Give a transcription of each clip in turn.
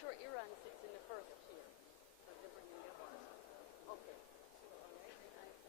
sure Iran sits in the first tier. So they're bringing their ones. Okay. All right.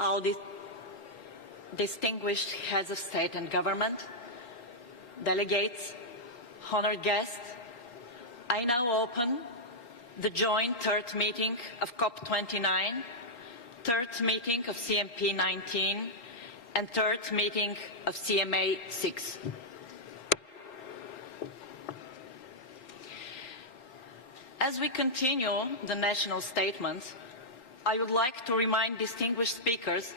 all the distinguished heads of state and government, delegates, honored guests, I now open the joint third meeting of COP29, third meeting of CMP19, and third meeting of CMA6. As we continue the national statements, I would like to remind distinguished speakers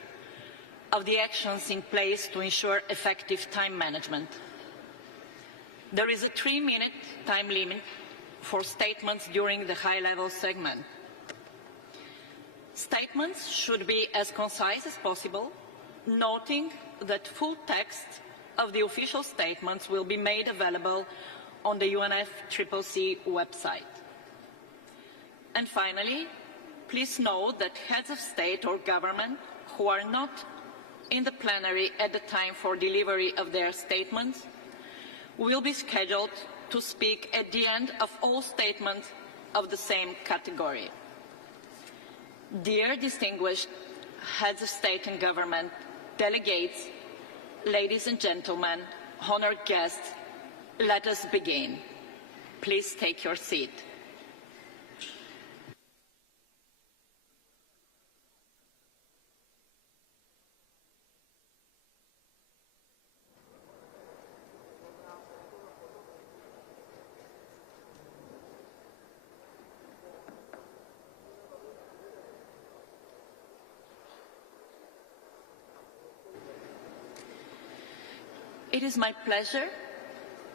of the actions in place to ensure effective time management. There is a 3-minute time limit for statements during the high-level segment. Statements should be as concise as possible, noting that full text of the official statements will be made available on the UNFCCC website. And finally, please note that heads of state or government who are not in the plenary at the time for delivery of their statements will be scheduled to speak at the end of all statements of the same category. Dear distinguished heads of state and government, delegates, ladies and gentlemen, honored guests, let us begin. Please take your seat. It is my pleasure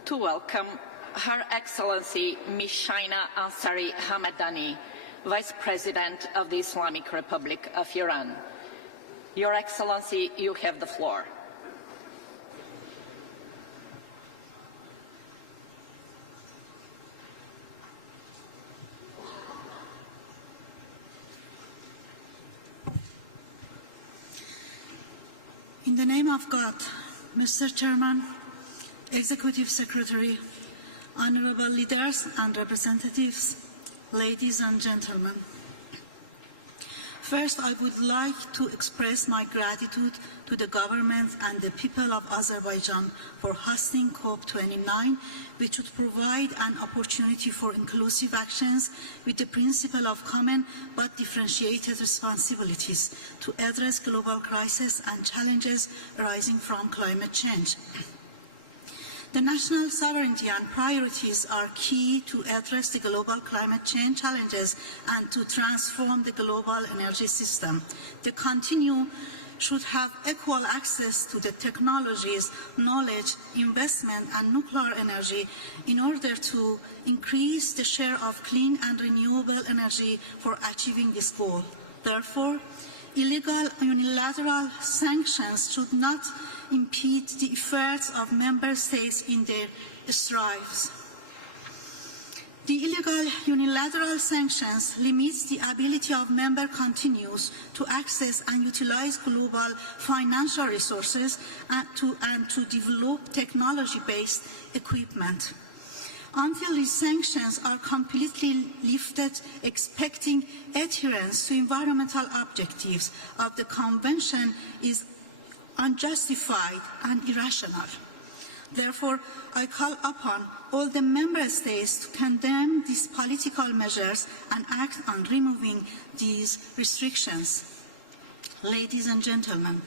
to welcome Her Excellency Ms. Shaina Ansari Hamadani, Vice President of the Islamic Republic of Iran. Your Excellency, you have the floor. In the name of God, Mr. Chairman, Executive Secretary, honorable leaders and representatives, ladies and gentlemen. First, I would like to express my gratitude to the government and the people of Azerbaijan for hosting COP29, which would provide an opportunity for inclusive actions with the principle of common but differentiated responsibilities to address global crises and challenges arising from climate change. The national sovereignty and priorities are key to address the global climate change challenges and to transform the global energy system. The continent should have equal access to the technologies, knowledge, investment, and nuclear energy in order to increase the share of clean and renewable energy for achieving this goal. Therefore, illegal unilateral sanctions should not impede the efforts of member states in their strives. The illegal unilateral sanctions limits the ability of member countries to access and utilize global financial resources and to develop technology-based equipment. Until these sanctions are completely lifted, expecting adherence to environmental objectives of the Convention is unjustified and irrational. Therefore, I call upon all the member states to condemn these political measures and act on removing these restrictions. Ladies and gentlemen,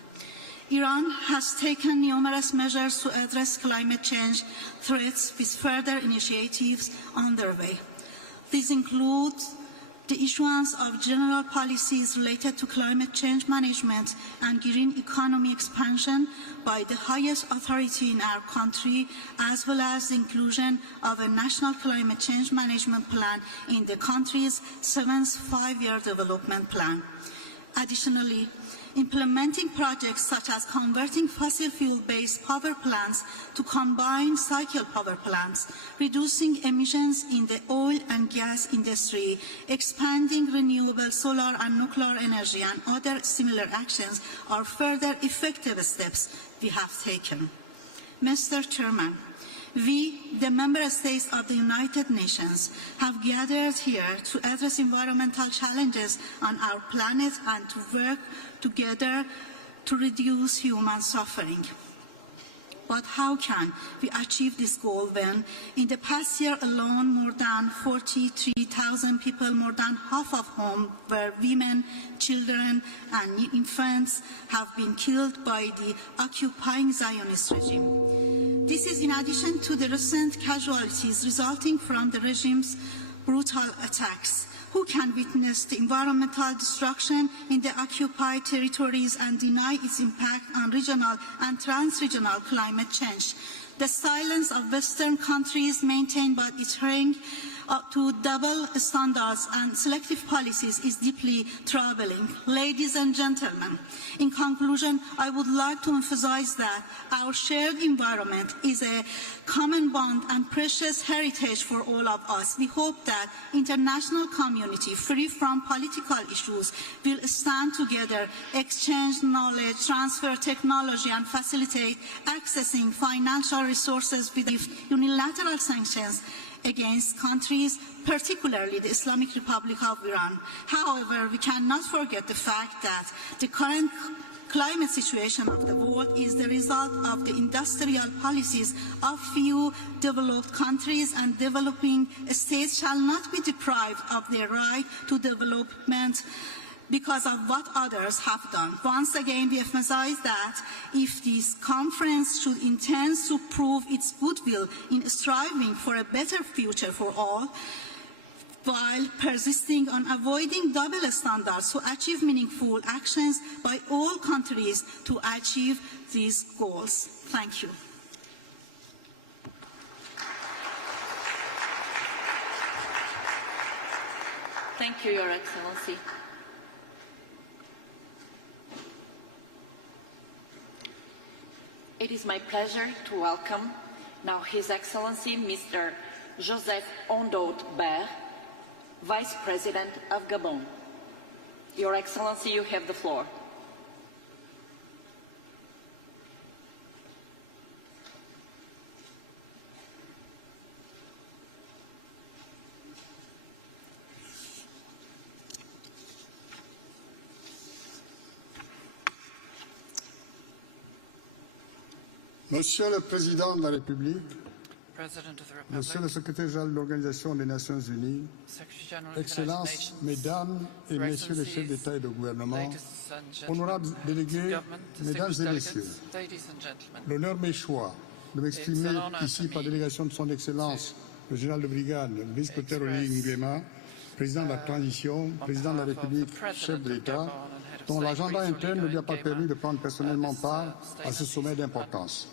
Iran has taken numerous measures to address climate change threats with further initiatives underway. These include the issuance of general policies related to climate change management and green economy expansion by the highest authority in our country, as well as the inclusion of a national climate change management plan in the country's 7th five-year development plan. Additionally, implementing projects such as converting fossil fuel-based power plants to combined cycle power plants, reducing emissions in the oil and gas industry, expanding renewable solar and nuclear energy, and other similar actions are further effective steps we have taken. Mr. Chairman, We, the member states of the United Nations, have gathered here to address environmental challenges on our planet and to work together to reduce human suffering. But how can we achieve this goal when, in the past year alone, more than 43,000 people, more than half of whom were women, children, and infants, have been killed by the occupying Zionist regime? This is in addition to the recent casualties resulting from the regime's brutal attacks. Who can witness the environmental destruction in the occupied territories and deny its impact on regional and trans-regional climate change? The silence of Western countries maintained by adhering to double standards and selective policies is deeply troubling. Ladies and gentlemen, in conclusion, I would like to emphasize that our shared environment is a common bond and precious heritage for all of us. We hope that international community, free from political issues, will stand together, exchange knowledge, transfer technology, and facilitate accessing financial resources with unilateral sanctions against countries, particularly the Islamic Republic of Iran. However, we cannot forget the fact that the current climate situation of the world is the result of the industrial policies of few developed countries, and developing states shall not be deprived of their right to development because of what others have done. Once again, we emphasize that if this conference should intend to prove its goodwill in striving for a better future for all, while persisting on avoiding double standards to achieve meaningful actions by all countries to achieve these goals. Thank you. Thank you, Your Excellency. It is my pleasure to welcome now His Excellency Mr. Joseph Ondaut Ber, Vice President of Gabon. Your Excellency, you have the floor. Monsieur le Président de la République, Monsieur le Secrétaire général de l'Organisation des Nations Unies, Excellences, Mesdames et Messieurs les chefs d'État et de gouvernement, honorables délégués, Mesdames et Messieurs, l'honneur m'échoit de m'exprimer ici par délégation de Son Excellence le général de brigade, le vice-secrétaire Olivier Nguema, président de la transition, président de la République, chef de l'État, dont l'agenda interne ne lui a pas permis de prendre personnellement part à ce sommet d'importance.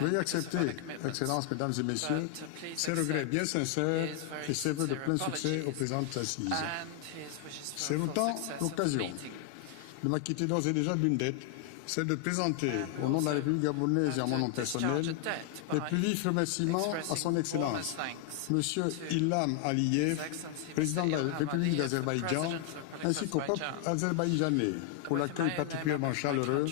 Veuillez accepter, Excellences, Mesdames et Messieurs, ces regrets bien sincères et ces vœux de plein succès aux présentes assises. C'est autant l'occasion de m'acquitter d'ores et déjà d'une dette, celle de présenter, au nom de la République gabonaise et en mon nom personnel, les plus vifs remerciements à Son Excellence, Monsieur Ilham Aliyev, président de la République d'Azerbaïdjan, ainsi qu'au peuple azerbaïdjanais pour l'accueil particulièrement chaleureux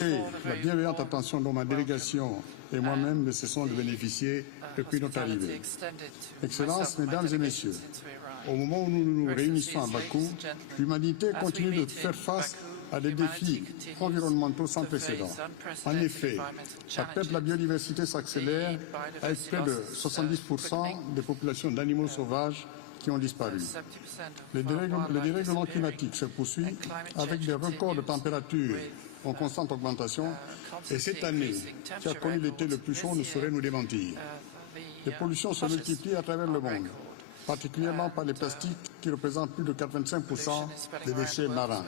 et la bienveillante attention dont ma délégation et moi-même ne cessons de bénéficier depuis notre arrivée. Excellences, Mesdames et Messieurs, au moment où nous nous réunissons à Bakou, l'humanité continue de faire face à des défis environnementaux sans précédent. En effet, la perte de la biodiversité s'accélère avec près de 70% des populations d'animaux sauvages qui ont disparu. Le dérèglement climatique se poursuit avec des records de température en constante augmentation, et cette année, qui a connu l'été le plus chaud, ne saurait nous démentir. Les pollutions se multiplient à travers le monde, particulièrement par les plastiques qui représentent plus de 85% des déchets marins.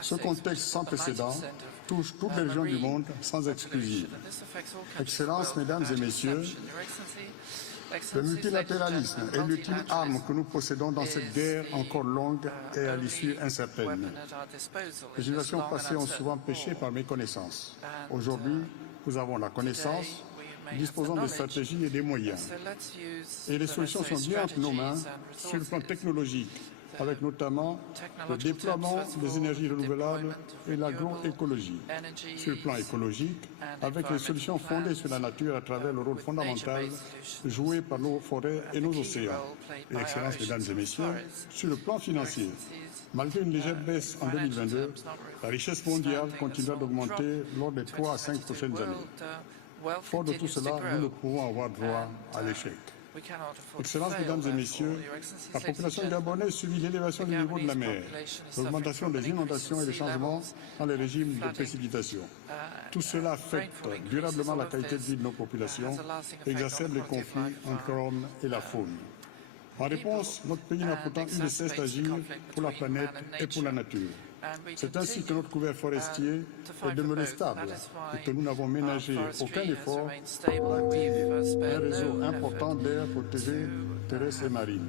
Ce contexte sans précédent touche toutes les régions du monde sans exclusive. Excellences, Mesdames et Messieurs, le multilatéralisme est l'ultime arme que nous possédons dans cette guerre encore longue et à l'issue incertaine. Les générations passées ont souvent péché par méconnaissance. Aujourd'hui, nous avons la connaissance, disposons des stratégies et des moyens. Et les solutions sont bien entre nos mains sur le plan technologique, avec notamment le déploiement des énergies renouvelables et l'agroécologie. Sur le plan écologique, avec les solutions fondées sur la nature à travers le rôle fondamental joué par nos forêts et nos océans. Et Excellences, Mesdames et Messieurs, sur le plan financier, malgré une légère baisse en 2022, la richesse mondiale continuera d'augmenter lors des 3 à 5 prochaines années. Fort de tout cela, nous ne pouvons avoir droit à l'échec. Excellences, Mesdames et Messieurs, la population gabonaise subit l'élévation du niveau de la mer, l'augmentation des inondations et les changements dans les régimes de précipitation. Tout cela affecte durablement la qualité de vie de nos populations et exacerbe les conflits entre l'homme et la faune. En réponse, notre pays n'a pourtant eu de cesse d'agir pour la planète et pour la nature. C'est ainsi que notre couvert forestier est demeuré stable et que nous n'avons ménagé aucun effort pour activer un réseau important d'aires protégées terrestres et marines.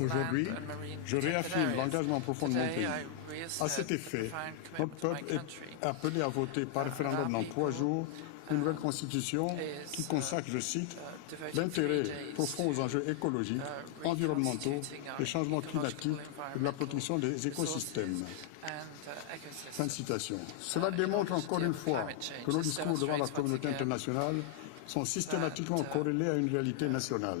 Aujourd'hui, je réaffirme l'engagement profond de mon pays. À cet effet, notre peuple est appelé à voter par référendum dans 3 jours une nouvelle constitution qui consacre, je cite, l'intérêt profond aux enjeux écologiques, environnementaux, des changements climatiques et de la protection des écosystèmes. Fin de citation. Cela démontre encore une fois que nos discours devant la communauté internationale sont systématiquement corrélés à une réalité nationale.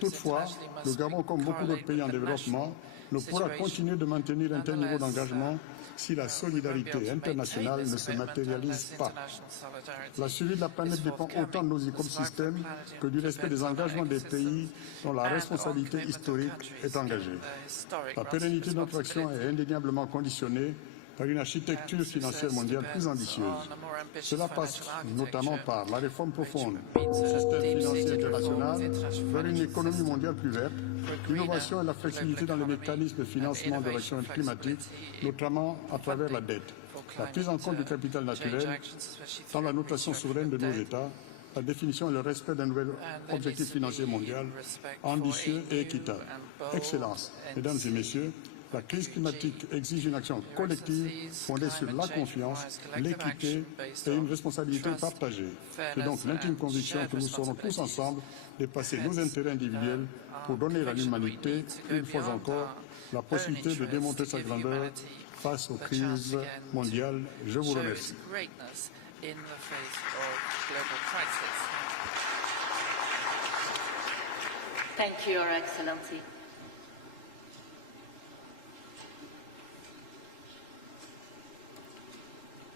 Toutefois, le Gabon, comme beaucoup d'autres pays en développement, ne pourra continuer de maintenir un tel niveau d'engagement si la solidarité internationale ne se matérialise pas. La survie de la planète dépend autant de nos écosystèmes que du respect des engagements des pays dont la responsabilité historique est engagée. La pérennité de notre action est indéniablement conditionnée par une architecture financière mondiale plus ambitieuse. Cela passe notamment par la réforme profonde du système financier international vers une économie mondiale plus verte, l'innovation et la flexibilité dans les mécanismes de financement de l'action climatique, notamment à travers la dette, la prise en compte du capital naturel dans la notation souveraine de nos États, la définition et le respect d'un nouvel objectif financier mondial ambitieux et équitable. Excellences, Mesdames et Messieurs, la crise climatique exige une action collective fondée sur la confiance, l'équité et une responsabilité partagée. C'est donc l'intime conviction que nous saurons tous ensemble dépasser nos intérêts individuels pour donner à l'humanité, une fois encore, la possibilité de démontrer sa grandeur face aux crises mondiales. Je vous remercie. Thank you, Your Excellency.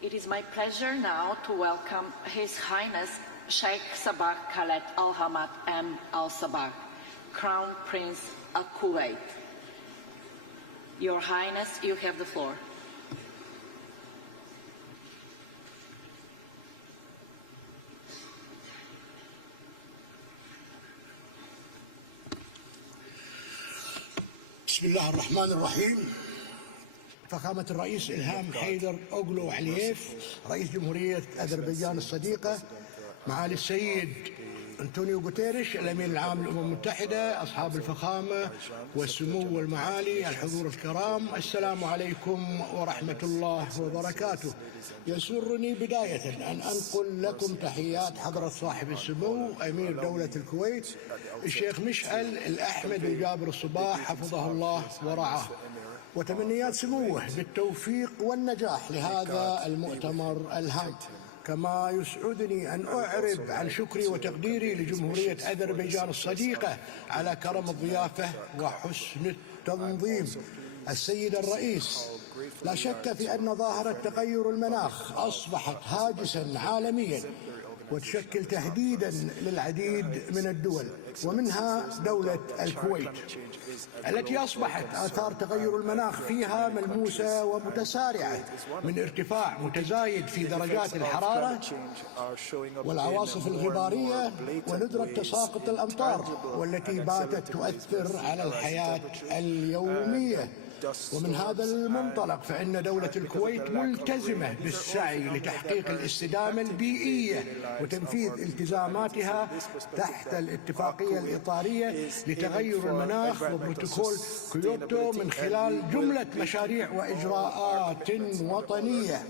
It is my pleasure now to welcome His Highness Sheikh Sabah Khaled Al Hamad M. Al Sabah, Crown Prince of Kuwait. Your Highness, you have the floor. بسم الله الرحمن الرحيم. فخامة الرئيس إلهام حيدر أوغلو علييف رئيس جمهورية أذربيجان الصديقة، معالي السيد أنطونيو غوتيريش الأمين العام للأمم المتحدة، أصحاب الفخامة والسمو والمعالي، الحضور الكرام، السلام عليكم ورحمة الله وبركاته. يسرني بداية أن أنقل لكم تحيات حضرة صاحب السمو أمير دولة الكويت الشيخ مشعل الأحمد الجابر الصباح حفظه الله ورعاه، وتمنيات سموه بالتوفيق والنجاح لهذا المؤتمر الهام. كما يسعدني أن أعرب عن شكري وتقديري لجمهورية أذربيجان الصديقة على كرم الضيافة وحسن التنظيم. السيد الرئيس، لا شك في أن ظاهرة تغير المناخ أصبحت هاجسا عالميا وتشكل تهديدا للعديد من الدول ومنها دولة الكويت التي أصبحت آثار تغير المناخ فيها ملموسة ومتسارعة، من ارتفاع متزايد في درجات الحرارة والعواصف الغبارية وندرة تساقط الأمطار والتي باتت تؤثر على الحياة اليومية. ومن هذا المنطلق فإن دولة الكويت ملتزمة بالسعي لتحقيق الاستدامة البيئية وتنفيذ التزاماتها تحت الاتفاقية الإطارية لتغير المناخ وبروتوكول كيوتو من خلال جملة مشاريع وإجراءات وطنية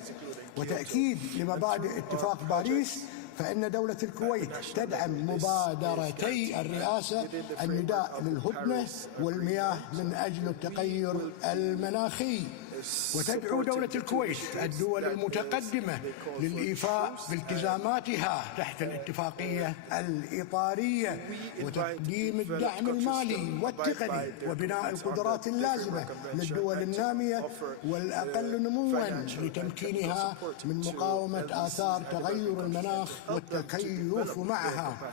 وتأكيد لمبادئ اتفاق باريس. فإن دولة الكويت تدعم مبادرتي الرئاسة النداء للهدنة والمياه من أجل التغير المناخي وتدعو دولة الكويت الدول المتقدمة للإيفاء بالتزاماتها تحت الاتفاقية الإطارية وتقديم الدعم المالي والتقني وبناء القدرات اللازمة للدول النامية والأقل نمواً لتمكينها من مقاومة آثار تغير المناخ والتكيف معها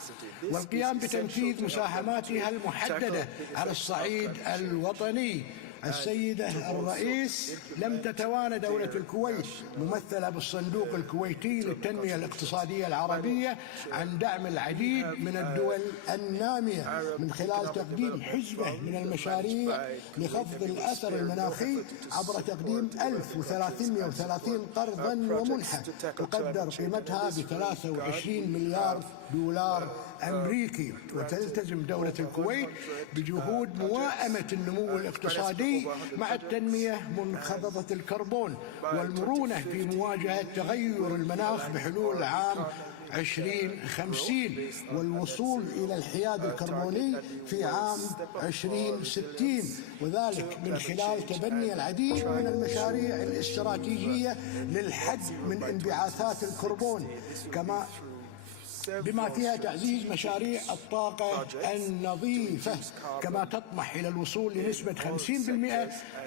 والقيام بتنفيذ مساهماتها المحددة على الصعيد الوطني. السيدة الرئيس، لم تتوانى دولة الكويت ممثلة بالصندوق الكويتي للتنمية الاقتصادية العربية عن دعم العديد من الدول النامية من خلال تقديم حزمة من المشاريع لخفض الأثر المناخي عبر تقديم 1330 قرضا ومنحة تقدر قيمتها ب 23 مليار دولار أمريكي. وتلتزم دولة الكويت بجهود موائمة النمو الاقتصادي مع التنمية منخفضة الكربون والمرونة في مواجهة تغير المناخ بحلول عام 2050 والوصول إلى الحياد الكربوني في عام 2060 وذلك من خلال تبني العديد من المشاريع الاستراتيجية للحد من انبعاثات الكربون بما فيها تعزيز مشاريع الطاقة النظيفة كما تطمح إلى الوصول لنسبة 50%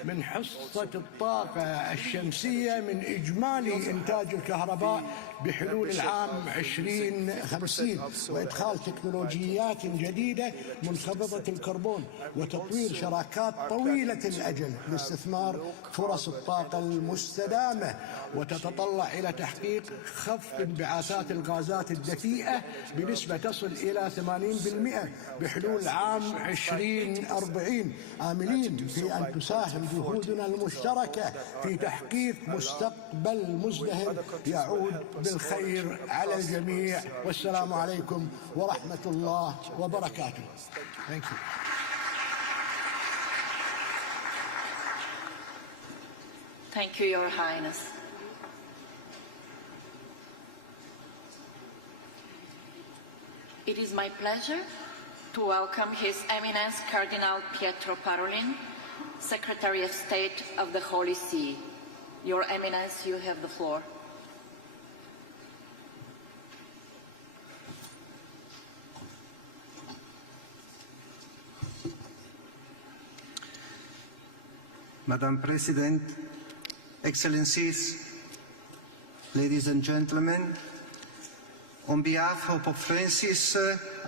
من حصة الطاقة الشمسية من إجمالي إنتاج الكهرباء بحلول العام 2050 وإدخال تكنولوجيات جديدة منخفضة الكربون وتطوير شراكات طويلة الأجل لاستثمار فرص الطاقة المستدامة وتتطلع إلى تحقيق خفض انبعاثات الغازات الدفيئة بنسبة تصل إلى 80% بحلول عام 2040 آملين في أن تساهم جهودنا المشتركة في تحقيق مستقبل مزدهر يعود بالخير على الجميع والسلام عليكم ورحمة الله وبركاته. Thank you. Thank you, Your Highness. It is my pleasure to welcome His Eminence Cardinal Pietro Parolin, Secretary of State of the Holy See. Your Eminence, you have the floor. Madam President, Excellencies, ladies and gentlemen, on behalf of Pope Francis,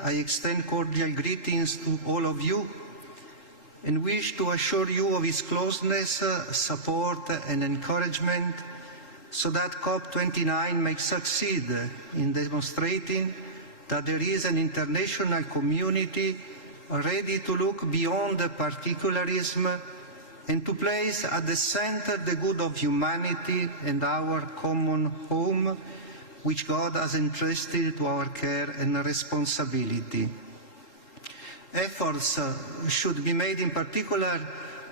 I extend cordial greetings to all of you and wish to assure you of his closeness, support and encouragement so that COP29 may succeed in demonstrating that there is an international community ready to look beyond the particularism and to place at the center the good of humanity and our common home, which God has entrusted to our care and responsibility. Efforts should be made in particular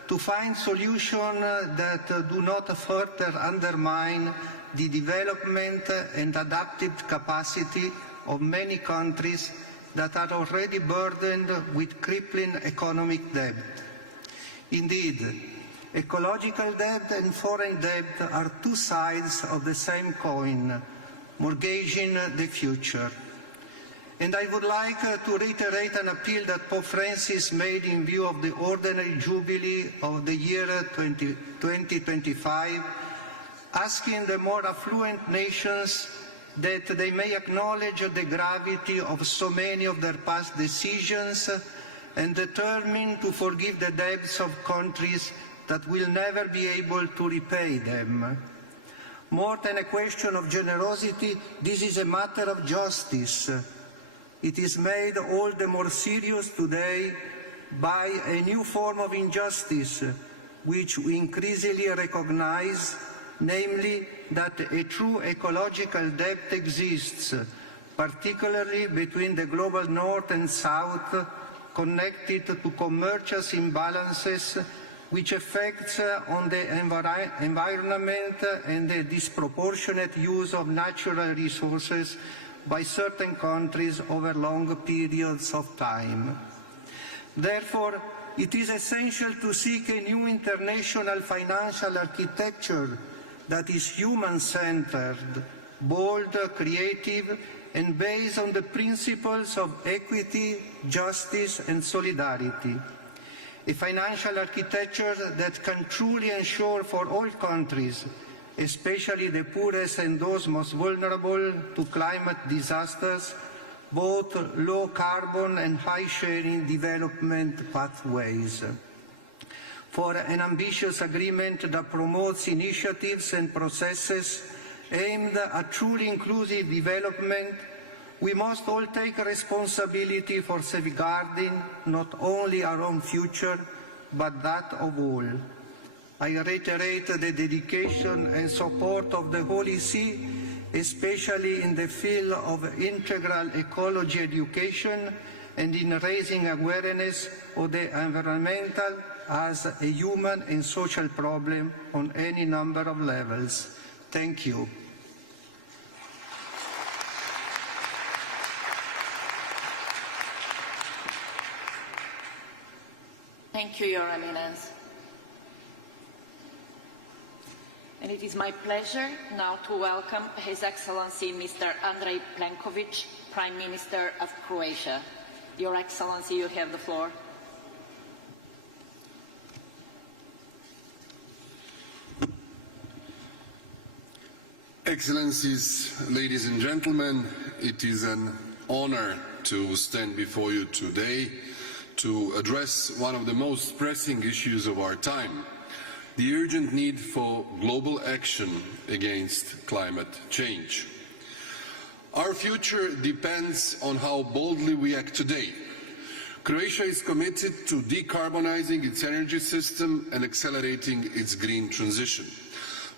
to find solutions that do not further undermine the development and adaptive capacity of many countries that are already burdened with crippling economic debt. Indeed, ecological debt and foreign debt are two sides of the same coin, mortgaging the future. And I would like to reiterate an appeal that Pope Francis made in view of the ordinary jubilee of the year 2025, asking the more affluent nations that they may acknowledge the gravity of so many of their past decisions and determined to forgive the debts of countries that will never be able to repay them. More than a question of generosity, this is a matter of justice. It is made all the more serious today by a new form of injustice, which we increasingly recognize, namely that a true ecological debt exists, particularly between the global north and south, connected to commercial imbalances which affects on the environment and the disproportionate use of natural resources by certain countries over long periods of time. Therefore, it is essential to seek a new international financial architecture that is human-centered, bold, creative, and based on the principles of equity, justice, and solidarity. A financial architecture that can truly ensure for all countries, especially the poorest and those most vulnerable to climate disasters, both low carbon and high sharing development pathways. For an ambitious agreement that promotes initiatives and processes aimed at truly inclusive development, we must all take responsibility for safeguarding not only our own future, but that of all. I reiterate the dedication and support of the Holy See, especially in the field of integral ecology education and in raising awareness of the environmental as a human and social problem on any number of levels. Thank you. Thank you, Your Eminence. And it is my pleasure now to welcome His Excellency Mr. Andrej Plenković, Prime Minister of Croatia. Your Excellency, you have the floor. Excellencies, ladies and gentlemen, it is an honor to stand before you today to address one of the most pressing issues of our time, the urgent need for global action against climate change. Our future depends on how boldly we act today. Croatia is committed to decarbonizing its energy system and accelerating its green transition.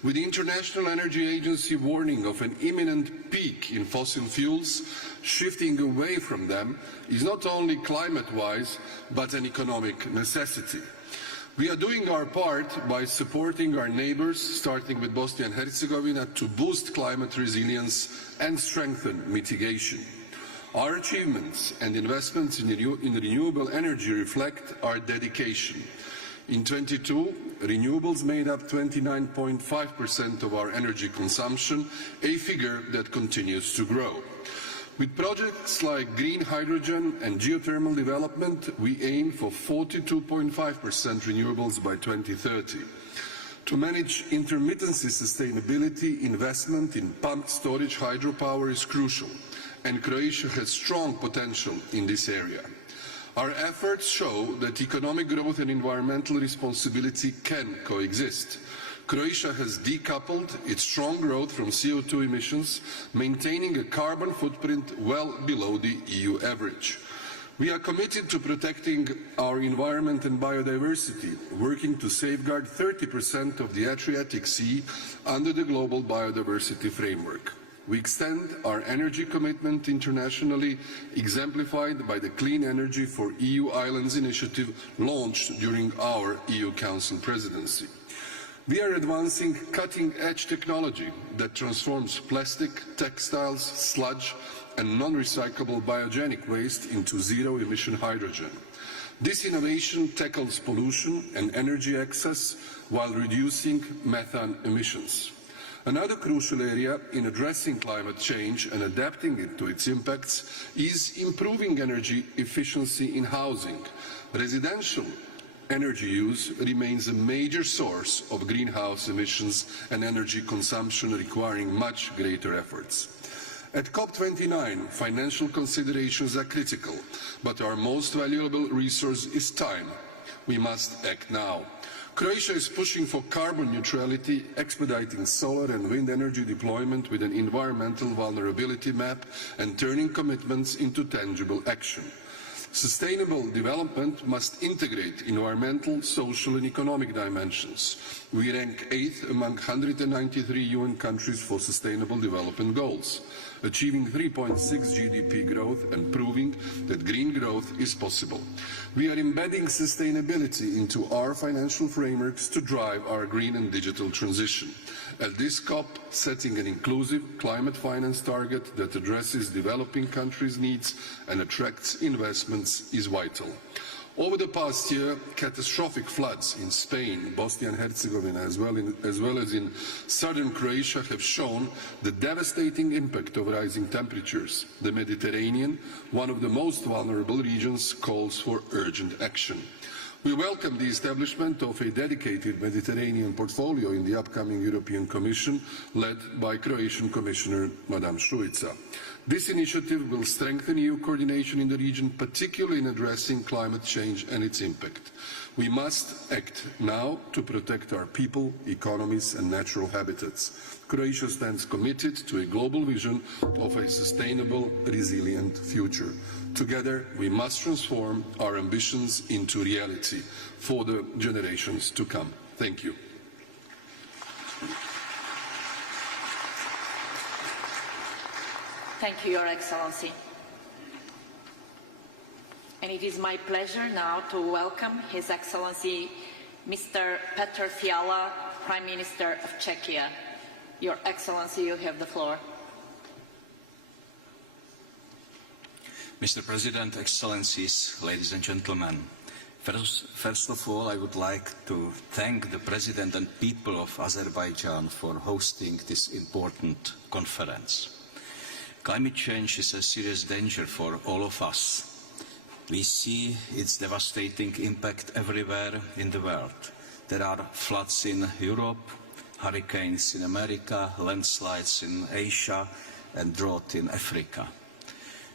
With the International Energy Agency warning of an imminent peak in fossil fuels, shifting away from them is not only climate-wise, but an economic necessity. We are doing our part by supporting our neighbors, starting with Bosnia and Herzegovina, to boost climate resilience and strengthen mitigation. Our achievements and investments in renewable energy reflect our dedication. In 2022, renewables made up 29.5% of our energy consumption, a figure that continues to grow. With projects like green hydrogen and geothermal development, we aim for 42.5% renewables by 2030. To manage intermittency sustainability, investment in pumped storage hydropower is crucial, and Croatia has strong potential in this area. Our efforts show that economic growth and environmental responsibility can coexist. Croatia has decoupled its strong growth from CO2 emissions, maintaining a carbon footprint well below the EU average. We are committed to protecting our environment and biodiversity, working to safeguard 30% of the Adriatic Sea under the Global Biodiversity Framework. We extend our energy commitment internationally, exemplified by the Clean Energy for EU Islands initiative launched during our EU Council presidency. We are advancing cutting-edge technology that transforms plastic, textiles, sludge and non-recyclable biogenic waste into zero-emission hydrogen. This innovation tackles pollution and energy excess while reducing methane emissions. Another crucial area in addressing climate change and adapting it to its impacts is improving energy efficiency in housing. Residential energy use remains a major source of greenhouse emissions and energy consumption, requiring much greater efforts. At COP29, financial considerations are critical, but our most valuable resource is time. We must act now. Croatia is pushing for carbon neutrality, expediting solar and wind energy deployment with an environmental vulnerability map and turning commitments into tangible action. Sustainable development must integrate environmental, social and economic dimensions. We rank 8th among 193 UN countries for sustainable development goals, achieving 3.6 GDP growth and proving that green growth is possible. We are embedding sustainability into our financial frameworks to drive our green and digital transition. At this COP, setting an inclusive climate finance target that addresses developing countries' needs and attracts investments is vital. Over the past year, catastrophic floods in Spain, Bosnia and Herzegovina, as well as in southern Croatia, have shown the devastating impact of rising temperatures. The Mediterranean, one of the most vulnerable regions, calls for urgent action. We welcome the establishment of a dedicated Mediterranean portfolio in the upcoming European Commission, led by Croatian Commissioner Madame Šuica. This initiative will strengthen EU coordination in the region, particularly in addressing climate change and its impact. We must act now to protect our people, economies and natural habitats. Croatia stands committed to a global vision of a sustainable, resilient future. Together, we must transform our ambitions into reality for the generations to come. Thank you. Thank you, Your Excellency. And it is my pleasure now to welcome His Excellency Mr. Petr Fiala, Prime Minister of Czechia. Your Excellency, you have the floor. Mr. President, Excellencies, ladies and gentlemen, first of all, I would like to thank the President and people of Azerbaijan for hosting this important conference. Climate change is a serious danger for all of us. We see its devastating impact everywhere in the world. There are floods in Europe, hurricanes in America, landslides in Asia, and drought in Africa.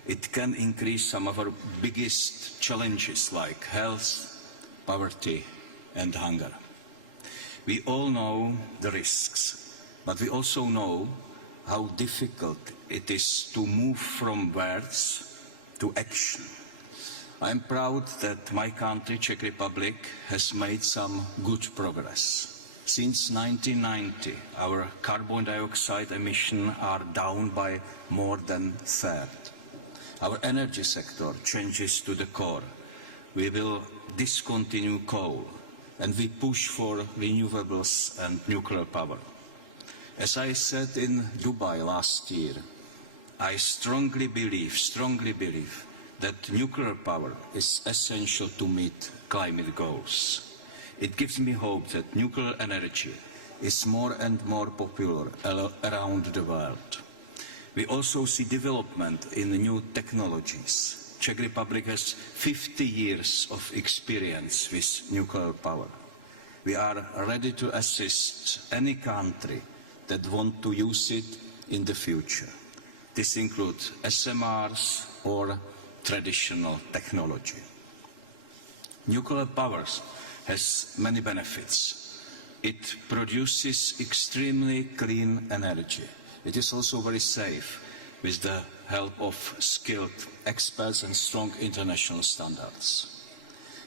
It can increase some of our biggest challenges like health, poverty, and hunger. We all know the risks, but we also know how difficult it is to move from words to action. I am proud that my country, Czech Republic, has made some good progress. Since 1990, our carbon dioxide emissions are down by more than a third. Our energy sector changes to the core. We will discontinue coal, and we push for renewables and nuclear power. As I said in Dubai last year, I strongly believe that nuclear power is essential to meet climate goals. It gives me hope that nuclear energy is more and more popular around the world. We also see development in new technologies. Czech Republic has 50 years of experience with nuclear power. We are ready to assist any country that wants to use it in the future. This includes SMRs or traditional technology. Nuclear power has many benefits. It produces extremely clean energy. It is also very safe with the help of skilled experts and strong international standards.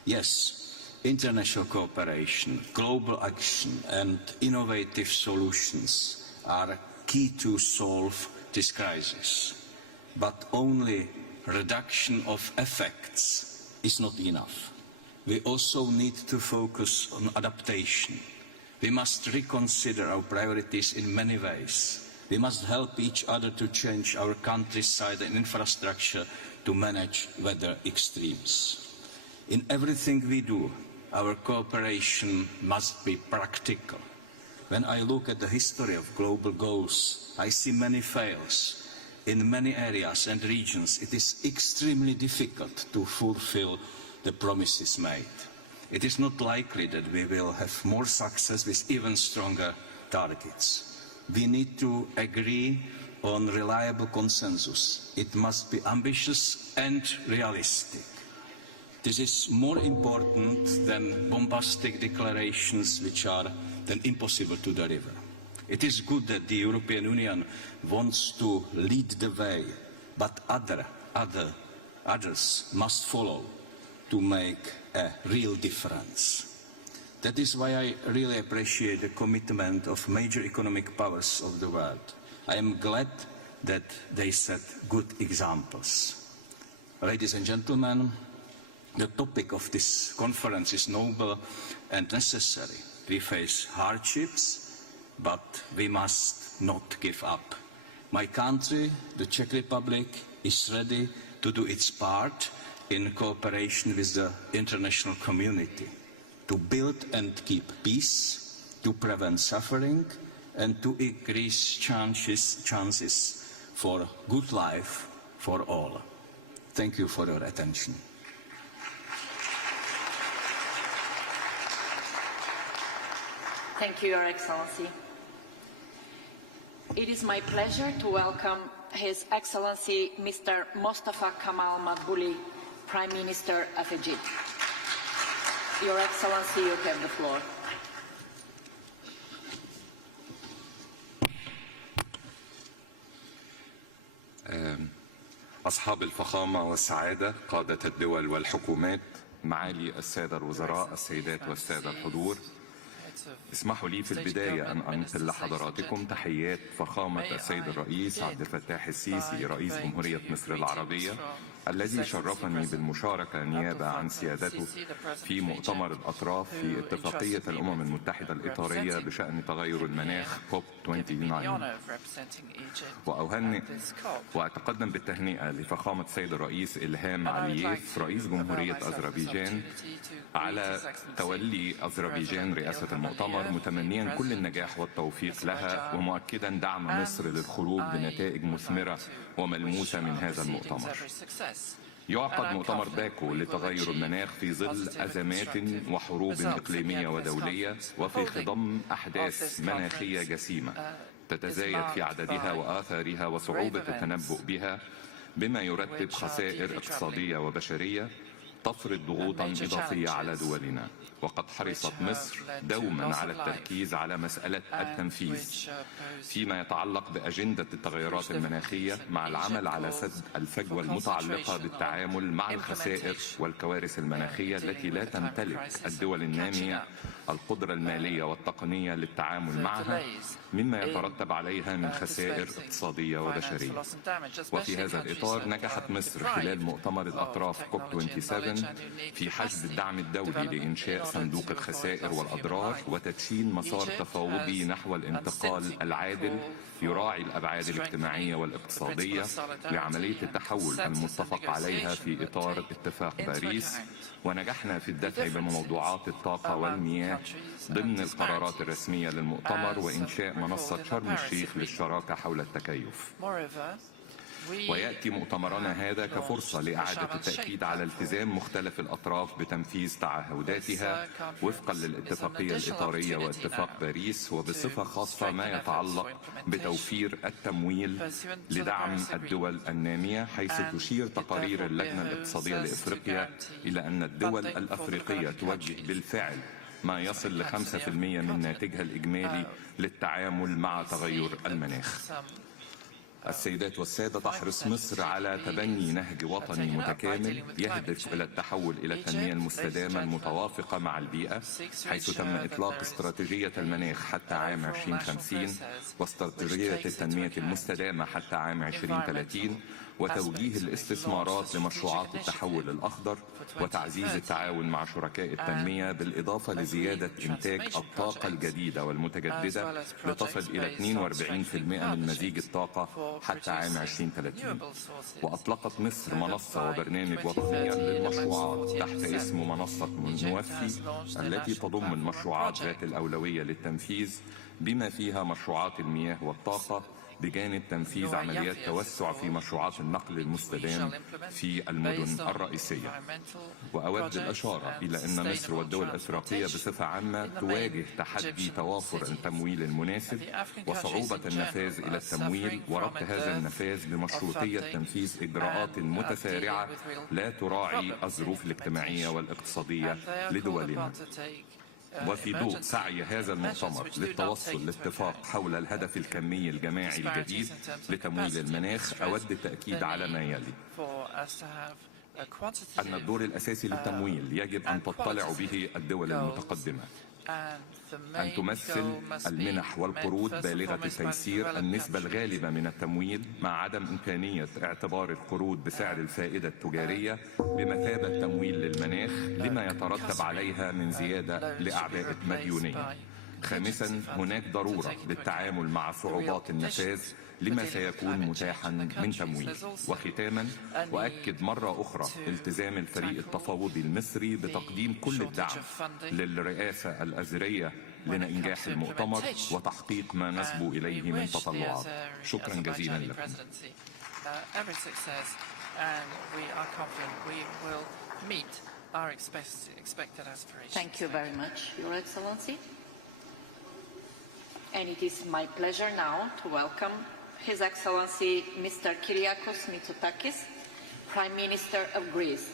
Yes, international cooperation, global action and innovative solutions are key to solve this crisis. But only reduction of effects is not enough. We also need to focus on adaptation. We must reconsider our priorities in many ways. We must help each other to change our countryside and infrastructure to manage weather extremes. In everything we do, our cooperation must be practical. When I look at the history of global goals, I see many fails. In many areas and regions, it is extremely difficult to fulfill the promises made. It is not likely that we will have more success with even stronger targets. We need to agree on reliable consensus. It must be ambitious and realistic. This is more important than bombastic declarations which are then impossible to deliver. It is good that the European Union wants to lead the way, but others must follow to make a real difference. That is why I really appreciate the commitment of major economic powers of the world. I am glad that they set good examples. Ladies and gentlemen, the topic of this conference is noble and necessary. We face hardships, but we must not give up. My country, the Czech Republic, is ready to do its part in cooperation with the international community to build and keep peace, to prevent suffering, and to increase chances for good life for all. Thank you for your attention. Thank you, Your Excellency. It is my pleasure to welcome His Excellency Mr. Mostafa Kamal Makbuli, Prime Minister of Egypt. Your Excellency, you have the floor. أصحاب الفخامة والسعادة، قادة الدول والحكومات، معالي السادة الوزراء، السيدات والسادة الحضور، اسمحوا لي في البداية أن أنقل لحضراتكم تحيات فخامة السيد الرئيس عبد الفتاح السيسي رئيس جمهورية مصر العربية، الذي شرفني بالمشاركة نيابة عن سيادته في مؤتمر الأطراف في اتفاقية الأمم المتحدة الإطارية بشأن تغير المناخ COP29. وأهنئ وأتقدم بالتهنئة لفخامة السيد الرئيس إلهام علييف رئيس جمهورية أذربيجان على تولي أذربيجان رئاسة المؤتمر، متمنيا كل النجاح والتوفيق لها، ومؤكدا دعم مصر للخروج بنتائج مثمرة وملموسة من هذا المؤتمر. يعقد مؤتمر باكو لتغير المناخ في ظل أزمات وحروب إقليمية ودولية، وفي خضم أحداث مناخية جسيمة تتزايد في عددها وآثارها وصعوبة التنبؤ بها، بما يرتب خسائر اقتصادية وبشرية تفرض ضغوطا إضافية على دولنا. وقد حرصت مصر دوما على التركيز على مسألة التنفيذ فيما يتعلق بأجندة التغيرات المناخية، مع العمل على سد الفجوة المتعلقة بالتعامل مع الخسائر والكوارث المناخية التي لا تمتلك الدول النامية القدرة المالية والتقنية للتعامل معها، مما يترتب عليها من خسائر اقتصادية وبشرية. وفي هذا الإطار نجحت مصر خلال مؤتمر الأطراف COP27 في حشد الدعم الدولي لإنشاء صندوق الخسائر والأضرار وتدشين مسار تفاوضي نحو الانتقال العادل يراعي الأبعاد الاجتماعية والاقتصادية لعملية التحول المتفق عليها في إطار اتفاق باريس. ونجحنا في الدفع بموضوعات الطاقة والمياه ضمن القرارات الرسمية للمؤتمر، وإنشاء منصة شرم الشيخ للشراكة حول التكيف. ويأتي مؤتمرنا هذا كفرصة لإعادة التأكيد على التزام مختلف الأطراف بتنفيذ تعهداتها وفقا للاتفاقية الإطارية واتفاق باريس، وبصفة خاصة ما يتعلق بتوفير التمويل لدعم الدول النامية، حيث تشير تقارير اللجنة الاقتصادية لإفريقيا إلى أن الدول الأفريقية توجه بالفعل ما يصل ل 5% من ناتجها الإجمالي للتعامل مع تغير المناخ. السيدات والسادة، تحرص مصر على تبني نهج وطني متكامل يهدف إلى التحول إلى التنمية المستدامة المتوافقة مع البيئة، حيث تم إطلاق استراتيجية المناخ حتى عام 2050 واستراتيجية التنمية المستدامة حتى عام 2030، وتوجيه الاستثمارات لمشروعات التحول الأخضر وتعزيز التعاون مع شركاء التنمية، بالإضافة لزيادة إنتاج الطاقة الجديدة والمتجددة لتصل إلى 42% من مزيج الطاقة حتى عام 2030. وأطلقت مصر منصة وبرنامج وطنيا للمشروعات تحت اسم منصة نوفي، التي تضم المشروعات ذات الأولوية للتنفيذ بما فيها مشروعات المياه والطاقة، بجانب تنفيذ عمليات توسع في مشروعات النقل المستدام في المدن الرئيسية. وأود الإشارة إلى أن مصر والدول الأفريقية بصفة عامة تواجه تحدي توافر التمويل المناسب وصعوبة النفاذ إلى التمويل، وربط هذا النفاذ بمشروطية تنفيذ إجراءات متسارعة لا تراعي الظروف الاجتماعية والاقتصادية لدولنا. وفي ضوء سعي هذا المؤتمر للتوصل لاتفاق حول الهدف الكمي الجماعي الجديد لتمويل المناخ، أود التأكيد على ما يلي: أن الدور الأساسي للتمويل يجب أن تطلع به الدول المتقدمة، أن تمثل المنح والقروض بالغة التيسير النسبة الغالبة من التمويل، مع عدم إمكانية اعتبار القروض بسعر الفائدة التجارية بمثابة تمويل للمناخ لما يترتب عليها من زيادة لأعباء المديونية. خامسا، هناك ضرورة للتعامل مع صعوبات النفاذ لما سيكون متاحا من تمويل. وختاما أؤكد مرة أخرى التزام الفريق التفاوضي المصري بتقديم كل الدعم للرئاسة الأزرية لإنجاح المؤتمر وتحقيق ما نسبو إليه من تطلعات. شكرا جزيلا لكم. Thank you very much, Your Excellency. And it is my pleasure now to welcome His Excellency Mr. Kyriakos Mitsotakis, Prime Minister of Greece.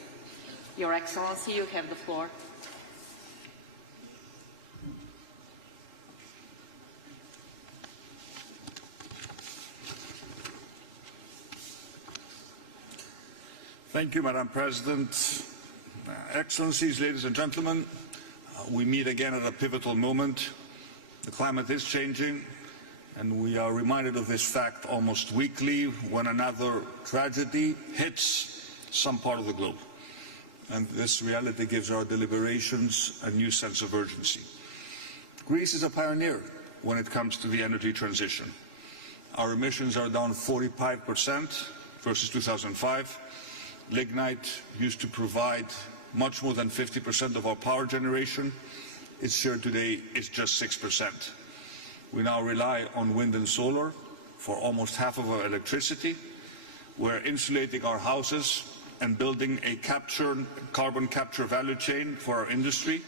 Your Excellency, you have the floor. Thank you, Madam President. Excellencies, ladies and gentlemen, we meet again at a pivotal moment. The climate is changing, and we are reminded of this fact almost weekly when another tragedy hits some part of the globe. And this reality gives our deliberations a new sense of urgency. Greece is a pioneer when it comes to the energy transition. Our emissions are down 45% versus 2005. Lignite used to provide much more than 50% of our power generation. Its share today is just 6%. We now rely on wind and solar for almost half of our electricity. We're insulating our houses and building a carbon capture value chain for our industry.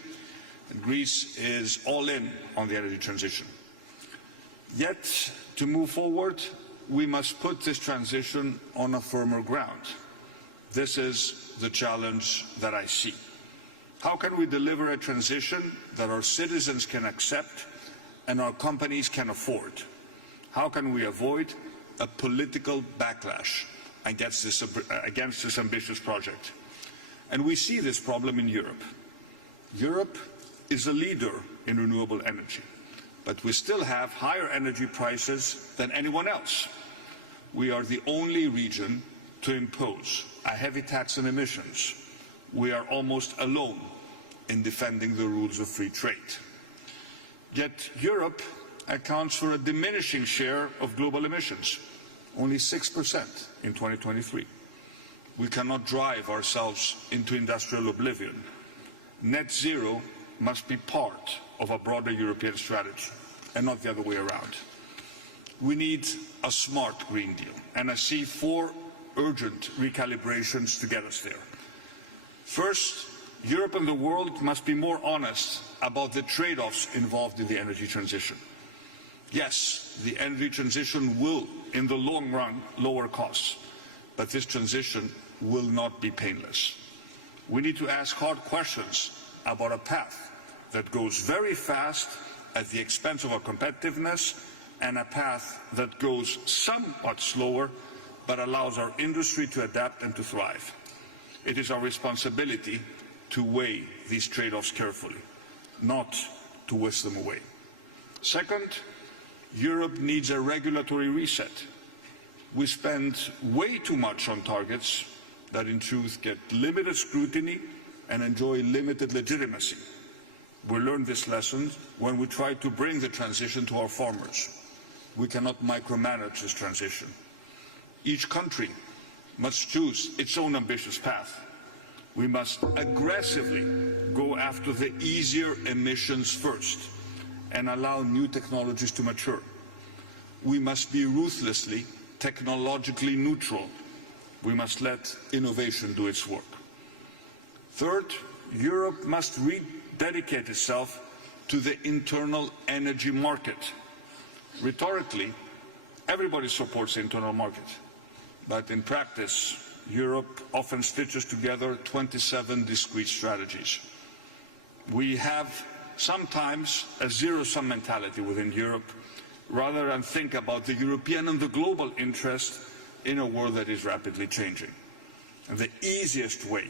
And Greece is all in on the energy transition. Yet, to move forward, we must put this transition on a firmer ground. This is the challenge that I see. How can we deliver a transition that our citizens can accept and our companies can afford? How can we avoid a political backlash against this ambitious project? And we see this problem in Europe. Europe is a leader in renewable energy, but we still have higher energy prices than anyone else. We are the only region to impose a heavy tax on emissions. We are almost alone in defending the rules of free trade. Yet Europe accounts for a diminishing share of global emissions, only 6% in 2023. We cannot drive ourselves into industrial oblivion. Net zero must be part of a broader European strategy and not the other way around. We need a smart Green Deal, and I see 4 urgent recalibrations to get us there. First, Europe and the world must be more honest about the trade-offs involved in the energy transition. Yes, the energy transition will, in the long run, lower costs, but this transition will not be painless. We need to ask hard questions about a path that goes very fast at the expense of our competitiveness and a path that goes somewhat slower but allows our industry to adapt and to thrive. It is our responsibility to weigh these trade-offs carefully, not to whisk them away. Second, Europe needs a regulatory reset. We spend way too much on targets that in truth get limited scrutiny and enjoy limited legitimacy. We learned this lesson when we tried to bring the transition to our farmers. We cannot micromanage this transition. Each country must choose its own ambitious path. We must aggressively go after the easier emissions first and allow new technologies to mature. We must be ruthlessly technologically neutral. We must let innovation do its work. Third, Europe must rededicate itself to the internal energy market. Rhetorically, everybody supports the internal market, but in practice, Europe often stitches together 27 discrete strategies. We have sometimes a zero-sum mentality within Europe, rather than think about the European and the global interest in a world that is rapidly changing. And the easiest way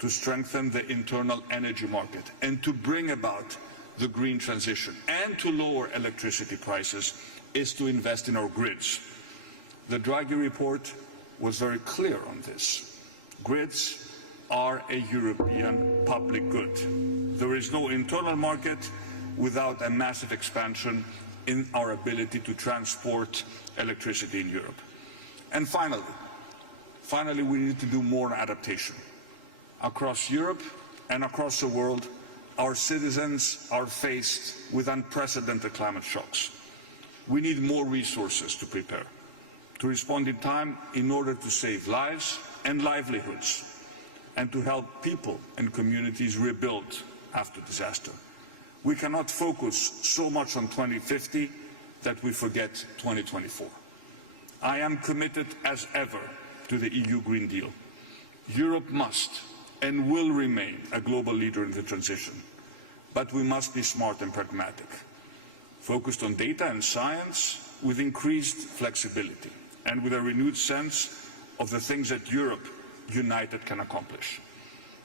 to strengthen the internal energy market and to bring about the green transition and to lower electricity prices is to invest in our grids. The Draghi report was very clear on this. Grids are a European public good. There is no internal market without a massive expansion in our ability to transport electricity in Europe. And finally, we need to do more adaptation. Across Europe and across the world, our citizens are faced with unprecedented climate shocks. We need more resources to prepare, to respond in time in order to save lives and livelihoods, and to help people and communities rebuild after disaster. We cannot focus so much on 2050 that we forget 2024. I am committed as ever to the EU Green Deal. Europe must and will remain a global leader in the transition, but we must be smart and pragmatic, focused on data and science with increased flexibility and with a renewed sense of the things that Europe united can accomplish.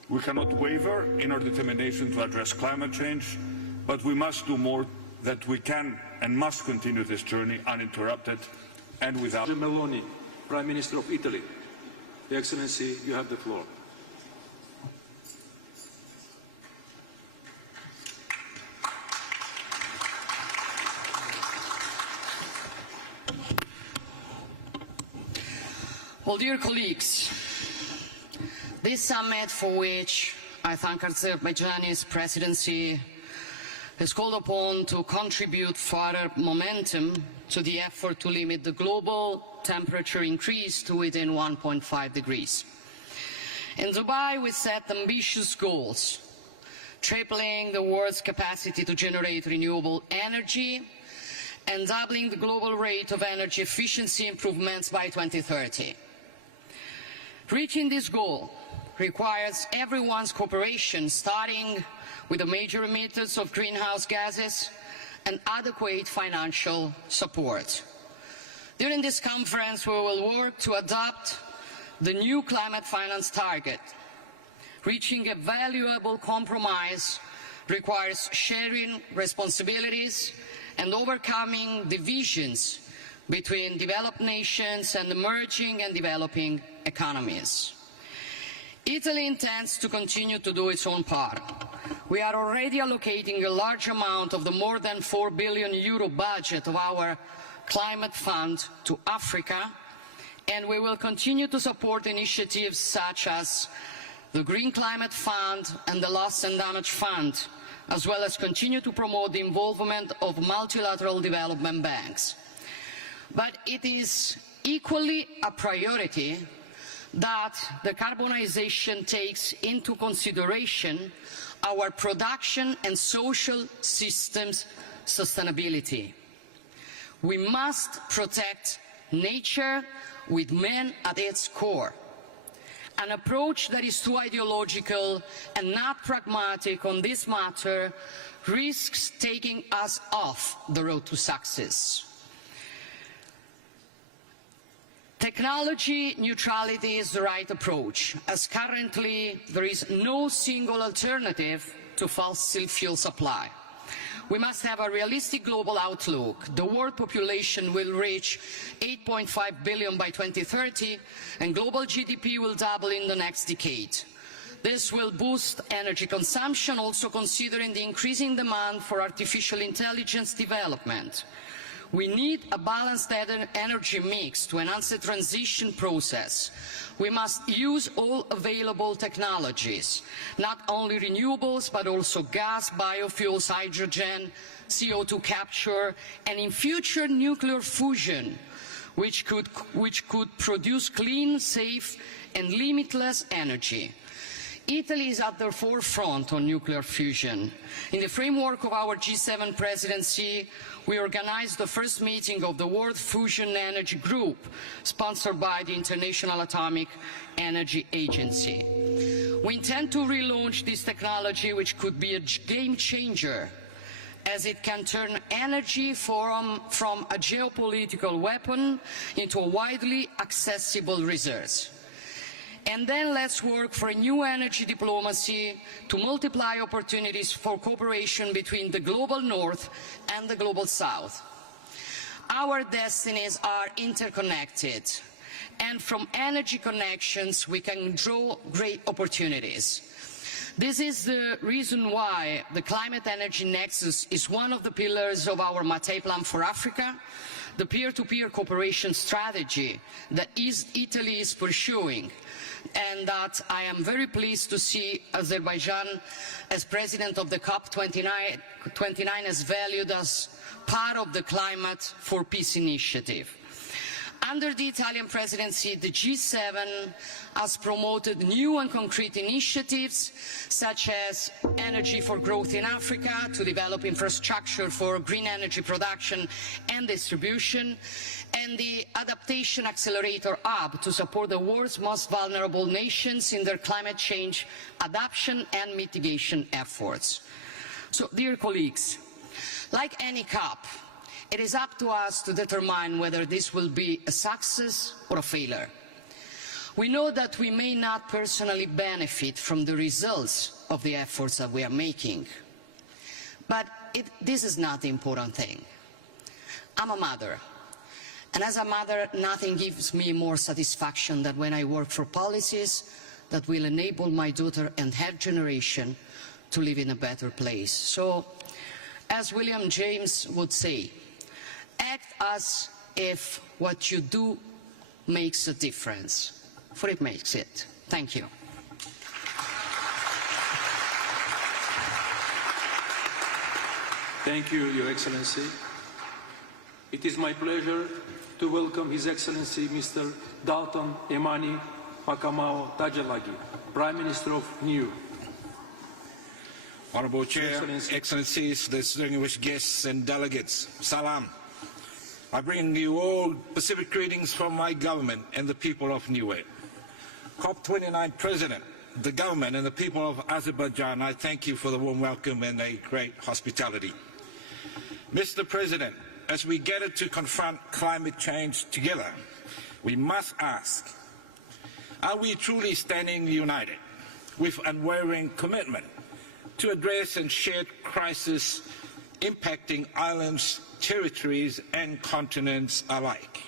We cannot waver in our determination to address climate change, but we must do more, that we can and must continue this journey uninterrupted and without... Meloni, Prime Minister of Italy. Your Excellency, you have the floor. Well, dear colleagues, this summit, for which I thank Azerbaijan's presidency, is called upon to contribute further momentum to the effort to limit the global temperature increase to within 1.5 degrees. In Dubai, we set ambitious goals, tripling the world's capacity to generate renewable energy and doubling the global rate of energy efficiency improvements by 2030. Reaching this goal requires everyone's cooperation, starting with the major emitters of greenhouse gases and adequate financial support. During this conference, we will work to adopt the new climate finance target. Reaching a valuable compromise requires sharing responsibilities and overcoming divisions between developed nations and emerging and developing economies. Italy intends to continue to do its own part. We are already allocating a large amount of the more than €4 billion budget of our climate fund to Africa, and we will continue to support initiatives such as the Green Climate Fund and the Loss and Damage Fund, as well as continue to promote the involvement of multilateral development banks. But it is equally a priority that the decarbonization takes into consideration our production and social systems sustainability. We must protect nature with man at its core. An approach that is too ideological and not pragmatic on this matter risks taking us off the road to success. Technology neutrality is the right approach, as currently there is no single alternative to fossil fuel supply. We must have a realistic global outlook. The world population will reach 8.5 billion by 2030, and global GDP will double in the next decade. This will boost energy consumption, also considering the increasing demand for artificial intelligence development. We need a balanced energy mix to enhance the transition process. We must use all available technologies, not only renewables, but also gas, biofuels, hydrogen, CO2 capture, and in future nuclear fusion, which could produce clean, safe, and limitless energy. Italy is at the forefront on nuclear fusion. In the framework of our G7 presidency, we organized the first meeting of the World Fusion Energy Group, sponsored by the International Atomic Energy Agency. We intend to relaunch this technology, which could be a game changer, as it can turn energy from a geopolitical weapon into a widely accessible resource. And then let's work for a new energy diplomacy to multiply opportunities for cooperation between the global north and the global south. Our destinies are interconnected, and from energy connections we can draw great opportunities. This is the reason why the Climate Energy Nexus is one of the pillars of our Mattei Plan for Africa, the peer-to-peer cooperation strategy that Italy is pursuing, and that I am very pleased to see Azerbaijan, as president of the COP29, has valued as part of the Climate for Peace initiative. Under the Italian presidency, the G7 has promoted new and concrete initiatives such as Energy for Growth in Africa to develop infrastructure for green energy production and distribution, and the Adaptation Accelerator Hub to support the world's most vulnerable nations in their climate change adaptation and mitigation efforts. So, dear colleagues, like any COP, it is up to us to determine whether this will be a success or a failure. We know that we may not personally benefit from the results of the efforts that we are making, but this is not the important thing. I'm a mother, and as a mother, nothing gives me more satisfaction than when I work for policies that will enable my daughter and her generation to live in a better place. So, as William James would say, act as if what you do makes a difference, for it makes it. Thank you. Thank you, Your Excellency. It is my pleasure to welcome His Excellency Mr. Dalton Emani Makamao Tajalagi, Prime Minister of Niue. Honourable Chair, Excellencies, distinguished guests and delegates, salam. I bring you all Pacific greetings from my government and the people of Niue. COP29 President, the government and the people of Azerbaijan, I thank you for the warm welcome and a great hospitality. Mr. President, as we gather to confront climate change together, we must ask, are we truly standing united with unwavering commitment to address and shared crisis impacting islands, territories and continents alike?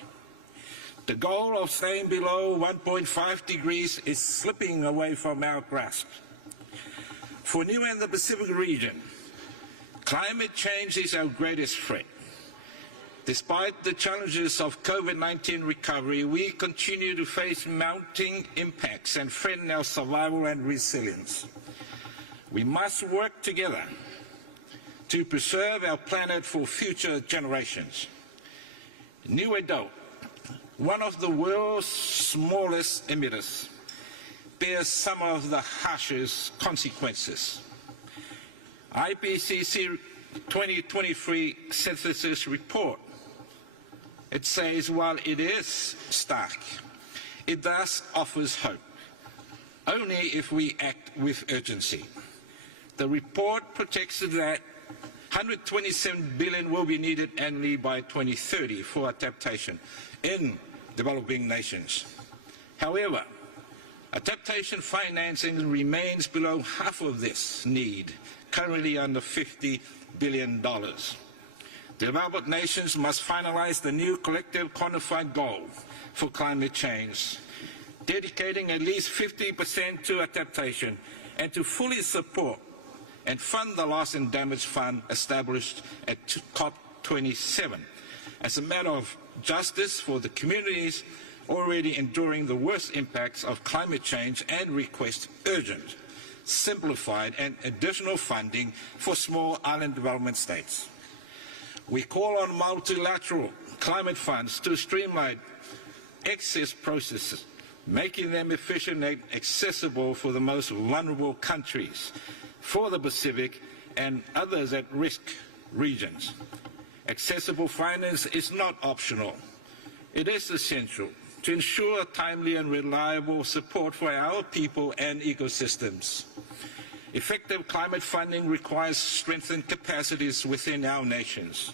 The goal of staying below 1.5 degrees is slipping away from our grasp. For Niue and the Pacific region, climate change is our greatest threat. Despite the challenges of COVID-19 recovery, we continue to face mounting impacts and threaten our survival and resilience. We must work together to preserve our planet for future generations. Niue, one of the world's smallest emitters, bears some of the harshest consequences. IPCC 2023 Synthesis Report, it says while it is stark, it thus offers hope, only if we act with urgency. The report projects that 127 billion will be needed annually by 2030 for adaptation in developing nations. However, adaptation financing remains below half of this need, currently under $50 billion. Developed nations must finalize the new collective quantified goal for climate change, dedicating at least 50% to adaptation and to fully support and fund the Loss and Damage Fund established at COP27 as a matter of justice for the communities already enduring the worst impacts of climate change, and request urgent, simplified and additional funding for small island development states. We call on multilateral climate funds to streamline access processes, making them efficient and accessible for the most vulnerable countries, for the Pacific and others at risk regions. Accessible finance is not optional. It is essential to ensure timely and reliable support for our people and ecosystems. Effective climate funding requires strengthened capacities within our nations.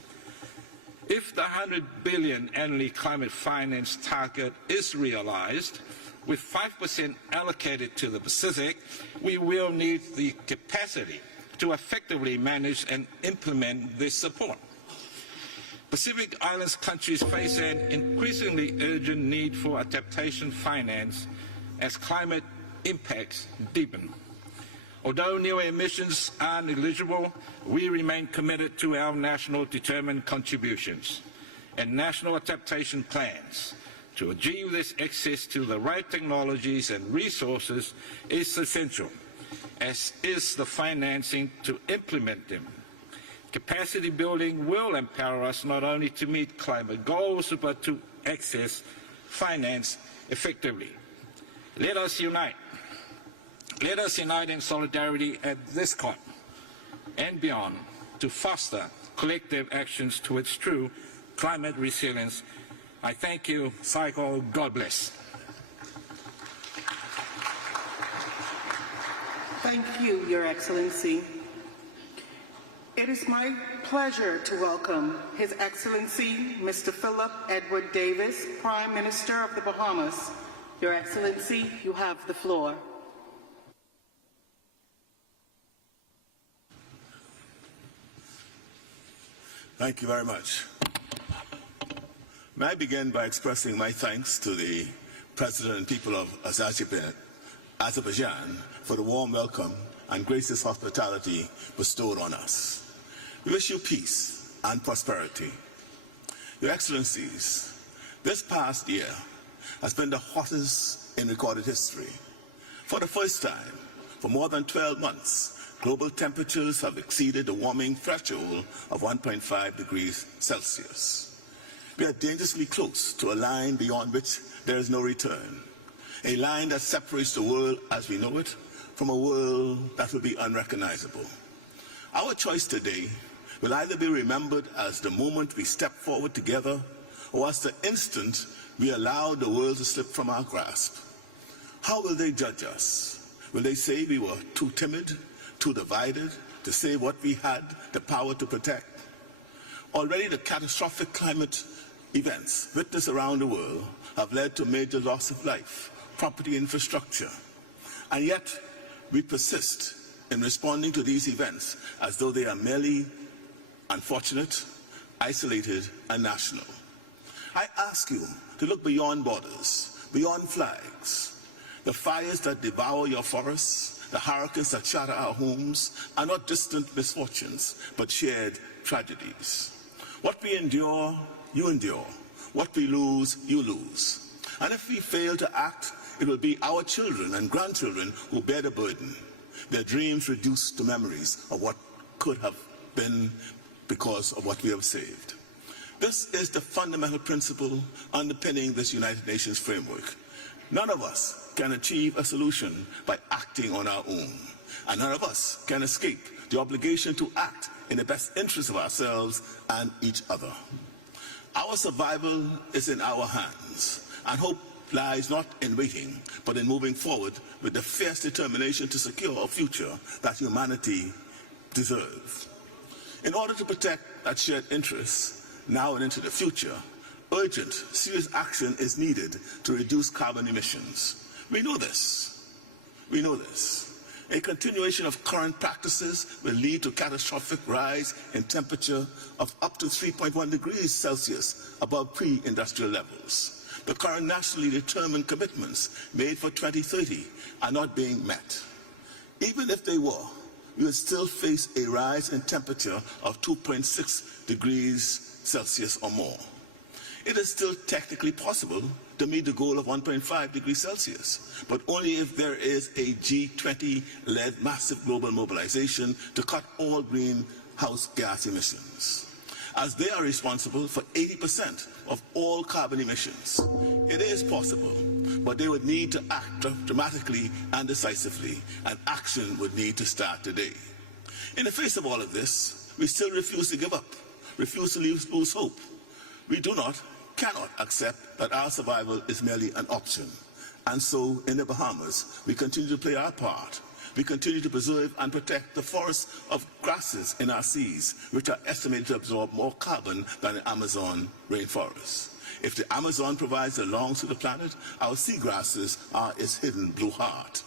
If the 100 billion annually climate finance target is realized, with 5% allocated to the Pacific, we will need the capacity to effectively manage and implement this support. Pacific Islands countries face an increasingly urgent need for adaptation finance as climate impacts deepen. Although new emissions are negligible, we remain committed to our national determined contributions and national adaptation plans. To achieve this, access to the right technologies and resources is essential, as is the financing to implement them. Capacity building will empower us not only to meet climate goals, but to access finance effectively. Let us unite. Let us unite in solidarity at this COP and beyond to foster collective actions towards true climate resilience. I thank you. Cycle. God bless. Thank you, Your Excellency. It is my pleasure to welcome His Excellency Mr. Philip Edward Davis, Prime Minister of the Bahamas. Your Excellency, you have the floor. Thank you very much. May I begin by expressing my thanks to the President and people of Azerbaijan for the warm welcome and gracious hospitality bestowed on us. We wish you peace and prosperity. Your Excellencies, this past year has been the hottest in recorded history. For the first time, for more than 12 months, global temperatures have exceeded the warming threshold of 1.5 degrees Celsius. We are dangerously close to a line beyond which there is no return, a line that separates the world as we know it from a world that will be unrecognizable. Our choice today will either be remembered as the moment we step forward together or as the instant we allowed the world to slip from our grasp. How will they judge us? Will they say we were too timid, too divided to say what we had the power to protect? Already the catastrophic climate events witnessed around the world have led to major loss of life, property, infrastructure. And yet we persist in responding to these events as though they are merely unfortunate, isolated, and national. I ask you to look beyond borders, beyond flags. The fires that devour your forests, the hurricanes that shatter our homes are not distant misfortunes, but shared tragedies. What we endure, you endure. What we lose, you lose. And if we fail to act, it will be our children and grandchildren who bear the burden, their dreams reduced to memories of what could have been because of what we have saved. This is the fundamental principle underpinning this United Nations framework. None of us can achieve a solution by acting on our own, and none of us can escape the obligation to act in the best interest of ourselves and each other. Our survival is in our hands, and hope lies not in waiting, but in moving forward with the fierce determination to secure a future that humanity deserves. In order to protect that shared interest, now and into the future, urgent, serious action is needed to reduce carbon emissions. We know this. We know this. A continuation of current practices will lead to catastrophic rise in temperature of up to 3.1 degrees Celsius above pre-industrial levels. The current nationally determined commitments made for 2030 are not being met. Even if they were, we would still face a rise in temperature of 2.6 degrees Celsius or more. It is still technically possible to meet the goal of 1.5 degrees Celsius, but only if there is a G20-led massive global mobilization to cut all greenhouse gas emissions, as they are responsible for 80% of all carbon emissions. It is possible, but they would need to act dramatically and decisively, and action would need to start today. In the face of all of this, we still refuse to give up, refuse to lose hope. We cannot accept that our survival is merely an option. And so, in the Bahamas, we continue to play our part. We continue to preserve and protect the forests of grasses in our seas, which are estimated to absorb more carbon than the Amazon rainforest. If the Amazon provides the lungs to the planet, our seagrasses are its hidden blue heart.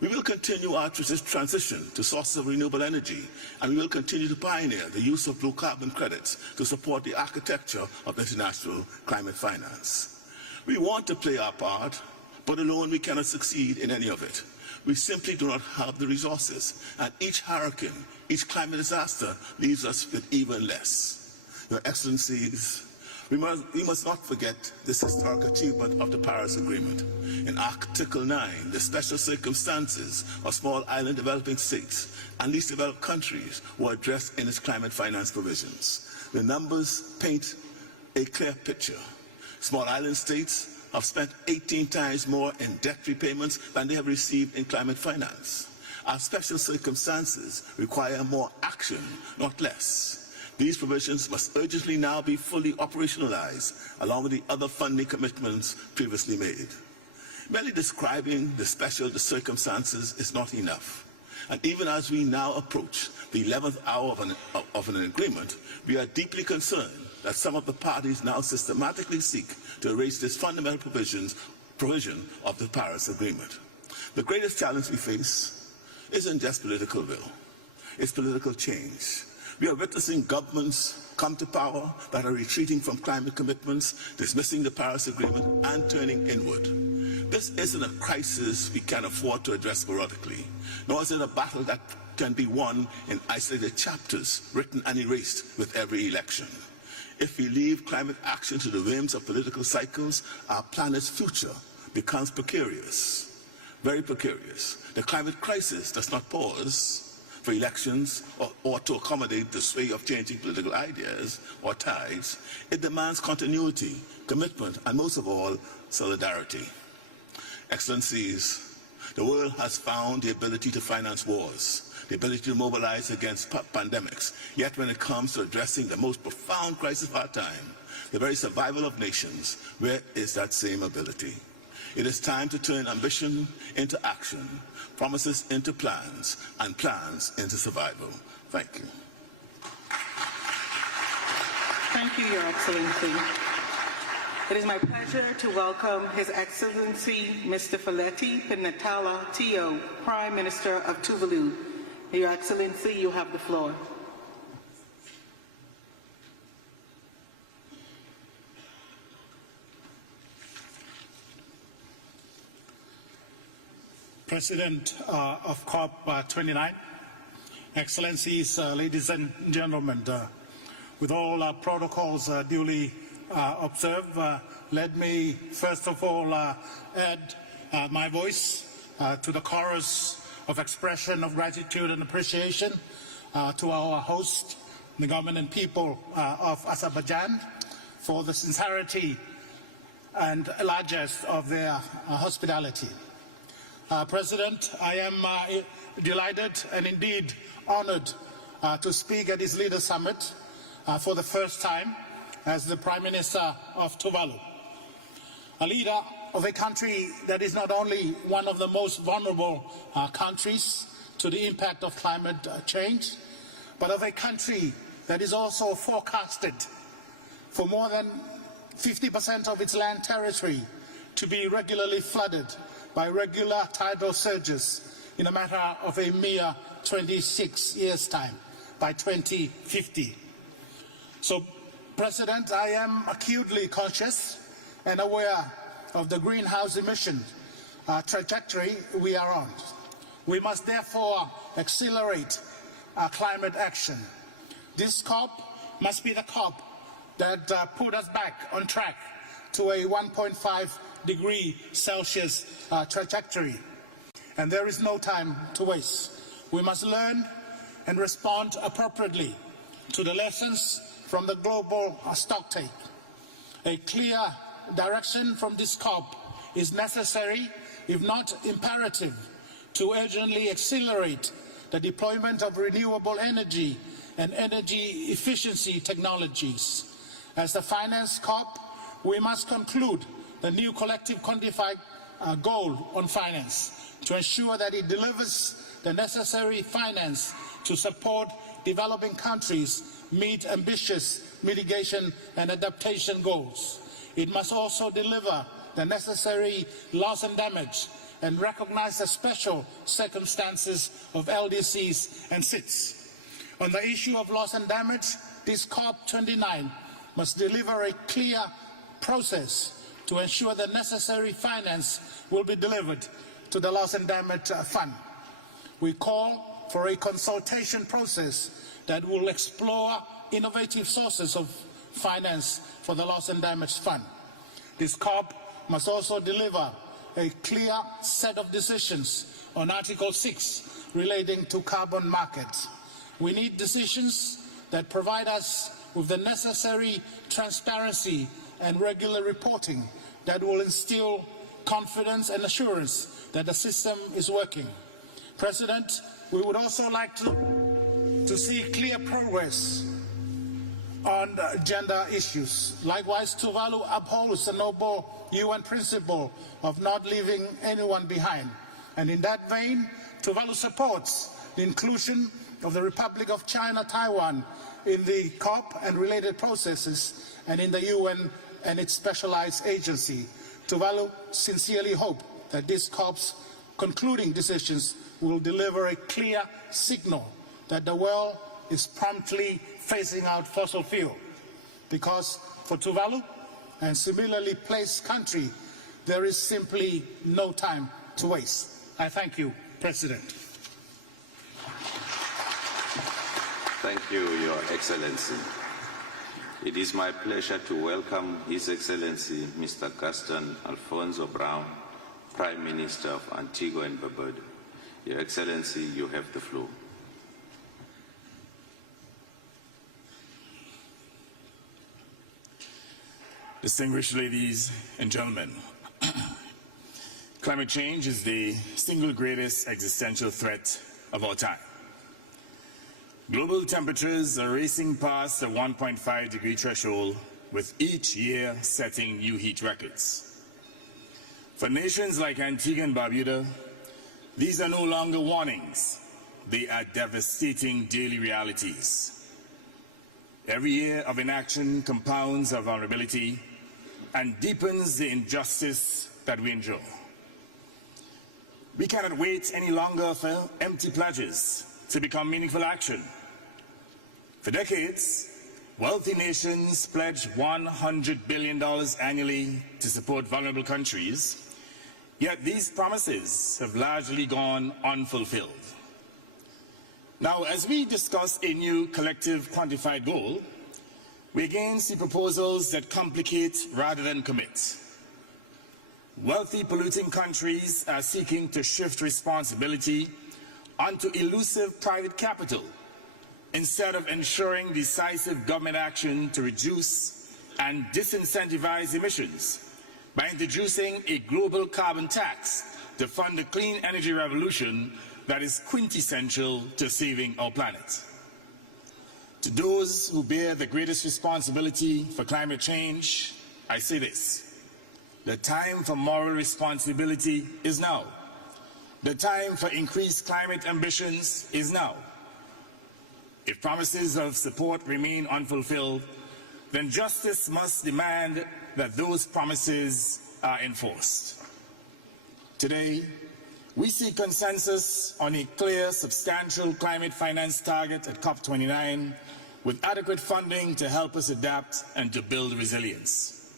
We will continue our transition to sources of renewable energy, and we will continue to pioneer the use of blue carbon credits to support the architecture of international climate finance. We want to play our part, But alone we cannot succeed in any of it. We simply do not have the resources, and each hurricane, each climate disaster leaves us with even less. Your Excellencies, we must not forget this historic achievement of the Paris Agreement. In Article 9, the special circumstances of small island developing states and least developed countries were addressed in its climate finance provisions. The numbers paint a clear picture. Small island states have spent 18 times more in debt repayments than they have received in climate finance. Our special circumstances require more action, not less. These provisions must urgently now be fully operationalized, along with the other funding commitments previously made. Merely describing the special circumstances is not enough. And even as we now approach the 11th hour of an agreement, we are deeply concerned that some of the parties now systematically seek to erase this fundamental provision of the Paris Agreement. The greatest challenge we face isn't just political will, it's political change. We are witnessing governments come to power that are retreating from climate commitments, dismissing the Paris Agreement, and turning inward. This isn't a crisis we can afford to address sporadically, nor is it a battle that can be won in isolated chapters, written and erased with every election. If we leave climate action to the whims of political cycles, our planet's future becomes precarious, very precarious. The climate crisis does not pause for elections or to accommodate the sway of changing political ideas or tides. It demands continuity, commitment, and most of all, solidarity. Excellencies, the world has found the ability to finance wars, the ability to mobilize against pandemics. Yet when it comes to addressing the most profound crisis of our time, the very survival of nations, where is that same ability? It is time to turn ambition into action, promises into plans, and plans into survival. Thank you. Thank you, Your Excellency. It is my pleasure to welcome His Excellency Mr. Feleti Pinatala Tio, Prime Minister of Tuvalu. Your Excellency, you have the floor. President of COP29, Excellencies, ladies and gentlemen, with all protocols duly observed, let me first of all add my voice to the chorus of expression of gratitude and appreciation to our host, the government and people of Azerbaijan, for the sincerity and largesse of their hospitality. President, I am delighted and indeed honored to speak at this Leaders Summit for the first time as the Prime Minister of Tuvalu, a leader of a country that is not only one of the most vulnerable countries to the impact of climate change, but of a country that is also forecasted for more than 50% of its land territory to be regularly flooded by regular tidal surges in a matter of a mere 26 years' time, by 2050. So, President, I am acutely conscious and aware of the greenhouse emission trajectory we are on. We must therefore accelerate our climate action. This COP must be the COP that put us back on track to a 1.5-degree Celsius trajectory. And there is no time to waste. We must learn and respond appropriately to the lessons from the global stocktake. A clear direction from this COP is necessary, if not imperative, to urgently accelerate the deployment of renewable energy and energy efficiency technologies. As the Finance COP, we must conclude the new collective quantified goal on finance to ensure that it delivers the necessary finance to support developing countries meet ambitious mitigation and adaptation goals. It must also deliver the necessary loss and damage and recognize the special circumstances of LDCs and SITs. On the issue of loss and damage, this COP29 must deliver a clear process to ensure the necessary finance will be delivered to the Loss and Damage Fund. We call for a consultation process that will explore innovative sources of finance for the Loss and Damage Fund. This COP must also deliver a clear set of decisions on Article 6 relating to carbon markets. We need decisions that provide us with the necessary transparency and regular reporting that will instill confidence and assurance that the system is working. President, we would also like to see clear progress on gender issues. Likewise, Tuvalu upholds the noble UN principle of not leaving anyone behind. And in that vein, Tuvalu supports the inclusion of the Republic of China, Taiwan in the COP and related processes and in the UN and its specialized agency. Tuvalu sincerely hope that this COP's concluding decisions will deliver a clear signal that the world is promptly phasing out fossil fuel. Because for Tuvalu and similarly placed country, there is simply no time to waste. I thank you, President. Thank you, Your Excellency. It is my pleasure to welcome His Excellency Mr. Gaston Alfonso Brown, Prime Minister of Antigua and Barbuda. Your Excellency, you have the floor. Distinguished ladies and gentlemen, climate change is the single greatest existential threat of our time. Global temperatures are racing past the 1.5 degree threshold, with each year setting new heat records. For nations like Antigua and Barbuda, these are no longer warnings. They are devastating daily realities. Every year of inaction compounds our vulnerability and deepens the injustice that we endure. We cannot wait any longer for empty pledges to become meaningful action. For decades, wealthy nations pledge $100 billion annually to support vulnerable countries, yet these promises have largely gone unfulfilled. Now, as we discuss a new collective quantified goal, we again see proposals that complicate rather than commit. Wealthy polluting countries are seeking to shift responsibility onto elusive private capital instead of ensuring decisive government action to reduce and disincentivize emissions by introducing a global carbon tax to fund the clean energy revolution that is quintessential to saving our planet. To those who bear the greatest responsibility for climate change, I say this: the time for moral responsibility is now. The time for increased climate ambitions is now. If promises of support remain unfulfilled, then justice must demand that those promises are enforced. Today, we see consensus on a clear, substantial climate finance target at COP29 with adequate funding to help us adapt and to build resilience.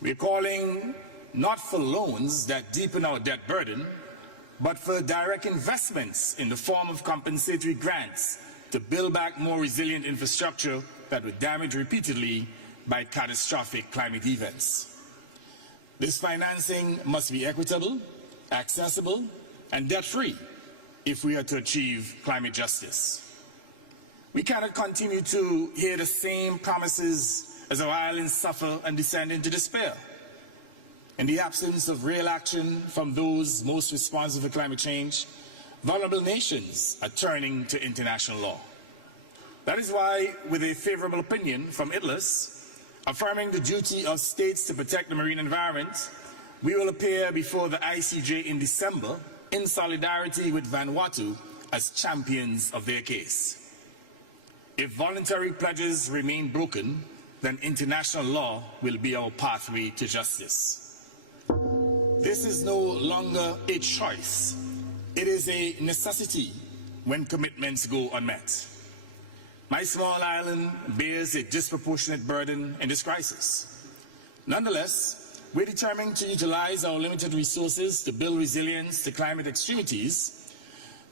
We're calling not for loans that deepen our debt burden, but for direct investments in the form of compensatory grants to build back more resilient infrastructure that were damaged repeatedly by catastrophic climate events. This financing must be equitable, accessible, and debt-free if we are to achieve climate justice. We cannot continue to hear the same promises as our islands suffer and descend into despair. In the absence of real action from those most responsible for climate change, vulnerable nations are turning to international law. That is why, with a favorable opinion from ITLAS, affirming the duty of states to protect the marine environment, we will appear before the ICJ in December in solidarity with Vanuatu as champions of their case. If voluntary pledges remain broken, then international law will be our pathway to justice. This is no longer a choice. It is a necessity when commitments go unmet. My small island bears a disproportionate burden in this crisis. Nonetheless, we're determined to utilize our limited resources to build resilience to climate extremities,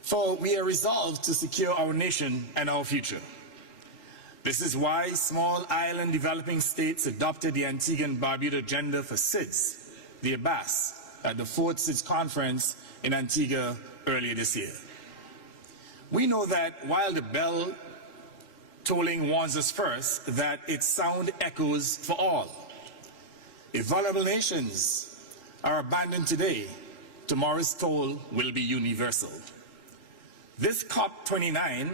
for we are resolved to secure our nation and our future. This is why small island developing states adopted the Antigua and Barbuda Agenda for SIDS, the ABAS, at the 4th SIDS Conference in Antigua earlier this year. We know that while the bell tolling warns us first that its sound echoes for all. If vulnerable nations are abandoned today, tomorrow's toll will be universal. This COP29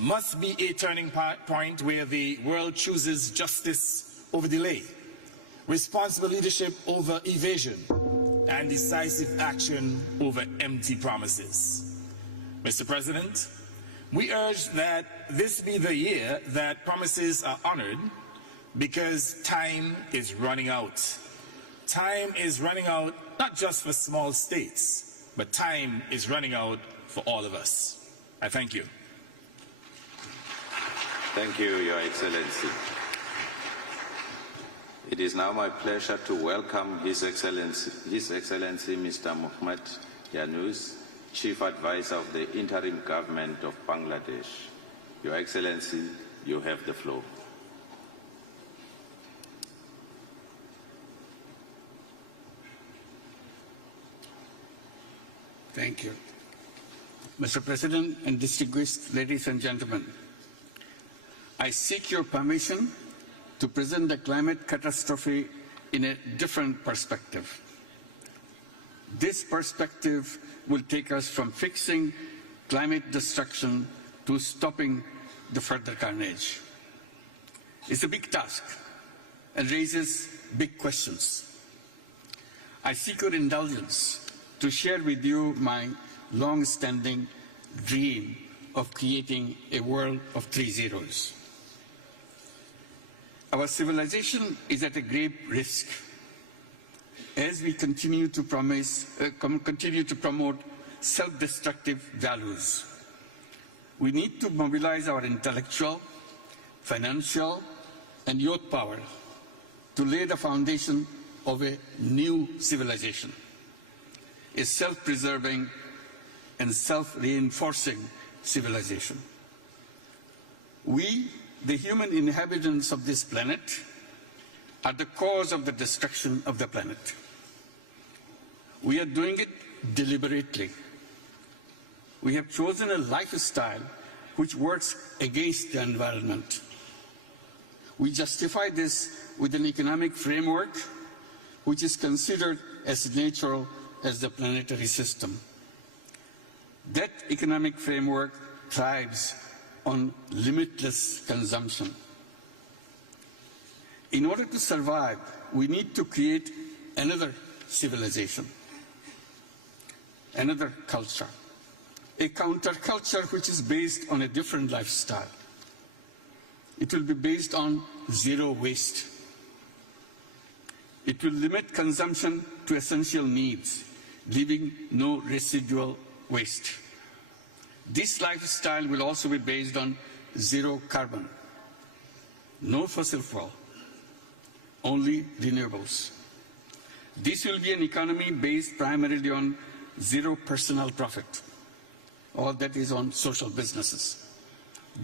must be a turning point where the world chooses justice over delay, responsible leadership over evasion, and decisive action over empty promises. Mr. President, we urge that this be the year that promises are honored, because time is running out. Time is running out not just for small states, but time is running out for all of us. I thank you. Thank you, Your Excellency. It is now my pleasure to welcome His Excellency Mr. Mohammad Yunus, Chief Advisor of the Interim Government of Bangladesh. Your Excellency, you have the floor. Thank you. Mr. President and distinguished ladies and gentlemen, I seek your permission to present the climate catastrophe in a different perspective. This perspective will take us from fixing climate destruction to stopping the further carnage. It's a big task and raises big questions. I seek your indulgence to share with you my long-standing dream of creating a world of 3 zeros. Our civilization is at a grave risk as we continue to promote self-destructive values. We need to mobilize our intellectual, financial, and youth power to lay the foundation of a new civilization, a self-preserving and self-reinforcing civilization. We, the human inhabitants of this planet, are the cause of the destruction of the planet. We are doing it deliberately. We have chosen a lifestyle which works against the environment. We justify this with an economic framework which is considered as natural as the planetary system. That economic framework thrives on limitless consumption. In order to survive, we need to create another civilization, another culture, a counterculture which is based on a different lifestyle. It will be based on zero waste. It will limit consumption to essential needs, leaving no residual waste. This lifestyle will also be based on zero carbon, no fossil fuel, only renewables. This will be an economy based primarily on zero personal profit, all that is on social businesses.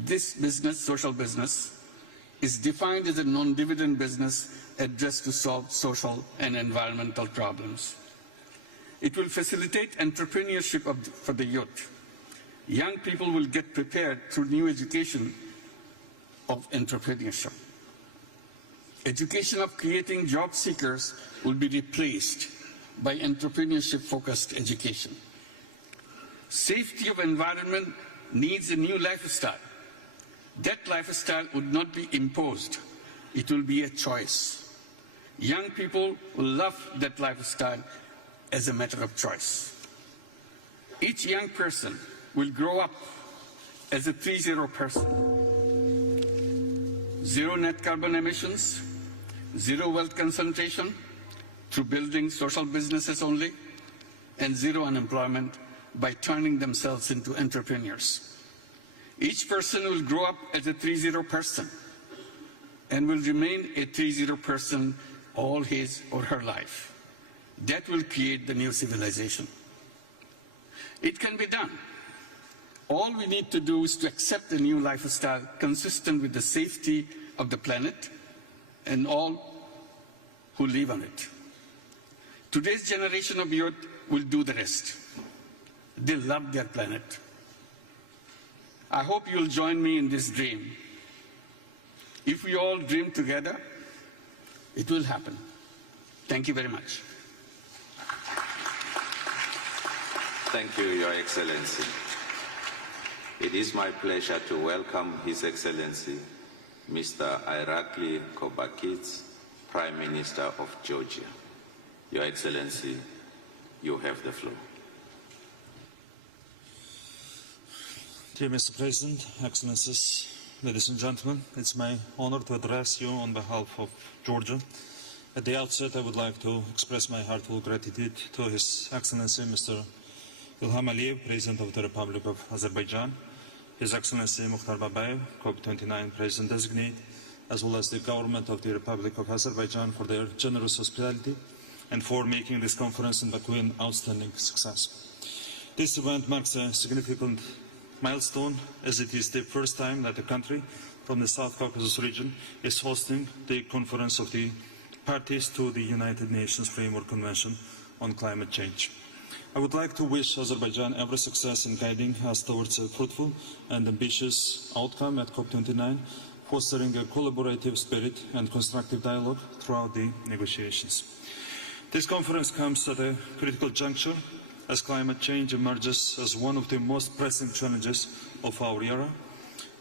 This business, social business, is defined as a non-dividend business addressed to solve social and environmental problems. It will facilitate entrepreneurship for the youth. Young people will get prepared through new education of entrepreneurship. Education of creating job seekers will be replaced by entrepreneurship-focused education. Safety of environment needs a new lifestyle. That lifestyle would not be imposed. It will be a choice. Young people will love that lifestyle as a matter of choice. Each young person will grow up as a 3-0 person. Zero net carbon emissions, zero wealth concentration through building social businesses only, and zero unemployment by turning themselves into entrepreneurs. Each person will grow up as a 3-0 person and will remain a 3-0 person all his or her life. That will create the new civilization. It can be done. All we need to do is to accept a new lifestyle consistent with the safety of the planet and all who live on it. Today's generation of youth will do the rest. They love their planet. I hope you'll join me in this dream. If we all dream together, it will happen. Thank you very much. Thank you, Your Excellency. It is my pleasure to welcome His Excellency, Mr. Irakli Kobakidze, Prime Minister of Georgia. Your Excellency, you have the floor. Dear Mr. President, Excellencies, ladies and gentlemen, it's my honor to address you on behalf of Georgia. At the outset, I would like to express my heartfelt gratitude to His Excellency, Mr. Ilham Aliyev, President of the Republic of Azerbaijan, His Excellency Mukhtar Babayev, COP29 President-designate, as well as the government of the Republic of Azerbaijan for their generous hospitality and for making this conference in Baku an outstanding success. This event marks a significant milestone, as it is the first time that a country from the South Caucasus region is hosting the conference of the parties to the United Nations Framework Convention on Climate Change. I would like to wish Azerbaijan every success in guiding us towards a fruitful and ambitious outcome at COP29, fostering a collaborative spirit and constructive dialogue throughout the negotiations. This conference comes at a critical juncture as climate change emerges as one of the most pressing challenges of our era,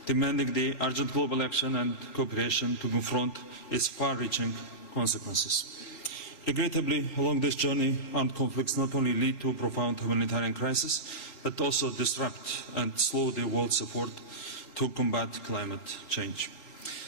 demanding the urgent global action and cooperation to confront its far-reaching consequences. Regrettably, along this journey, armed conflicts not only lead to profound humanitarian crisis, but also disrupt and slow the world's effort to combat climate change.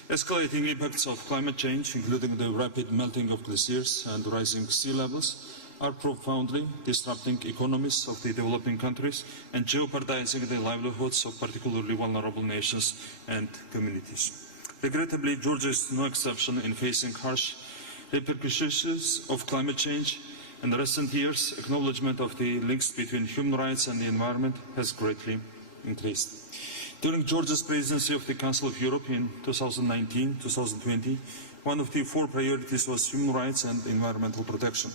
Escalating impacts of climate change, including the rapid melting of glaciers and rising sea levels, are profoundly disrupting economies of the developing countries and jeopardizing the livelihoods of particularly vulnerable nations and communities. Regrettably, Georgia is no exception in facing harsh repercussions of climate change. In recent years, acknowledgement of the links between human rights and the environment has greatly increased. During Georgia's presidency of the Council of Europe in 2019-2020, one of the 4 priorities was human rights and environmental protection.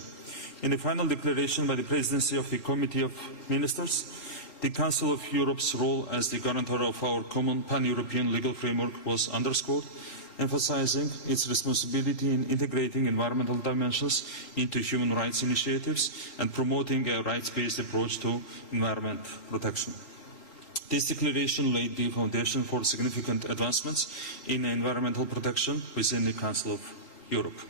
In the final declaration by the presidency of the Committee of Ministers, the Council of Europe's role as the guarantor of our common pan-European legal framework was underscored, emphasizing its responsibility in integrating environmental dimensions into human rights initiatives and promoting a rights-based approach to environment protection. This declaration laid the foundation for significant advancements in environmental protection within the Council of Europe.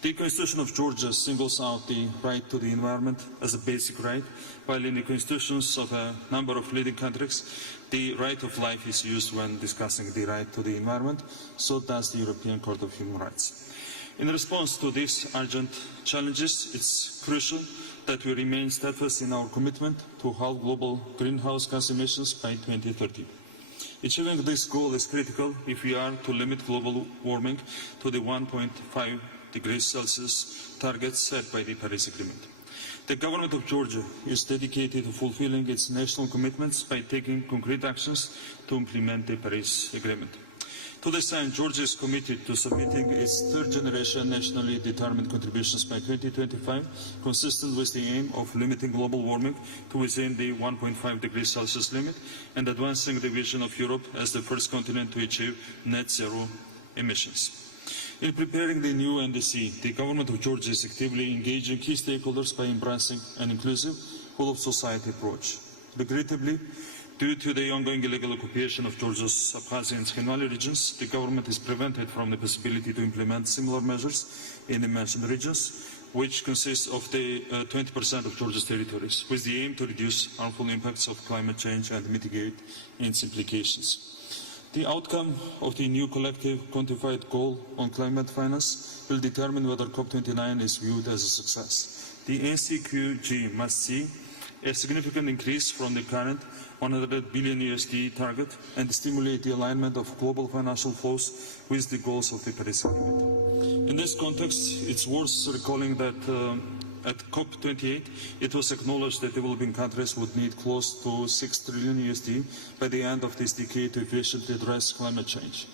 The Constitution of Georgia singles out the right to the environment as a basic right, while in the constitutions of a number of leading countries, the right of life is used when discussing the right to the environment, so does the European Court of Human Rights. In response to these urgent challenges, it's crucial that we remain steadfast in our commitment to halve global greenhouse gas emissions by 2030. Achieving this goal is critical if we are to limit global warming to the 1.5 degrees Celsius target set by the Paris Agreement. The government of Georgia is dedicated to fulfilling its national commitments by taking concrete actions to implement the Paris Agreement. To this end, Georgia is committed to submitting its third-generation nationally determined contributions by 2025, consistent with the aim of limiting global warming to within the 1.5 degrees Celsius limit and advancing the vision of Europe as the first continent to achieve net zero emissions. In preparing the new NDC, the government of Georgia is actively engaging key stakeholders by embracing an inclusive, whole-of-society approach. Regrettably, due to the ongoing illegal occupation of Georgia's Abkhazia and Sakhalin regions, the government is prevented from the possibility to implement similar measures in the mentioned regions, which consists of the 20% of Georgia's territories, with the aim to reduce harmful impacts of climate change and mitigate its implications. The outcome of the new collective quantified goal on climate finance will determine whether COP29 is viewed as a success. The NCQG must see a significant increase from the current $100 billion USD target and stimulate the alignment of global financial flows with the goals of the Paris Agreement. In this context, it's worth recalling that at COP28, it was acknowledged that developing countries would need close to $6 trillion USD by the end of this decade to efficiently address climate change.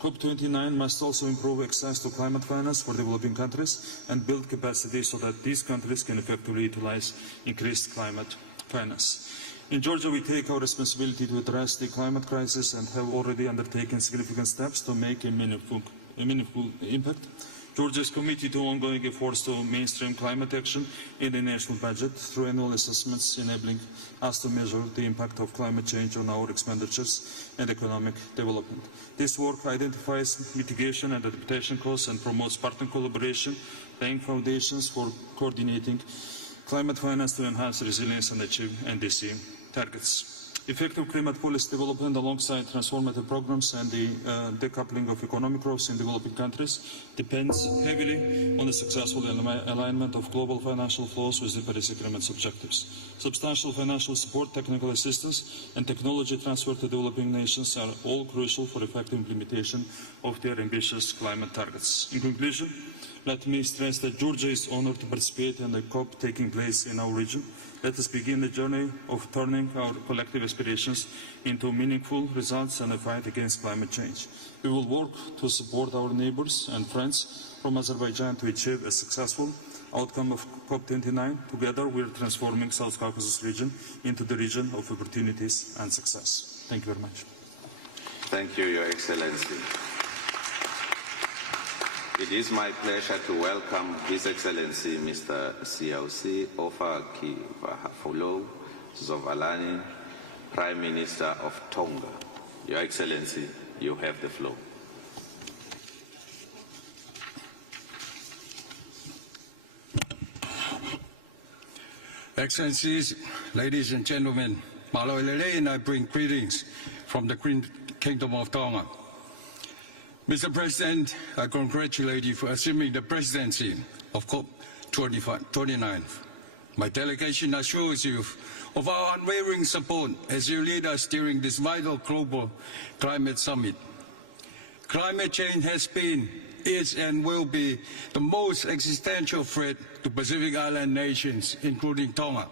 COP29 must also improve access to climate finance for developing countries and build capacity so that these countries can effectively utilize increased climate finance. In Georgia, we take our responsibility to address the climate crisis and have already undertaken significant steps to make a meaningful impact. Georgia is committed to ongoing efforts to mainstream climate action in the national budget through annual assessments, enabling us to measure the impact of climate change on our expenditures and economic development. This work identifies mitigation and adaptation costs and promotes partner collaboration, laying foundations for coordinating climate finance to enhance resilience and achieve NDC targets. Effective climate policy development alongside transformative programs and the decoupling of economic growth in developing countries depends heavily on the successful alignment of global financial flows with the Paris Agreement's objectives. Substantial financial support, technical assistance, and technology transfer to developing nations are all crucial for effective implementation of their ambitious climate targets. In conclusion, let me stress that Georgia is honored to participate in the COP taking place in our region. Let us begin the journey of turning our collective aspirations into meaningful results and a fight against climate change. We will work to support our neighbors and friends from Azerbaijan to achieve a successful outcome of COP29. Together, we are transforming South Caucasus region into the region of opportunities and success. Thank you very much. Thank you, Your Excellency. It is my pleasure to welcome His Excellency Mr. COC Ofakifahafolo Zovalani, Prime Minister of Tonga. Your Excellency, you have the floor. Excellencies, ladies and gentlemen, Maloelele, and I bring greetings from the Kingdom of Tonga. Mr. President, I congratulate you for assuming the presidency of COP29. My delegation assures you of our unwavering support as you lead us during this vital global climate summit. Climate change has been, is, and will be the most existential threat to Pacific Island nations, including Tonga.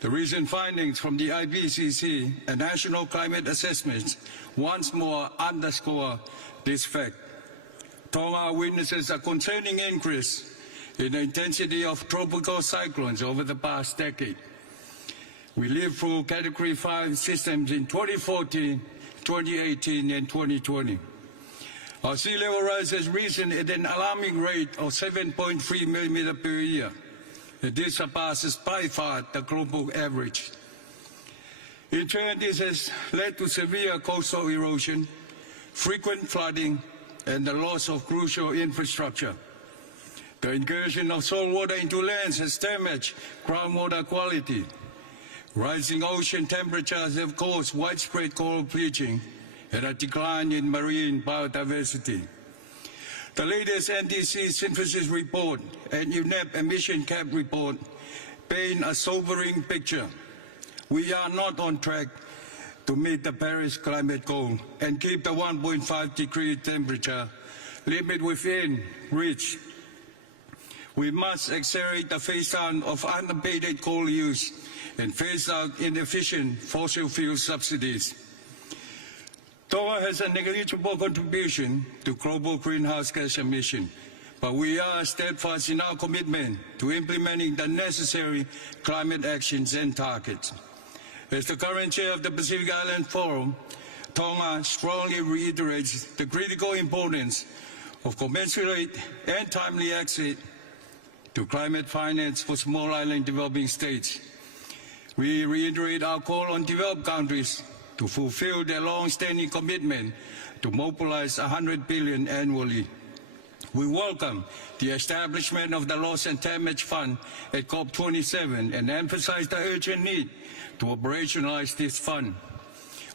The recent findings from the IPCC and national climate assessments once more underscore this fact. Tonga witnesses a concerning increase in the intensity of tropical cyclones over the past decade. We lived through Category 5 systems in 2014, 2018, and 2020. Our sea level rise has risen at an alarming rate of 7.3 millimeters per year. This surpasses by far the global average. In turn, this has led to severe coastal erosion, frequent flooding, and the loss of crucial infrastructure. The incursion of salt water into lands has damaged groundwater quality. Rising ocean temperatures have caused widespread coral bleaching and a decline in marine biodiversity. The latest NDC synthesis report and UNEP emission cap report paint a sobering picture. We are not on track to meet the Paris climate goal and keep the 1.5 degree temperature limit within reach. We must accelerate the phase-down of unabated coal use and phase out inefficient fossil fuel subsidies. Tonga has a negligible contribution to global greenhouse gas emission, but we are steadfast in our commitment to implementing the necessary climate actions and targets. As the current chair of the Pacific Island Forum, Tonga strongly reiterates the critical importance of commensurate and timely access to climate finance for small island developing states. We reiterate our call on developed countries to fulfill their long-standing commitment to mobilize $100 billion annually. We welcome the establishment of the Loss and Damage Fund at COP27 and emphasize the urgent need to operationalize this fund.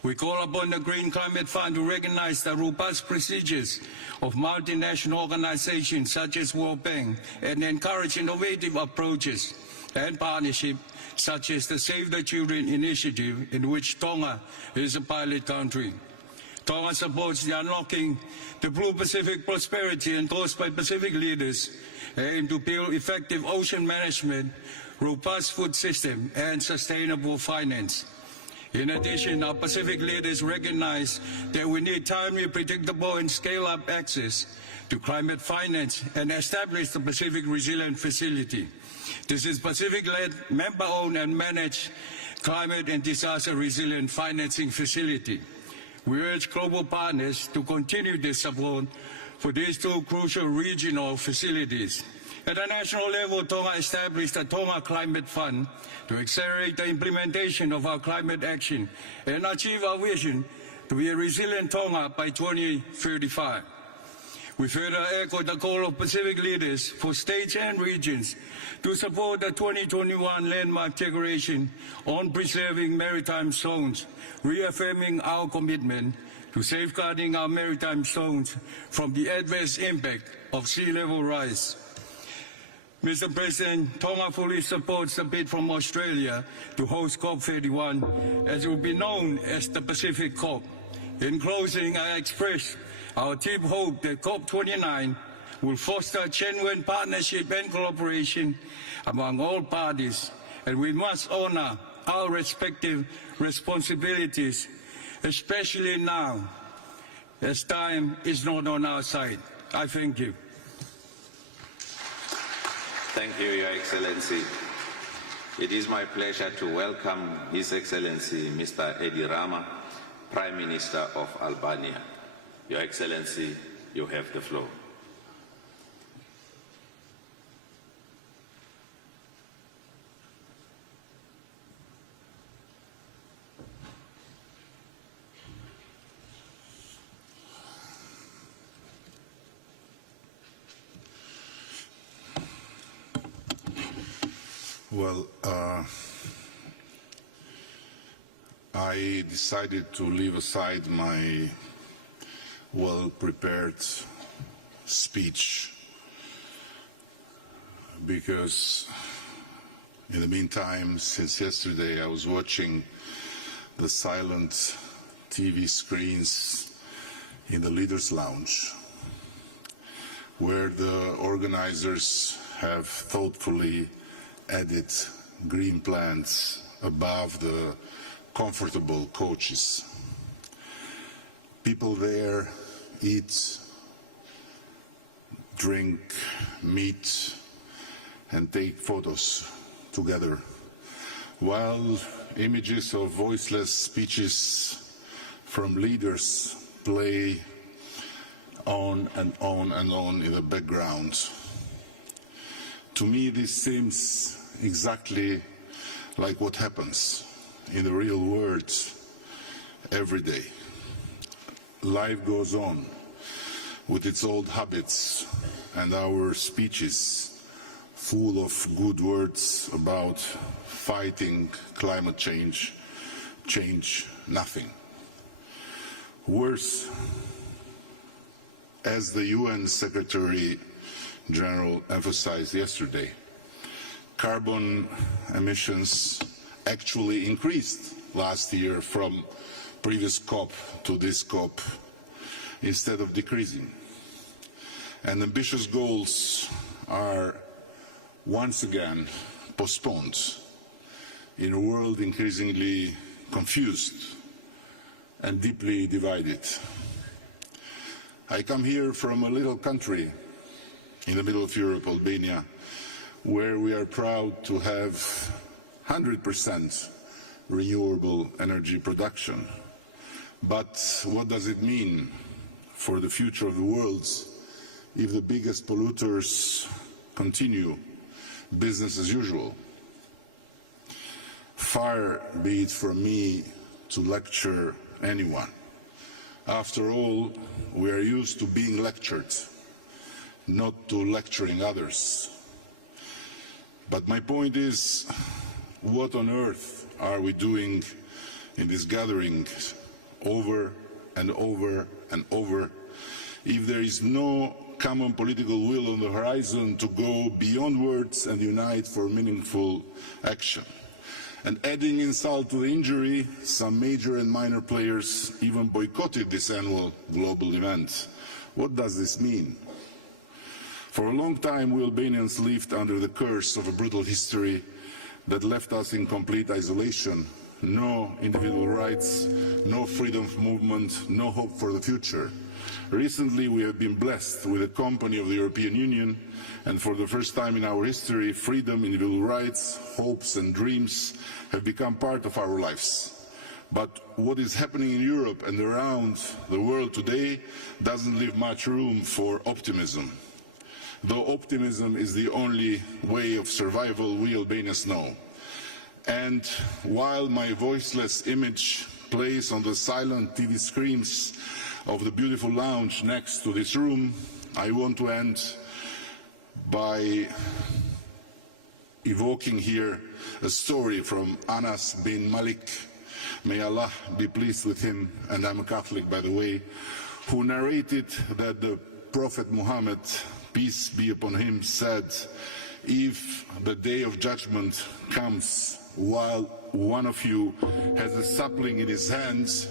We call upon the Green Climate Fund to recognize the robust procedures of multinational organizations such as World Bank and encourage innovative approaches and partnership such as the Save the Children initiative, in which Tonga is a pilot country. Tonga supports the Unlocking the Blue Pacific Prosperity endorsed by Pacific leaders, aim to build effective ocean management, robust food system, and sustainable finance. In addition, our Pacific leaders recognize that we need timely, predictable, and scale-up access to climate finance and establish the Pacific Resilient Facility. This is Pacific-led, member-owned and managed climate and disaster resilient financing facility. We urge global partners to continue this support for these two crucial regional facilities. At a national level, Tonga established a Tonga Climate Fund to accelerate the implementation of our climate action and achieve our vision to be a resilient Tonga by 2035. We further echo the call of Pacific leaders for states and regions to support the 2021 landmark declaration on preserving maritime zones, reaffirming our commitment to safeguarding our maritime zones from the adverse impact of sea level rise. Mr. President, Tonga fully supports the bid from Australia to host COP31, as it will be known as the Pacific COP. In closing, I express our deep hope that COP29 will foster genuine partnership and collaboration among all parties, and we must honor our respective responsibilities, especially now, as time is not on our side. I thank you. Thank you, Your Excellency. It is my pleasure to welcome His Excellency Mr. Edi Rama, Prime Minister of Albania. Your Excellency, you have the floor. Well, I decided to leave aside my well-prepared speech because in the meantime, since yesterday, I was watching the silent TV screens in the Leaders' Lounge, where the organizers have thoughtfully added green plants above the comfortable coaches. People there eat, drink, meet, and take photos together, while images of voiceless speeches from leaders play on and on and on in the background. To me, this seems exactly like what happens in the real world every day. Life goes on with its old habits, and our speeches full of good words about fighting climate change change nothing. Worse, as the UN Secretary General emphasized yesterday, carbon emissions actually increased last year from previous COP to this COP instead of decreasing. And ambitious goals are once again postponed in a world increasingly confused and deeply divided. I come here from a little country in the middle of Europe, Albania, where we are proud to have 100% renewable energy production. But what does it mean for the future of the world if the biggest polluters continue business as usual? Far be it from me to lecture anyone. After all, we are used to being lectured, not to lecturing others. But my point is, what on earth are we doing in this gathering over and over and over if there is no common political will on the horizon to go beyond words and unite for meaningful action? And adding insult to the injury, some major and minor players even boycotted this annual global event. What does this mean? For a long time, we Albanians lived under the curse of a brutal history that left us in complete isolation. No individual rights, no freedom of movement, no hope for the future. Recently, we have been blessed with the company of the European Union, and for the first time in our history, freedom, individual rights, hopes and dreams have become part of our lives. But what is happening in Europe and around the world today doesn't leave much room for optimism. Though optimism is the only way of survival we Albanians know. And while my voiceless image plays on the silent TV screens of the beautiful lounge next to this room, I want to end by evoking here a story from Anas bin Malik, may Allah be pleased with him, and I'm a Catholic by the way, who narrated that the Prophet Muhammad, peace be upon him, said, if the day of judgment comes while one of you has a sapling in his hands,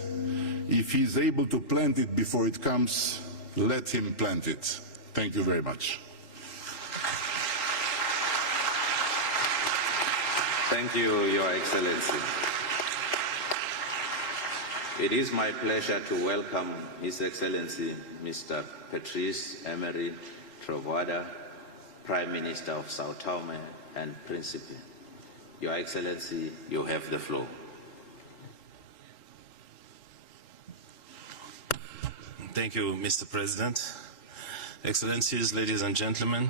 if he is able to plant it before it comes, let him plant it. Thank you very much. Thank you, Your Excellency. It is my pleasure to welcome His Excellency Mr. Patrice Emery Trovoada, Prime Minister of Sao Tome and Principe. Your Excellency, you have the floor. Thank you, Mr. President. Excellencies, ladies and gentlemen,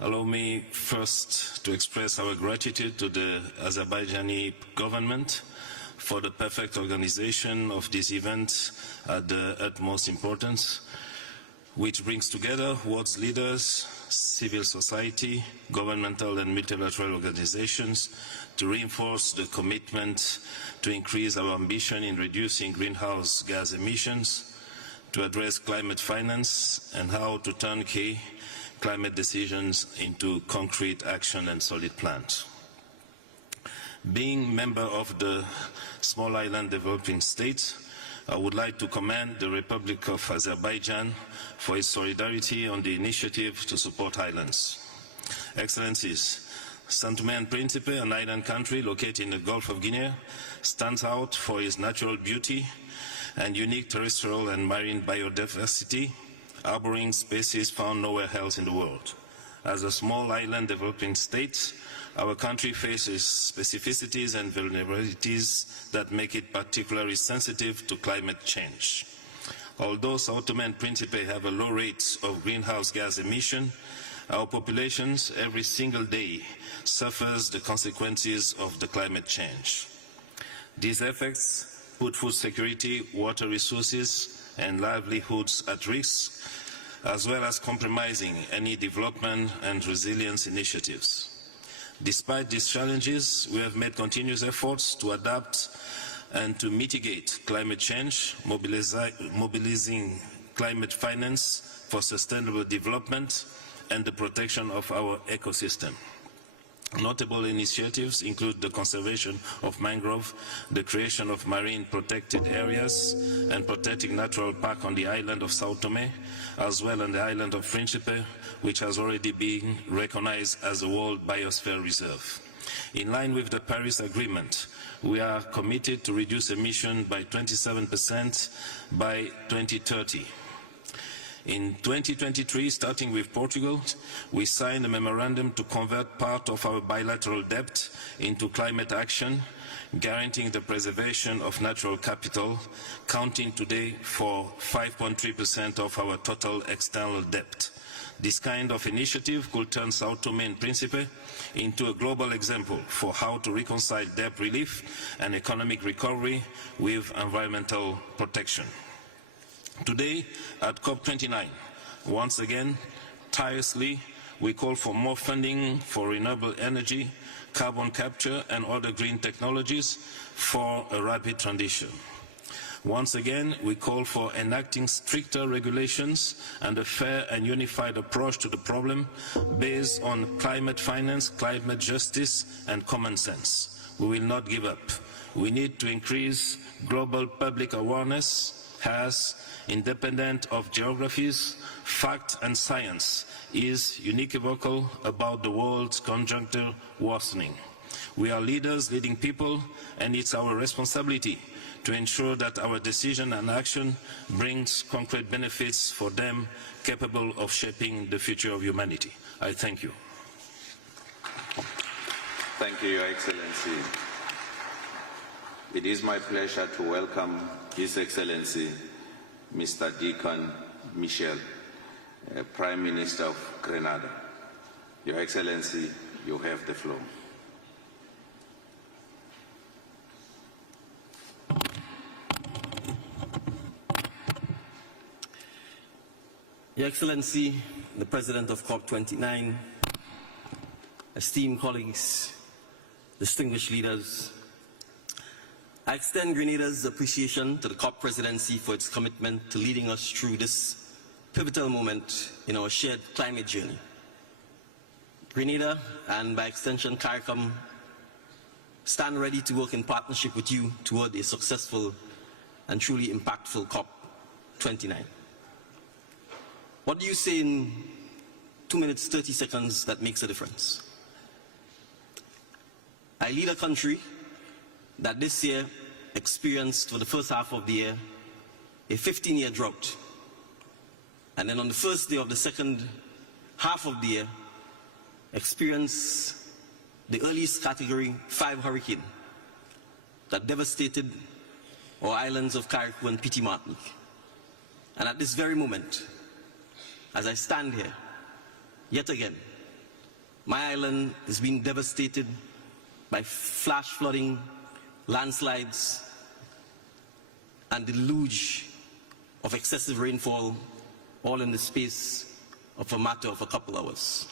allow me first to express our gratitude to the Azerbaijani government for the perfect organization of this event at the utmost importance, which brings together world's leaders, civil society, governmental and multilateral organizations to reinforce the commitment to increase our ambition in reducing greenhouse gas emissions, to address climate finance, and how to turn key climate decisions into concrete action and solid plans. Being member of the Small Island Developing States, I would like to commend the Republic of Azerbaijan for its solidarity on the initiative to support islands. Excellencies, Sao Tome and Principe, an island country located in the Gulf of Guinea, stands out for its natural beauty and unique terrestrial and marine biodiversity, harboring species found nowhere else in the world. As a small island developing state, our country faces specificities and vulnerabilities that make it particularly sensitive to climate change. Although Sao Tome and Principe have a low rate of greenhouse gas emission, our populations every single day suffers the consequences of the climate change. These effects put food security, water resources, and livelihoods at risk, as well as compromising any development and resilience initiatives. Despite these challenges, we have made continuous efforts to adapt and to mitigate climate change, mobilizing climate finance for sustainable development and the protection of our ecosystem. Notable initiatives include the conservation of mangrove, the creation of marine protected areas, and protecting natural park on the island of Sao Tome, as well on the island of Principe, which has already been recognized as a World Biosphere Reserve. In line with the Paris Agreement, we are committed to reduce emissions by 27% by 2030. In 2023, starting with Portugal, we signed a memorandum to convert part of our bilateral debt into climate action, guaranteeing the preservation of natural capital, counting today for 5.3% of our total external debt. This kind of initiative could turn Sao Tome and Principe into a global example for how to reconcile debt relief and economic recovery with environmental protection. Today, at COP29, once again, tirelessly, we call for more funding for renewable energy, carbon capture and other green technologies for a rapid transition. Once again, we call for enacting stricter regulations and a fair and unified approach to the problem based on climate finance, climate justice and common sense. we will not give up. We need to increase global public awareness as, independent of geographies, fact and science is unequivocal about the world's conjuncture worsening. We are leaders leading people, and it's our responsibility to ensure that our decision and action brings concrete benefits for them capable of shaping the future of humanity. I thank you. Thank you, Your Excellency. It is my pleasure to welcome His Excellency, Mr. Deacon Michel, Prime Minister of Grenada. Your Excellency, you have the floor. Your Excellency, the President of COP29, esteemed colleagues, distinguished leaders, I extend Grenada's appreciation to the COP presidency for its commitment to leading us through this pivotal moment in our shared climate journey. Grenada, and by extension CARICOM, stand ready to work in partnership with you toward a successful and truly impactful COP29. What do you say in 2 minutes, 30 seconds that makes a difference? I lead a country that this year experienced, for the first half of the year, a 15-year drought. And then on the first day of the second half of the year, experienced the earliest category 5 hurricane that devastated our islands of Carriacou and Petit Martinique. And at this very moment, as I stand here, yet again, my island is being devastated by flash flooding, landslides, and deluge of excessive rainfall, all in the space of a matter of a couple hours.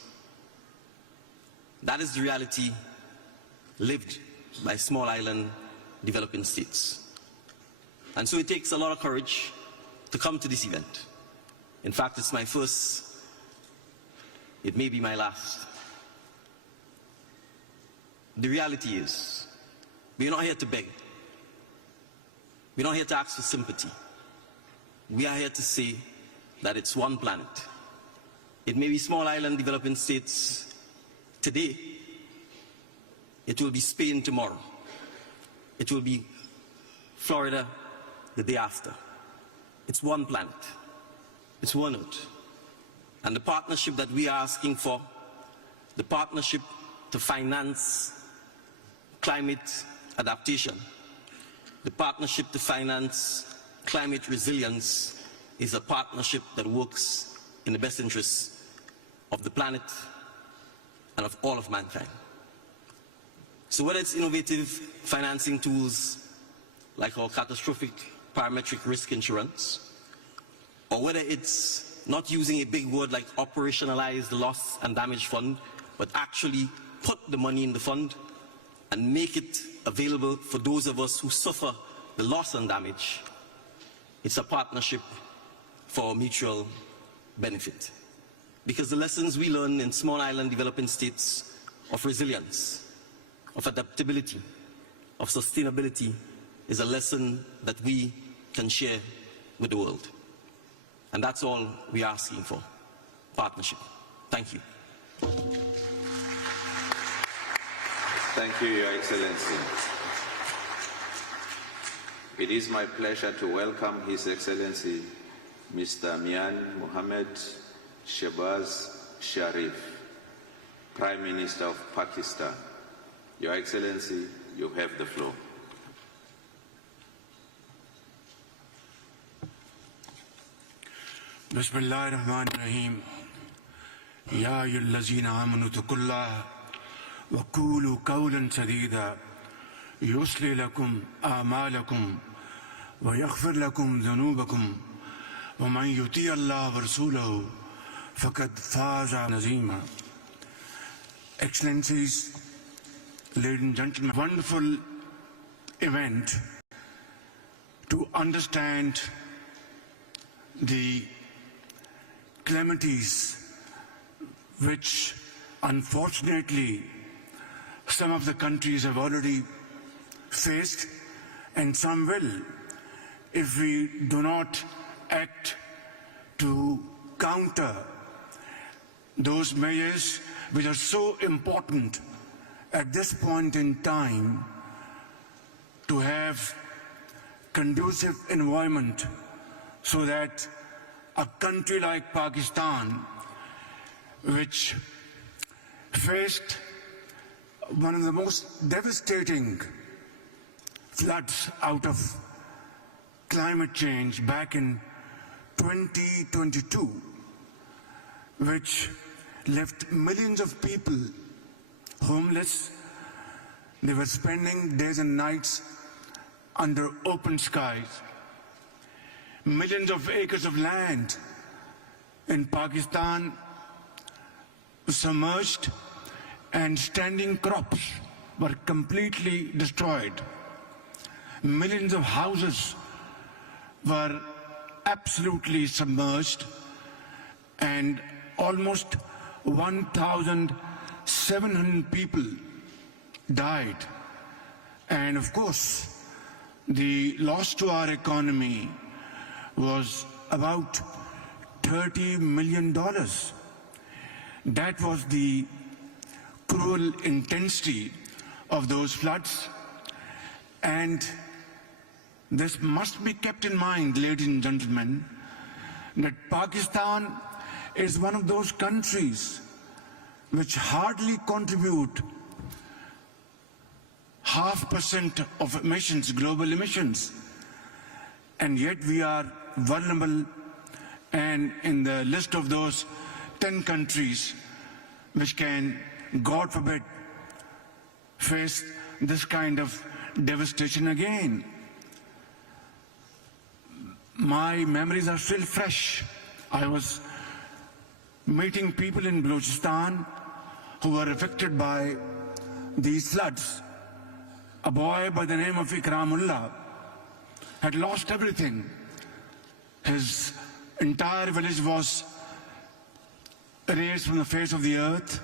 That is the reality lived by small island developing states. And so it takes a lot of courage to come to this event. In fact, it's my first, it may be my last. The reality is, we're not here to beg. We're not here to ask for sympathy. We are here to say that it's one planet. It may be small island developing states today. It will be Spain tomorrow. It will be Florida the day after. It's one planet. It's one Earth. And the partnership that we are asking for, the partnership to finance climate adaptation, the partnership to finance climate resilience, is a partnership that works in the best interests of the planet and of all of mankind. So whether it's innovative financing tools like our catastrophic parametric risk insurance, or whether it's not using a big word like operationalize the loss and damage fund, but actually put the money in the fund and make it available for those of us who suffer the loss and damage, it's a partnership for mutual benefit. Because the lessons we learn in small island developing states of resilience, of adaptability, of sustainability is a lesson that we can share with the world. And that's all we are asking for, partnership. Thank you. Thank you, Your Excellency. It is my pleasure to welcome His Excellency, Mr. Mian Mohammed Shehbaz Sharif, Prime Minister of Pakistan. Your Excellency, you have the floor. Bismillahirrahmanirrahim. Ya ayyuhallazina amanu taqullaha wa qulu qawlan sadida yuslih lakum a'malakum wa yaghfir lakum dhunubakum wa man yuti' Allah wa rasulahu faqad faza azima. Excellencies, ladies and gentlemen, wonderful event to understand the calamities which unfortunately some of the countries have already faced, and some will, if we do not act to counter those measures which are so important at this point in time to have conducive environment so that a country like Pakistan, which faced one of the most devastating floods out of climate change back in 2022, which left millions of people homeless. They were spending days and nights under open skies. Millions of acres of land in Pakistan submerged, and standing crops were completely destroyed. Millions of houses were absolutely submerged, and almost 1,700 people died. And of course, the loss to our economy was about $30 million. That was the cruel intensity of those floods. And this must be kept in mind, ladies and gentlemen, that Pakistan is one of those countries which hardly contribute 0.5% of emissions, global emissions. And yet we are vulnerable and in the list of those 10 countries which can, God forbid, face this kind of devastation again. My memories are still fresh. I was meeting people in Balochistan who were affected by these floods. A boy by the name of Ikramullah had lost everything. His entire village was erased from the face of the earth.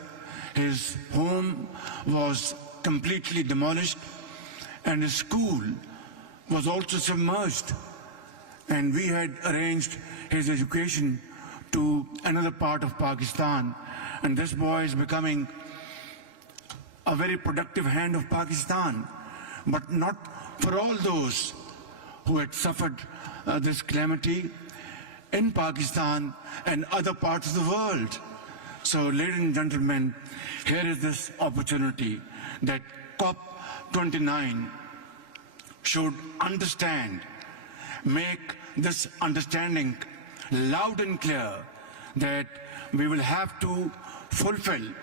His home was completely demolished, and his school was also submerged. And we had arranged his education to another part of Pakistan. And this boy is becoming a very productive hand of Pakistan, but not for all those who had suffered this calamity in Pakistan and other parts of the world. So, ladies and gentlemen, here is this opportunity that COP29 should understand, make this understanding loud and clear, that we will have to fulfill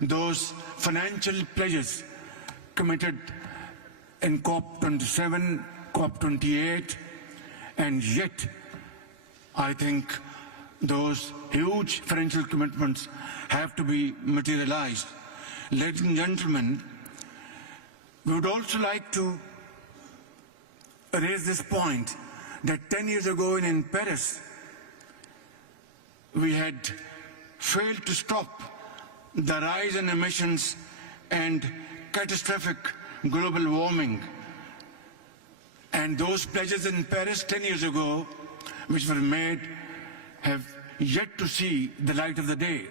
those financial pledges committed in COP27, COP28, and yet I think those huge financial commitments have to be materialized. Ladies and gentlemen, we would also like to raise this point that 10 years ago in Paris, we had failed to stop the rise in emissions and catastrophic global warming. And those pledges in Paris 10 years ago, which were made, have yet to see the light of the day.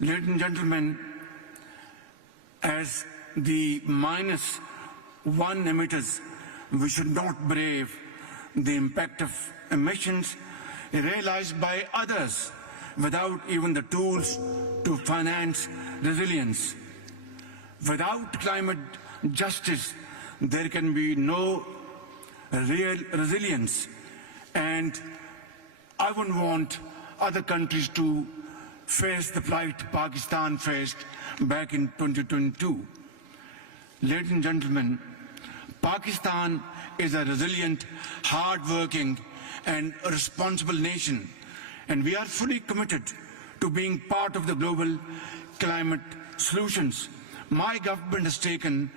Ladies and gentlemen, as the -1 emitters, we should not brave the impact of emissions realized by others without even the tools to finance resilience. Without climate justice, there can be no real resilience. And I wouldn't want other countries to face the plight Pakistan faced back in 2022. Ladies and gentlemen, Pakistan is a resilient, hard-working, and responsible nation, and we are fully committed to being part of the global climate solutions. My government has taken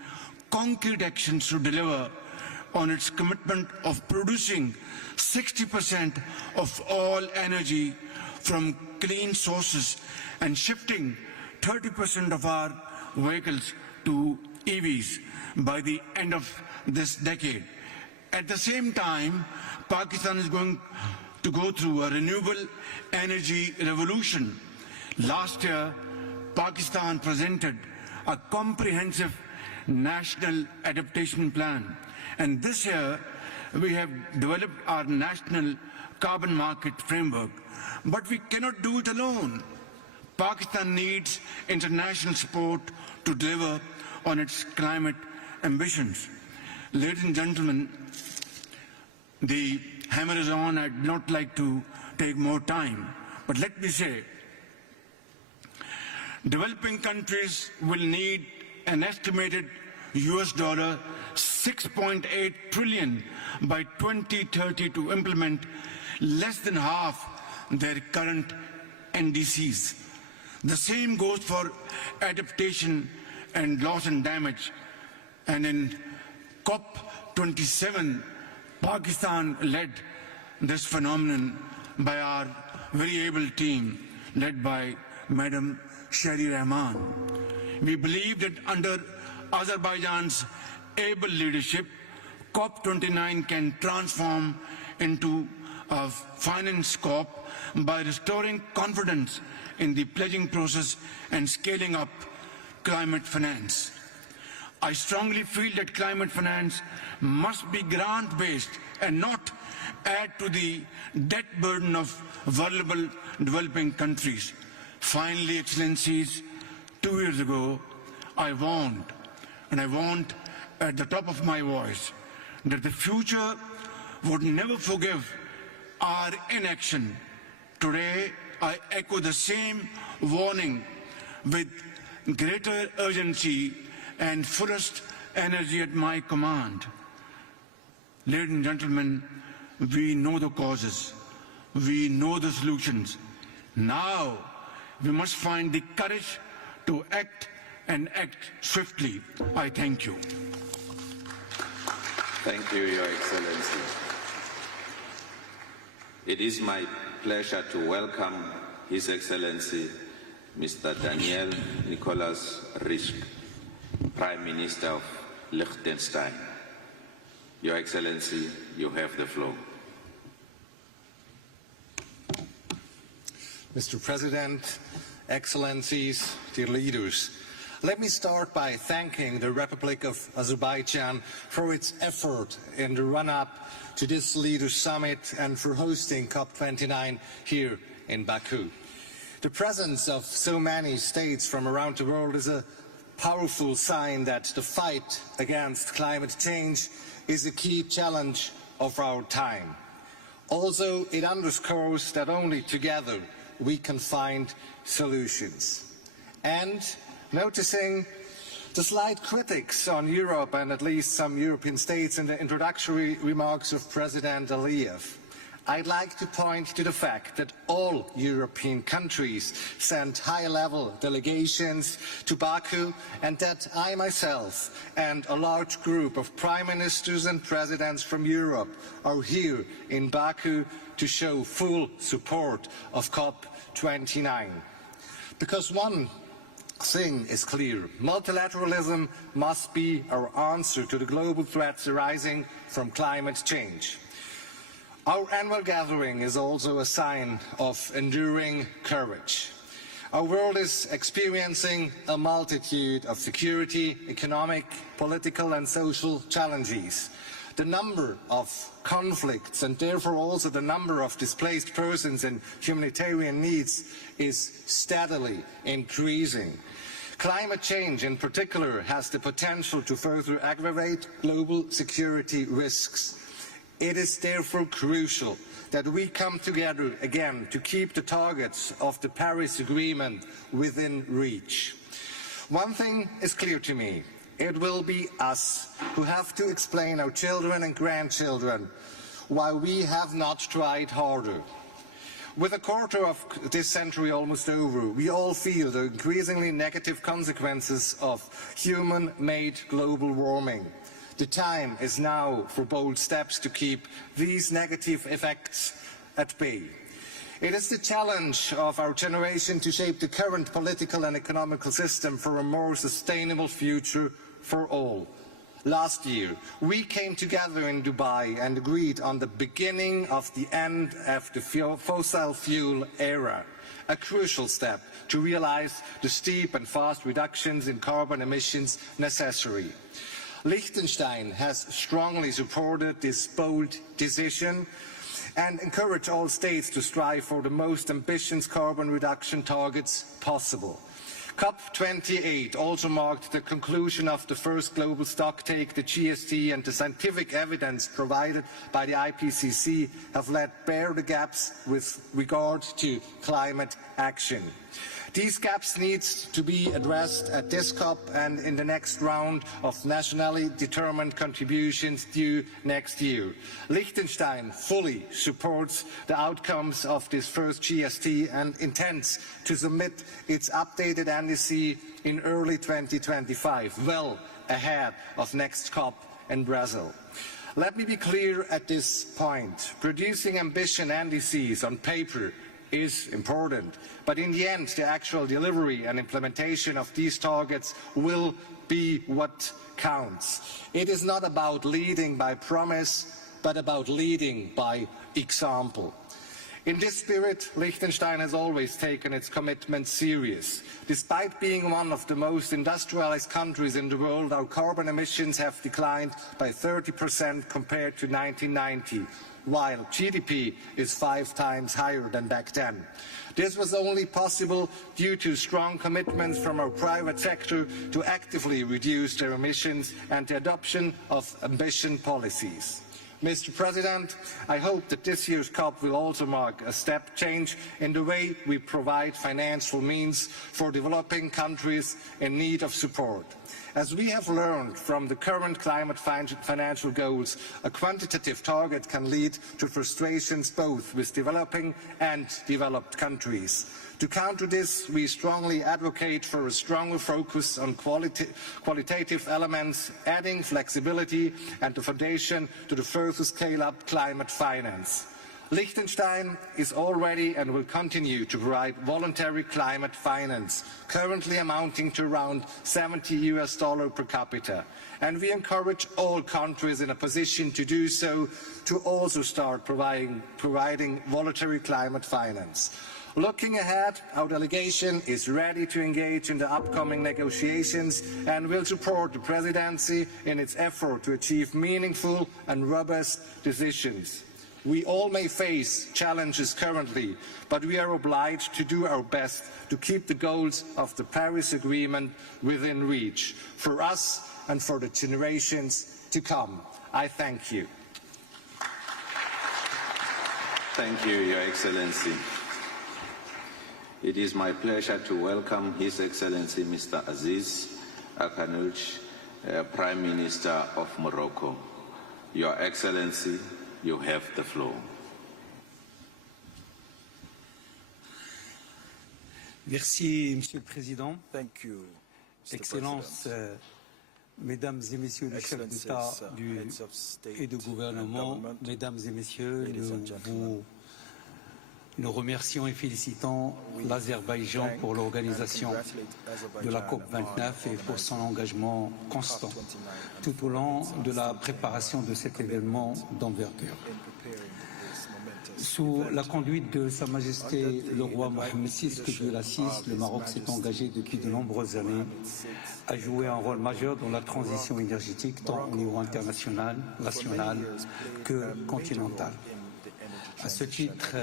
concrete actions to deliver on its commitment of producing 60% of all energy from clean sources and shifting 30% of our vehicles to EVs by the end of this decade. At the same time, Pakistan is going to go through a renewable energy revolution. Last year, Pakistan presented a comprehensive national adaptation plan. And this year, we have developed our national carbon market framework. But we cannot do it alone. Pakistan needs international support to deliver on its climate ambitions. Ladies and gentlemen, the hammer is on. I'd not like to take more time, but let me say, developing countries will need an estimated $6.8 trillion by 2030 to implement less than half their current NDCs. The same goes for adaptation and loss and damage. And in COP27, Pakistan led this phenomenon by our very able team, led by Madam Shari Rahman. We believe that under Azerbaijan's able leadership, COP29 can transform into a finance COP by restoring confidence in the pledging process and scaling up climate finance. I strongly feel that climate finance must be grant-based and not add to the debt burden of vulnerable developing countries. Finally, Excellencies, 2 years ago, I warned, and I warned at the top of my voice, that the future would never forgive our inaction. Today, I echo the same warning with greater urgency and fullest energy at my command. Ladies and gentlemen, we know the causes, we know the solutions. Now, we must find the courage to act and act swiftly. I thank you. Thank you, Your Excellency. It is my pleasure to welcome His Excellency Mr. Daniel Nicolas Risch, Prime Minister of Liechtenstein. Your Excellency, you have the floor. Mr. President, Excellencies, dear leaders, let me start by thanking the Republic of Azerbaijan for its effort in the run-up to this Leaders' Summit and for hosting COP29 here in Baku. The presence of so many states from around the world is a powerful sign that the fight against climate change is a key challenge of our time. Also, it underscores that only together we can find solutions. And noticing the slight critics on Europe and at least some European states in the introductory remarks of President Aliyev, I'd like to point to the fact that all European countries sent high-level delegations to Baku and that I myself and a large group of prime ministers and presidents from Europe are here in Baku to show full support of COP29. Because one thing is clear, multilateralism must be our answer to the global threats arising from climate change. Our annual gathering is also a sign of enduring courage. Our world is experiencing a multitude of security, economic, political and social challenges. The number of conflicts and therefore also the number of displaced persons and humanitarian needs is steadily increasing. Climate change in particular has the potential to further aggravate global security risks. It is therefore crucial that we come together again to keep the targets of the Paris Agreement within reach. One thing is clear to me. It will be us who have to explain our children and grandchildren why we have not tried harder. With a quarter of this century almost over, we all feel the increasingly negative consequences of human-made global warming. The time is now for bold steps to keep these negative effects at bay. It is the challenge of our generation to shape the current political and economical system for a more sustainable future for all. Last year, we came together in Dubai and agreed on the beginning of the end of the fossil fuel era, a crucial step to realize the steep and fast reductions in carbon emissions necessary. Liechtenstein has strongly supported this bold decision and encouraged all states to strive for the most ambitious carbon reduction targets possible. COP28 also marked the conclusion of the first global stocktake. The GST and the scientific evidence provided by the IPCC have let bare the gaps with regard to climate action. These gaps need to be addressed at this COP and in the next round of nationally determined contributions due next year. Liechtenstein fully supports the outcomes of this first GST and intends to submit its updated NDC in early 2025, well ahead of next COP in Brazil. Let me be clear at this point. Producing ambition NDCs on paper is important, but in the end, the actual delivery and implementation of these targets will be what counts. It is not about leading by promise, but about leading by example. In this spirit, Liechtenstein has always taken its commitments serious. Despite being one of the most industrialized countries in the world, our carbon emissions have declined by 30% compared to 1990. While GDP is 5 times higher than back then. This was only possible due to strong commitments from our private sector to actively reduce their emissions and the adoption of ambitious policies. Mr. President, I hope that this year's COP will also mark a step change in the way we provide financial means for developing countries in need of support. As we have learned from the current climate financial goals, a quantitative target can lead to frustrations both with developing and developed countries. To counter this, we strongly advocate for a stronger focus on qualitative elements, adding flexibility and the foundation to the further scale-up climate finance. Liechtenstein is already and will continue to provide voluntary climate finance, currently amounting to around $70 per capita. And we encourage all countries in a position to do so to also start providing voluntary climate finance. Looking ahead, our delegation is ready to engage in the upcoming negotiations and will support the presidency in its effort to achieve meaningful and robust decisions. We all may face challenges currently, but we are obliged to do our best to keep the goals of the Paris Agreement within reach, for us and for the generations to come. I thank you. Thank you, Your Excellency. It is my pleasure to welcome His Excellency Mr. Aziz Akanouch, Prime Minister of Morocco. Your Excellency, you have the floor. Merci, Monsieur le Président. Thank you, Excellences, Mesdames et Messieurs les chefs d'État et de gouvernement, Mesdames et Messieurs, nous remercions et félicitons l'Azerbaïdjan pour l'organisation de la COP29 et pour son engagement constant tout au long de la préparation de cet événement d'envergure. Sous la conduite de Sa Majesté le roi Mohammed VI, que Dieu l'assiste, le Maroc s'est engagé depuis de nombreuses années à jouer un rôle majeur dans la transition énergétique tant au niveau international, national que continental. À ce titre,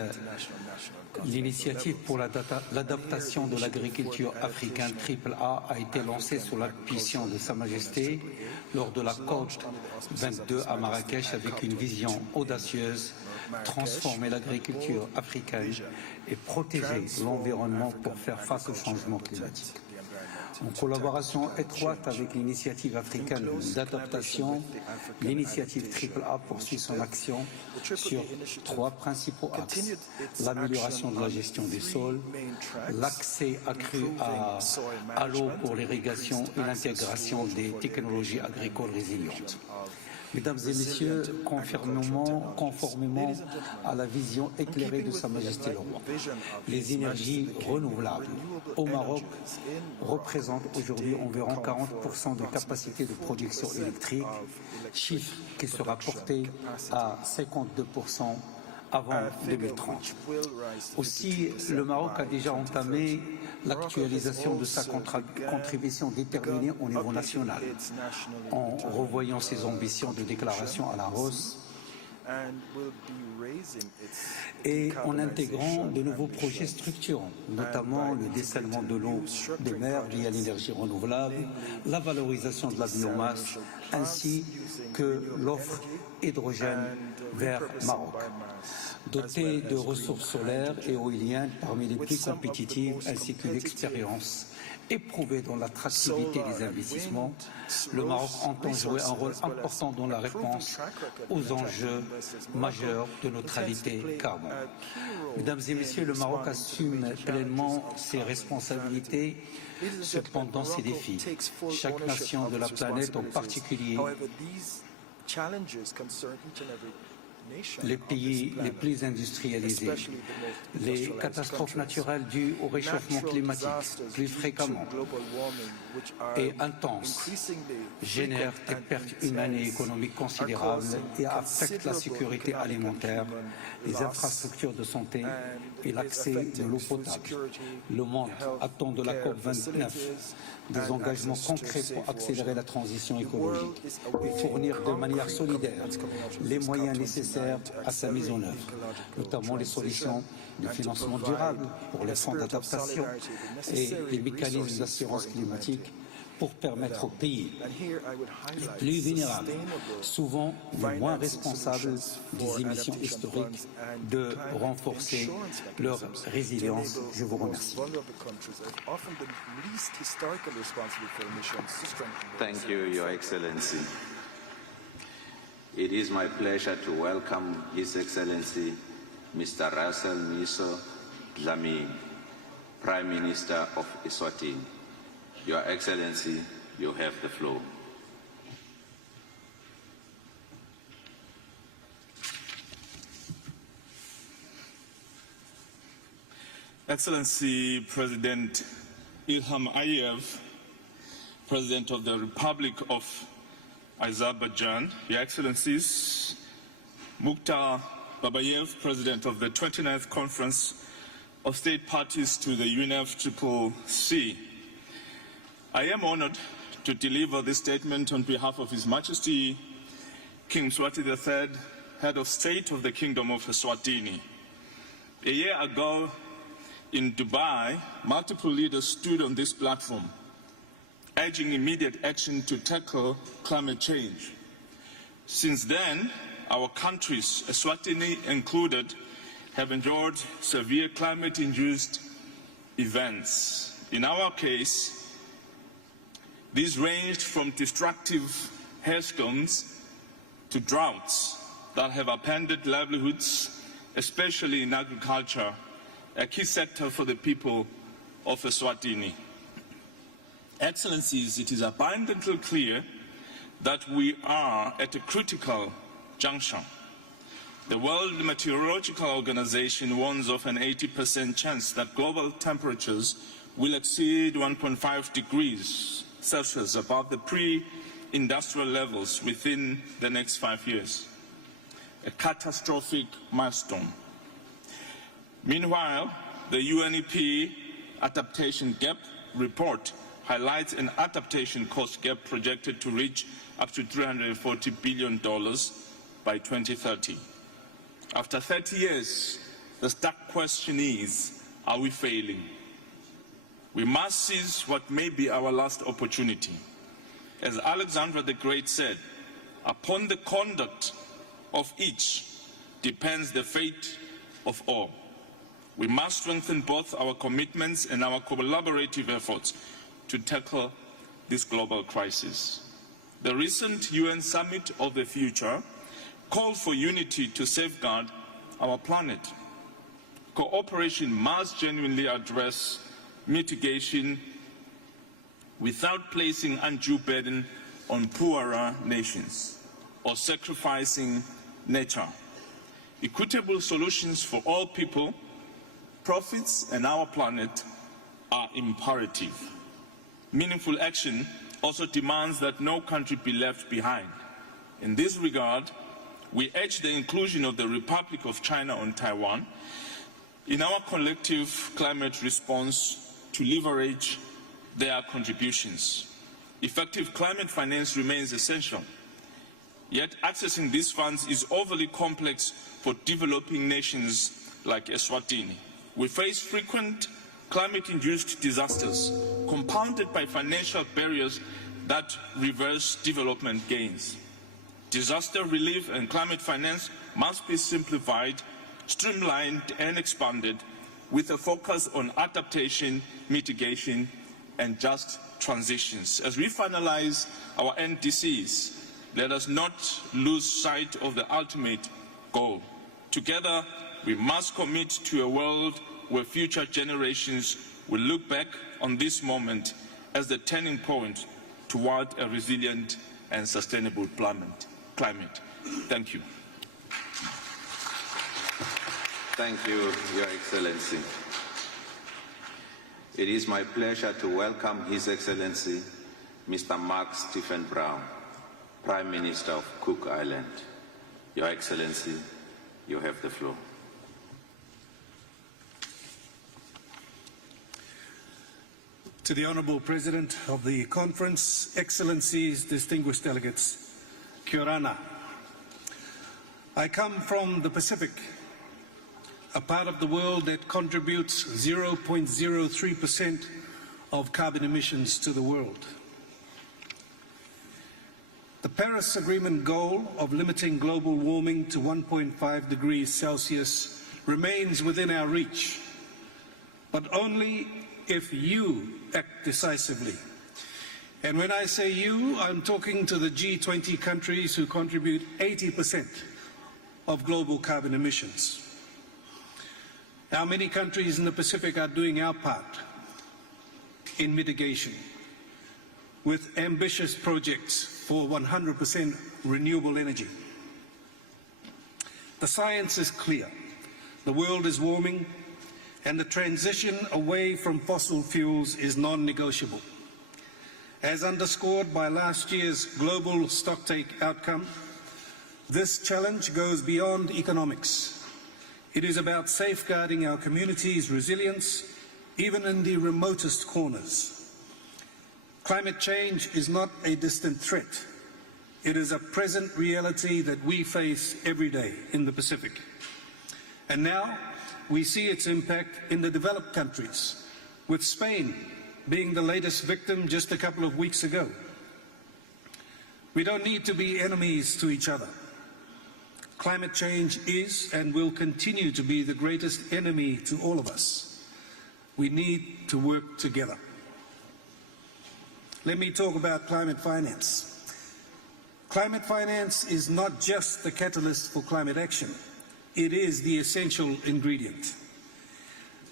l'initiative pour l'adaptation de l'agriculture africaine AAA a été lancée sous l'impulsion de Sa Majesté lors de la COP29 à Marrakech avec une vision audacieuse, transformer l'agriculture africaine et protéger l'environnement pour faire face au changement climatique. En collaboration étroite avec l'initiative africaine d'adaptation, l'initiative AAA poursuit son action sur 3 principaux axes. L'amélioration de la gestion des sols, l'accès accru à l'eau pour l'irrigation et l'intégration des technologies agricoles résilientes. Mesdames et Messieurs, conformément à la vision éclairée de Sa Majesté le Roi, les énergies renouvelables au Maroc représentent aujourd'hui environ 40% de capacité de production électrique, chiffre qui sera porté à 52% avant 2030. Aussi, le Maroc a déjà entamé l'actualisation de sa contribution déterminée au niveau national, en revoyant ses ambitions de déclaration à la hausse et en intégrant de nouveaux projets structurants, notamment le dessalement de l'eau des mers via l'énergie renouvelable, la valorisation de la biomasse, ainsi que l'offre hydrogène vers Maroc. Doté de ressources solaires et éoliennes parmi les plus compétitives, ainsi qu'une expérience éprouvée dans l'attractivité des investissements, le Maroc entend jouer un rôle important dans la réponse aux enjeux majeurs de neutralité carbone. Mesdames et Messieurs, le Maroc assume pleinement ses responsabilités, cependant ses défis. Chaque nation de la planète, en particulier les pays les plus industrialisés, les catastrophes naturelles dues au réchauffement climatique plus fréquemment et intenses génèrent des pertes humaines et économiques considérables et affectent la sécurité alimentaire, les infrastructures de santé et l'accès de l'eau potable. Le monde attend de la COP29 des engagements concrets pour accélérer la transition écologique et fournir de manière solidaire les moyens nécessaires à sa mise en œuvre, notamment les solutions de financement durable pour les fonds d'adaptation et les mécanismes d'assurance climatique pour permettre aux pays les plus vulnérables, souvent les moins responsables des émissions historiques, de renforcer leur résilience. Je vous remercie. Thank you, Your Excellency. It is my pleasure to welcome His Excellency Mr. Russell Miso Dlamini, Prime Minister of Eswatini. Your Excellency, you have the floor. Excellency President Ilham Aliyev, President of the Republic of Azerbaijan, Your Excellencies, Mukhtar Babayev, President of the 29th Conference of State Parties to the UNFCCC. I am honored to deliver this statement on behalf of His Majesty King Mswati III, Head of State of the Kingdom of Eswatini. A year ago in Dubai, multiple leaders stood on this platform, urging immediate action to tackle climate change. Since then, our countries, Eswatini included, have endured severe climate-induced events. In our case, these ranged from destructive hailstorms to droughts that have upended livelihoods, especially in agriculture, a key sector for the people of Eswatini. Excellencies, it is abundantly clear that we are at a critical juncture. The World Meteorological Organization warns of an 80% chance that global temperatures will exceed 1.5 degrees Celsius above the pre-industrial levels within the next 5 years. A catastrophic milestone. Meanwhile, the UNEP Adaptation Gap report highlights an adaptation cost gap projected to reach up to $340 billion by 2030. After 30 years, the stark question is, are we failing? We must seize what may be our last opportunity. As Alexander the Great said, upon the conduct of each depends the fate of all. We must strengthen both our commitments and our collaborative efforts to tackle this global crisis. The recent UN Summit of the Future called for unity to safeguard our planet. Cooperation must genuinely address mitigation without placing undue burden on poorer nations. or sacrificing nature. Equitable solutions for all people, profits, and our planet are imperative. Meaningful action also demands that no country be left behind. In this regard, we urge the inclusion of the Republic of China on Taiwan in our collective climate response to leverage their contributions. Effective climate finance remains essential, yet accessing these funds is overly complex for developing nations like Eswatini. We face frequent climate-induced disasters, compounded by financial barriers that reverse development gains. Disaster relief and climate finance must be simplified, streamlined and expanded with a focus on adaptation, mitigation and just transitions. As we finalize our NDCs, let us not lose sight of the ultimate goal. Together, we must commit to a world where future generations will look back on this moment as the turning point toward a resilient and sustainable climate. Thank you. Thank you, Your Excellency. It is my pleasure to welcome His Excellency, Mr. Mark Stephen Brown, Prime Minister of Cook Island. Your Excellency, you have the floor. To the Honourable President of the Conference, Excellencies, distinguished delegates, Kia ora. I come from the Pacific, a part of the world that contributes 0.03% of carbon emissions to the world. The Paris Agreement goal of limiting global warming to 1.5 degrees Celsius remains within our reach, but only if you act decisively. And when I say you, I'm talking to the G20 countries who contribute 80% of global carbon emissions. How many countries in the Pacific are doing our part in mitigation with ambitious projects for 100% renewable energy? The science is clear. The world is warming, and the transition away from fossil fuels is non-negotiable. As underscored by last year's global stocktake outcome, this challenge goes beyond economics. It is about safeguarding our communities' resilience, even in the remotest corners. Climate change is not a distant threat. It is a present reality that we face every day in the Pacific. And now we see its impact in the developed countries, with Spain being the latest victim just a couple of weeks ago. We don't need to be enemies to each other. Climate change is and will continue to be the greatest enemy to all of us. We need to work together. Let me talk about climate finance. Climate finance is not just the catalyst for climate action. It is the essential ingredient.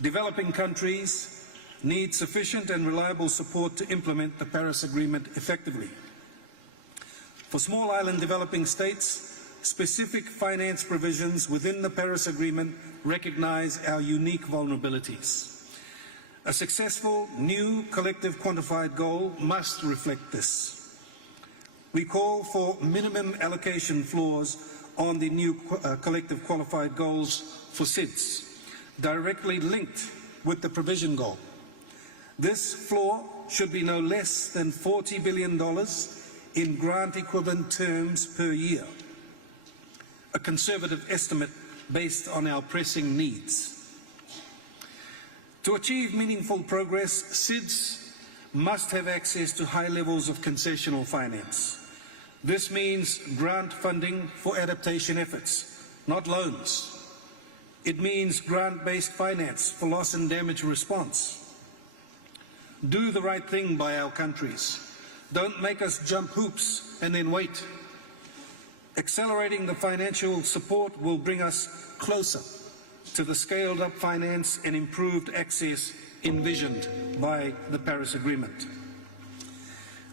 Developing countries need sufficient and reliable support to implement the Paris Agreement effectively. For small island developing states, specific finance provisions within the Paris Agreement recognize our unique vulnerabilities. A successful new collective quantified goal must reflect this. We call for minimum allocation floors on the new collective qualified goals for SIDS, directly linked with the provision goal. This floor should be no less than $40 billion in grant equivalent terms per year, a conservative estimate based on our pressing needs. To achieve meaningful progress, SIDS must have access to high levels of concessional finance. This means grant funding for adaptation efforts, not loans. It means grant-based finance for loss and damage response. Do the right thing by our countries. Don't make us jump hoops and then wait. Accelerating the financial support will bring us closer to the scaled-up finance and improved access envisioned by the Paris Agreement.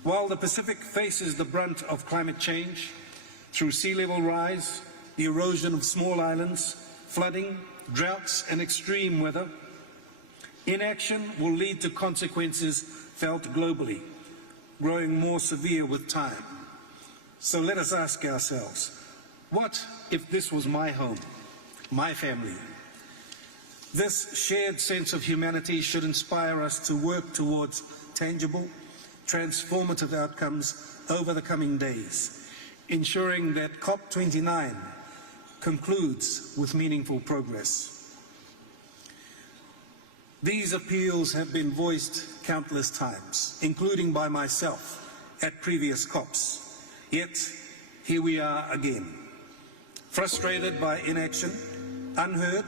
While the Pacific faces the brunt of climate change, through sea level rise, the erosion of small islands, flooding, droughts and extreme weather. Inaction will lead to consequences felt globally, growing more severe with time. So let us ask ourselves, what if this was my home, my family? This shared sense of humanity should inspire us to work towards tangible, transformative outcomes over the coming days, ensuring that COP29 concludes with meaningful progress. These appeals have been voiced countless times, including by myself at previous COPs. Yet, here we are again, frustrated by inaction, unheard,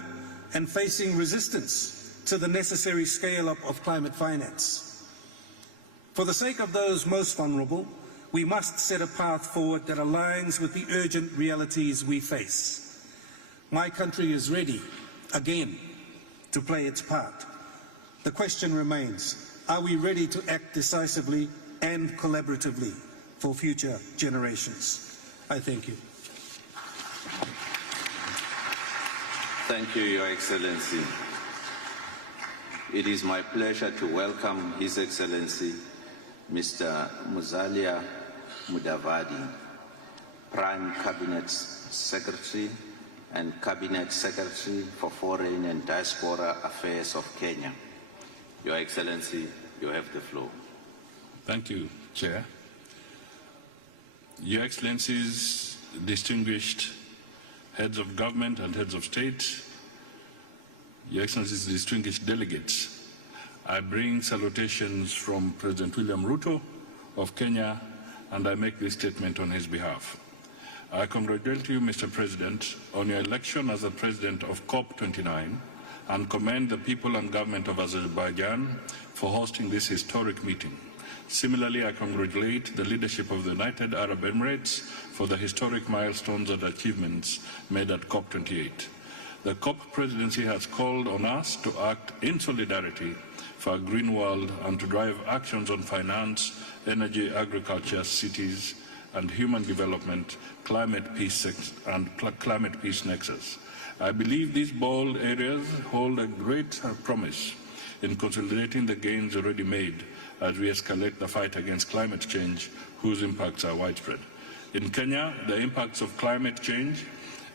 and facing resistance to the necessary scale-up of climate finance. For the sake of those most vulnerable, we must set a path forward that aligns with the urgent realities we face. My country is ready, again, to play its part. The question remains, are we ready to act decisively and collaboratively for future generations? I thank you. Thank you, Your Excellency. It is my pleasure to welcome His Excellency Mr. Musalia Mudavadi, Prime Cabinet Secretary and Cabinet Secretary for Foreign and Diaspora Affairs of Kenya. Your Excellency, you have the floor. Thank you, Chair. Your Excellencies, distinguished heads of government and heads of state, Your Excellencies, distinguished delegates, I bring salutations from President William Ruto of Kenya, and I make this statement on his behalf. I congratulate you, Mr. President, on your election as the President of COP29 and commend the people and government of Azerbaijan for hosting this historic meeting. Similarly, I congratulate the leadership of the United Arab Emirates for the historic milestones and achievements made at COP28. The COP presidency has called on us to act in solidarity for a green world and to drive actions on finance, energy, agriculture, cities, and human development, climate peace and climate peace nexus. I believe these bold areas hold a great promise in consolidating the gains already made as we escalate the fight against climate change, whose impacts are widespread. In Kenya, the impacts of climate change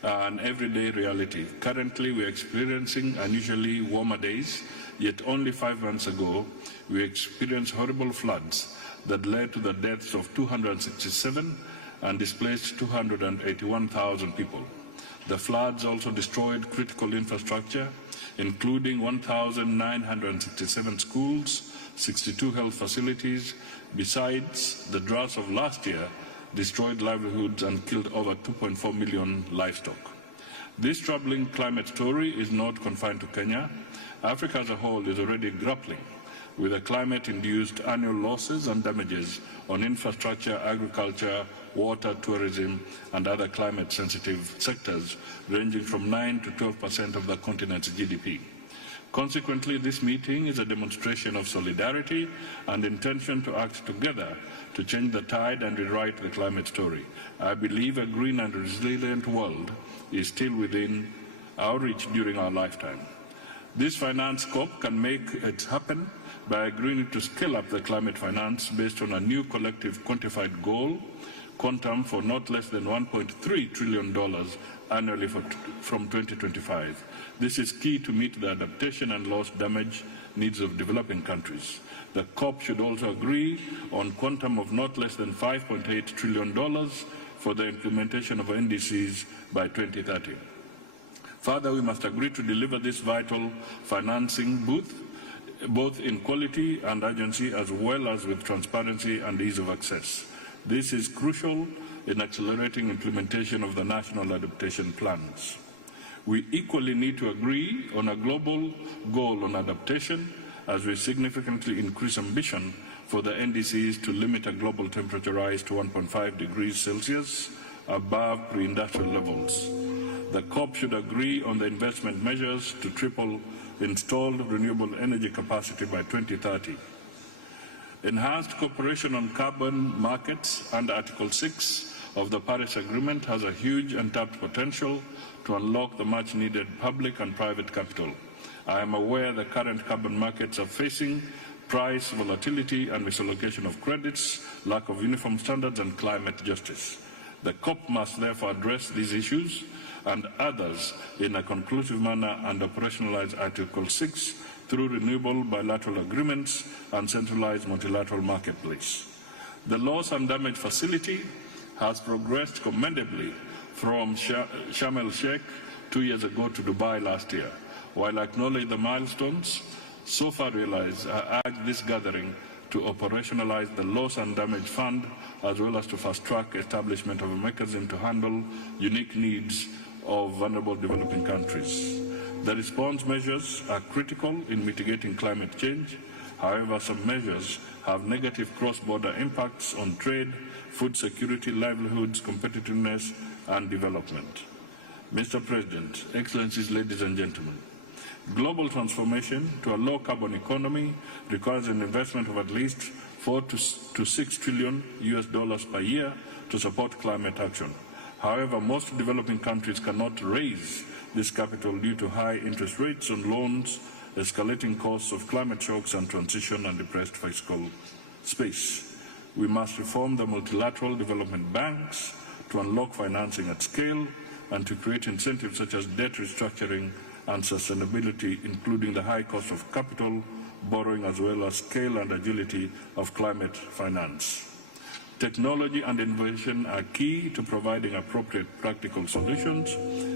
are an everyday reality. Currently, we are experiencing unusually warmer days, yet only 5 months ago, we experienced horrible floods that led to the deaths of 267 and displaced 281,000 people. The floods also destroyed critical infrastructure, including 1,967 schools, 62 health facilities. Besides, the droughts of last year destroyed livelihoods and killed over 2.4 million livestock. This troubling climate story is not confined to Kenya. Africa as a whole is already grappling with the climate-induced annual losses and damages on infrastructure, agriculture, water, tourism, and other climate-sensitive sectors, ranging from 9 to 12% of the continent's GDP. Consequently, this meeting is a demonstration of solidarity and intention to act together to change the tide and rewrite the climate story. I believe a green and resilient world is still within our reach during our lifetime. This finance COP can make it happen by agreeing to scale up the climate finance based on a new collective quantified goal, quantum for not less than $1.3 trillion annually from 2025. This is key to meet the adaptation and loss damage needs of developing countries. The COP should also agree on quantum of not less than $5.8 trillion for the implementation of NDCs by 2030. Further, we must agree to deliver this vital financing both in quality and urgency, as well as with transparency and ease of access. This is crucial in accelerating implementation of the national adaptation plans. We equally need to agree on a global goal on adaptation as we significantly increase ambition for the NDCs to limit a global temperature rise to 1.5 degrees Celsius above pre-industrial levels. The COP should agree on the investment measures to triple installed renewable energy capacity by 2030. Enhanced cooperation on carbon markets under Article 6 of the Paris Agreement has a huge untapped potential to unlock the much-needed public and private capital. I am aware the current carbon markets are facing price volatility and misallocation of credits, lack of uniform standards and climate justice. The COP must therefore address these issues and others in a conclusive manner and operationalize Article 6 through renewable bilateral agreements and centralized multilateral marketplace. The loss and damage facility has progressed commendably from Sharm el-Sheikh 2 years ago to Dubai last year. While I acknowledge the milestones so far realized, I urge this gathering to operationalize the loss and damage fund as well as to fast-track establishment of a mechanism to handle unique needs of vulnerable developing countries. The response measures are critical in mitigating climate change. However, some measures have negative cross-border impacts on trade, food security, livelihoods, competitiveness, and development. Mr. President, Excellencies, ladies and gentlemen, global transformation to a low-carbon economy requires an investment of at least $4 to $6 trillion per year to support climate action. However, most developing countries cannot raise this capital due to high interest rates on loans, escalating costs of climate shocks and transition, and depressed fiscal space. We must reform the multilateral development banks to unlock financing at scale and to create incentives such as debt restructuring and sustainability, including the high cost of capital, borrowing, as well as scale and agility of climate finance. Technology and innovation are key to providing appropriate practical solutions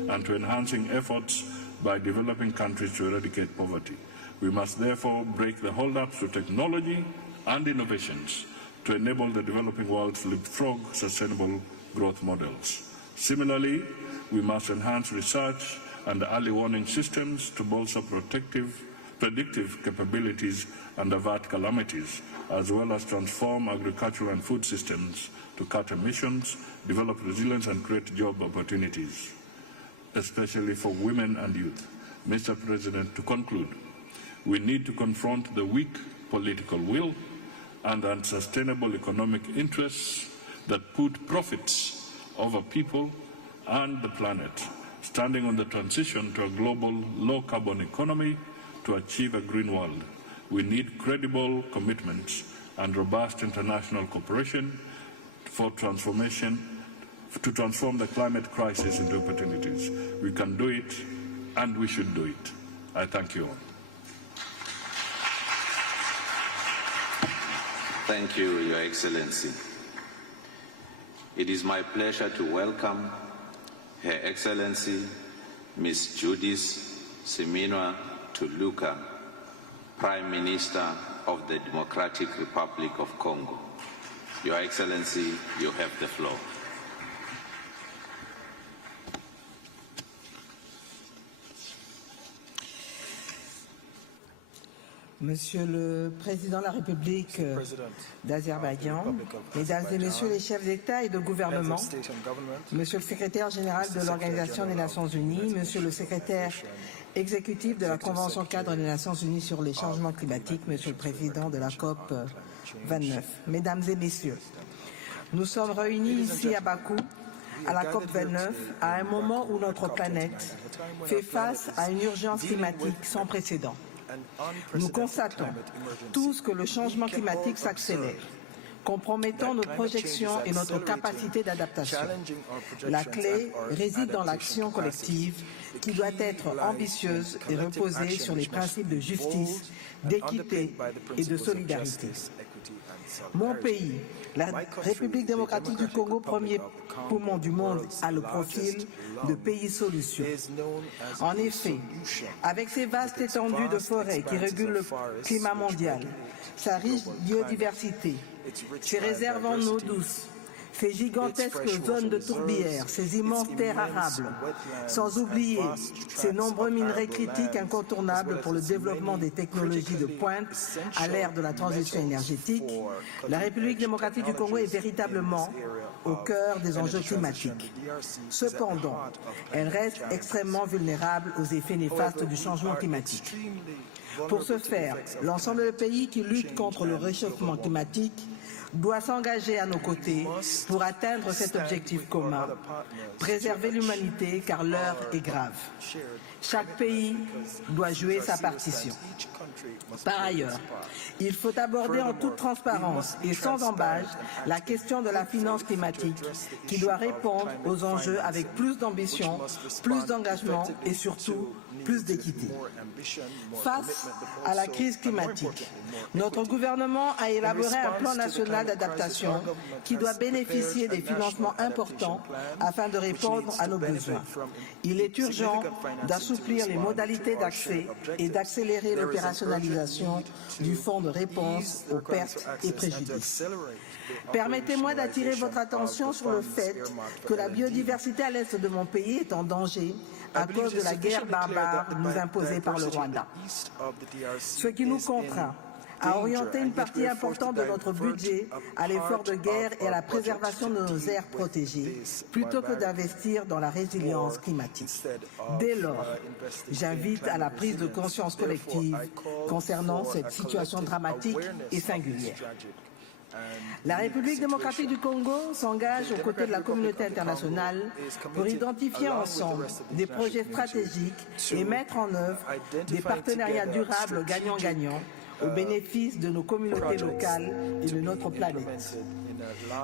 and to enhancing efforts by developing countries to eradicate poverty. We must therefore break the hold-ups to technology and innovations to enable the developing world to leapfrog sustainable growth models. Similarly, we must enhance research and early warning systems to bolster predictive capabilities and avert calamities, as well as transform agricultural and food systems to cut emissions, develop resilience, and create job opportunities, especially for women and youth. Mr. President, to conclude, we need to confront the weak political will and unsustainable economic interests that put profits over people and the planet, standing on the transition to a global low-carbon economy to achieve a green world. We need credible commitments and robust international cooperation for transformation, to transform the climate crisis into opportunities. We can do it, and we should do it. I thank you all. Thank you, Your Excellency. It is my pleasure to welcome Her Excellency Ms. Judith Suminwa Tuluka, Prime Minister of the Democratic Republic of Congo. Your Excellency, you have the floor. Monsieur le Président de la République d'Azerbaïdjan, Mesdames et Messieurs les chefs d'État et de gouvernement, Monsieur le Secrétaire général de l'Organisation des Nations Unies, Monsieur le Secrétaire exécutif de la Convention cadre des Nations Unies sur les changements climatiques, Monsieur le Président de la COP29, Mesdames et Messieurs, nous sommes réunis ici à Bakou, à la COP29, à un moment où notre planète fait face à une urgence climatique sans précédent. Nous constatons tous que le changement climatique s'accélère, compromettant nos projections et notre capacité d'adaptation. La clé réside dans l'action collective qui doit être ambitieuse et reposer sur les principes de justice, d'équité et de solidarité. Mon pays, la République démocratique du Congo, premier poumon du monde, a le profil de pays solution. En effet, avec ses vastes étendues de forêts qui régulent le climat mondial, sa riche biodiversité, ses réserves en eau douce, ses gigantesques zones de tourbières, ses immenses terres arables, sans oublier ses nombreux minerais critiques incontournables pour le développement des technologies de pointe à l'ère de la transition énergétique, la République démocratique du Congo est véritablement au cœur des enjeux climatiques. Cependant, elle reste extrêmement vulnérable aux effets néfastes du changement climatique. Pour ce faire, l'ensemble des pays qui luttent contre le réchauffement climatique doit s'engager à nos côtés pour atteindre cet objectif commun, préserver l'humanité car l'heure est grave. Chaque pays doit jouer sa partition. Par ailleurs, il faut aborder en toute transparence et sans embâche la question de la finance climatique qui doit répondre aux enjeux avec plus d'ambition, plus d'engagement et surtout plus d'équité. Face à la crise climatique, notre gouvernement a élaboré un plan national d'adaptation qui doit bénéficier des financements importants afin de répondre à nos besoins. Il est urgent d'assouplir les modalités d'accès et d'accélérer l'opérationnalisation du fonds de réponse aux pertes et préjudices. Permettez-moi d'attirer votre attention sur le fait que la biodiversité à l'est de mon pays est en danger à cause de la guerre barbare nous imposée par le Rwanda. Ce qui nous contraint à orienter une partie importante de notre budget à l'effort de guerre et à la préservation de nos aires protégées, plutôt que d'investir dans la résilience climatique. Dès lors, j'invite à la prise de conscience collective concernant cette situation dramatique et singulière. La République démocratique du Congo s'engage aux côtés de la communauté internationale pour identifier ensemble des projets stratégiques et mettre en œuvre des partenariats durables gagnant-gagnant au bénéfice de nos communautés locales et de notre planète.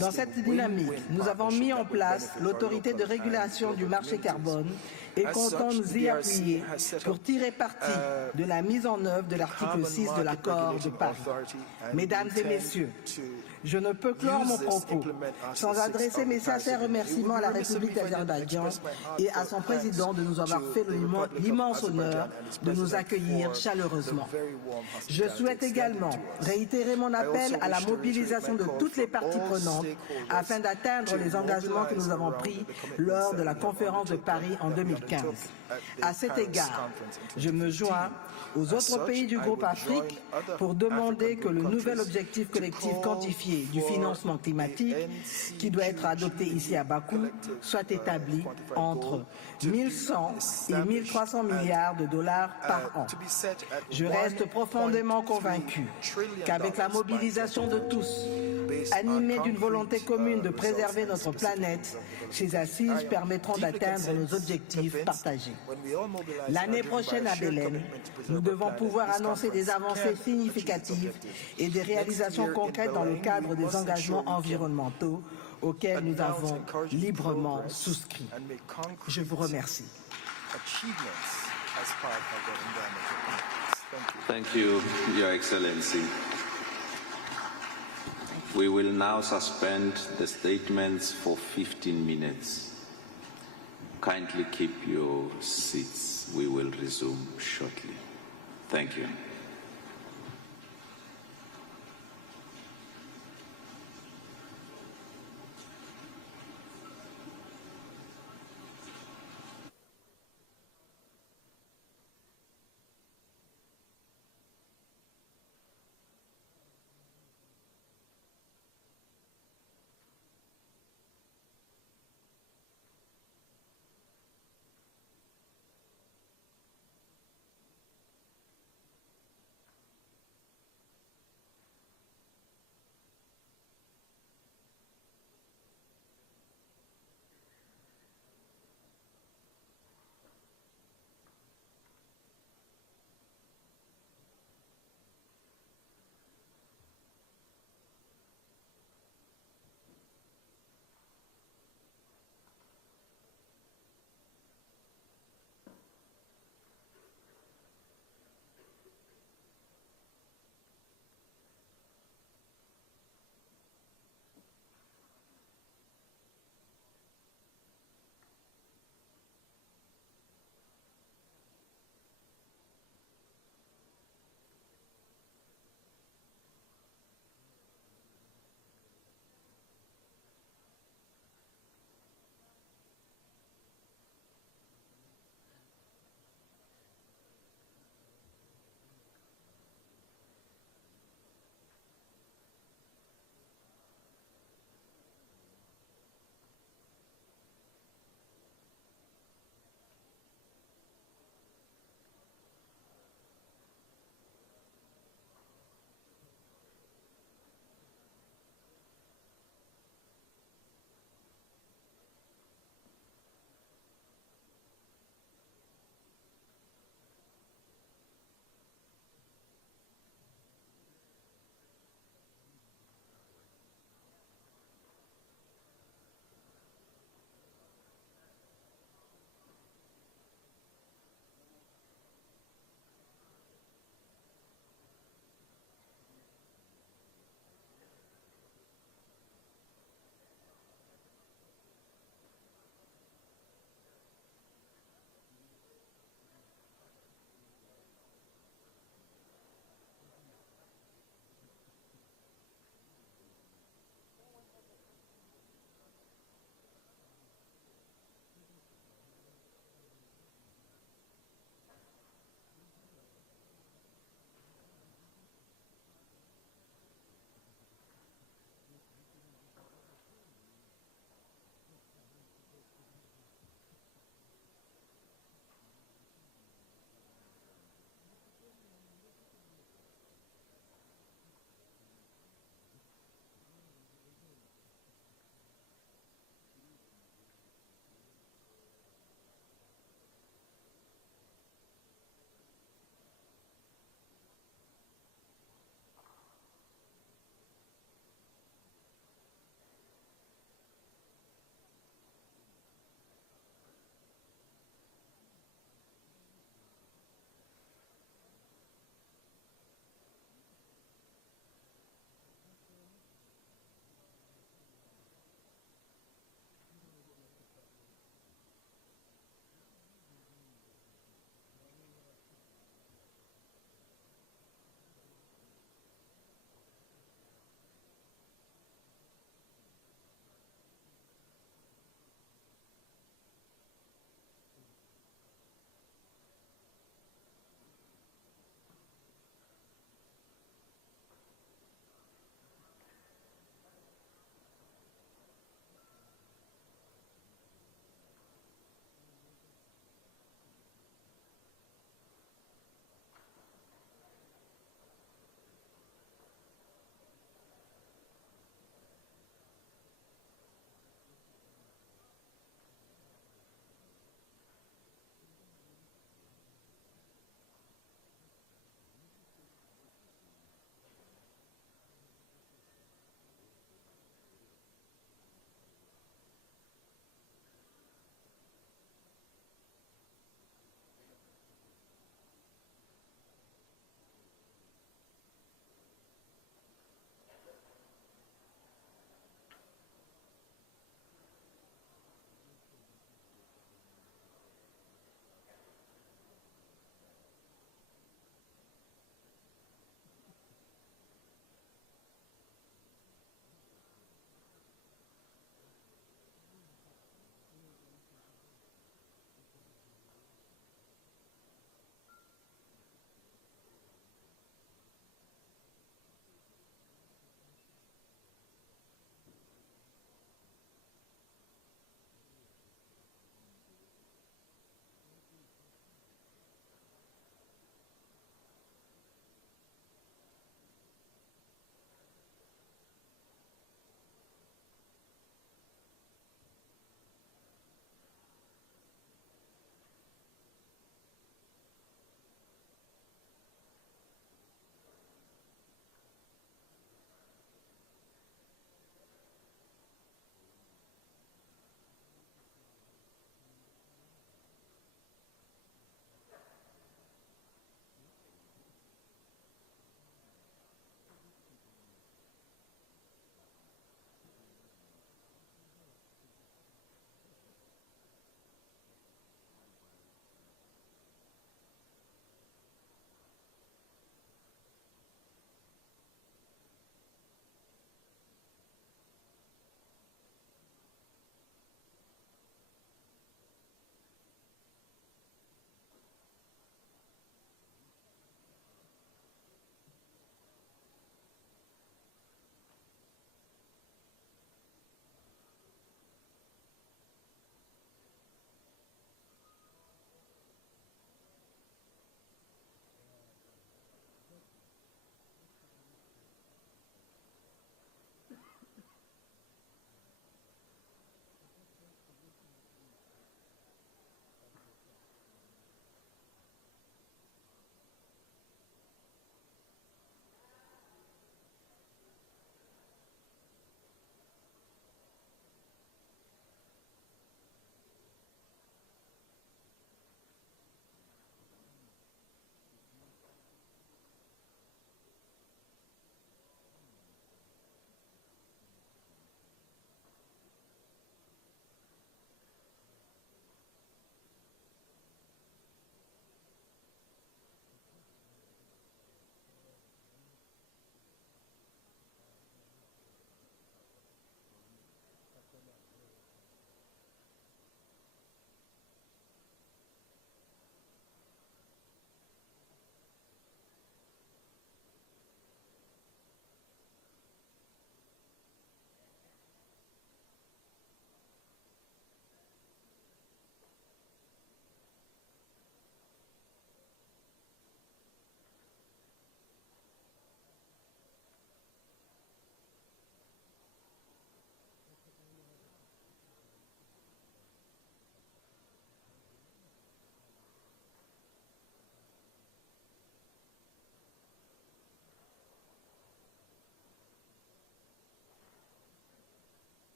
Dans cette dynamique, nous avons mis en place l'autorité de régulation du marché carbone et comptons nous y appuyer pour tirer parti de la mise en œuvre de l'article 6 de l'accord de Paris. Mesdames et messieurs, je ne peux clore mon propos sans adresser mes sincères remerciements à la République d'Azerbaïdjan et à son président de nous avoir fait l'immense honneur de nous accueillir chaleureusement. Je souhaite également réitérer mon appel à la mobilisation de toutes les parties prenantes afin d'atteindre les engagements que nous avons pris lors de la conférence de Paris en 2015. À cet égard, je me joins aux autres pays du groupe Afrique pour demander que le nouvel objectif collectif quantifié du financement climatique, qui doit être adopté ici à Bakou, soit établi entre 1100 et 1300 milliards de dollars par an. Je reste profondément convaincu qu'avec la mobilisation de tous, animés d'une volonté commune de préserver notre planète, ces assises permettront d'atteindre nos objectifs partagés. L'année prochaine à Belém, nous devons pouvoir annoncer des avancées significatives et des réalisations concrètes dans le cadre des engagements environnementaux auxquels nous avons librement souscrit. Je vous remercie. Thank you, Your Excellency. We will now suspend the statements for 15 minutes. Kindly keep your seats. We will resume shortly. Thank you.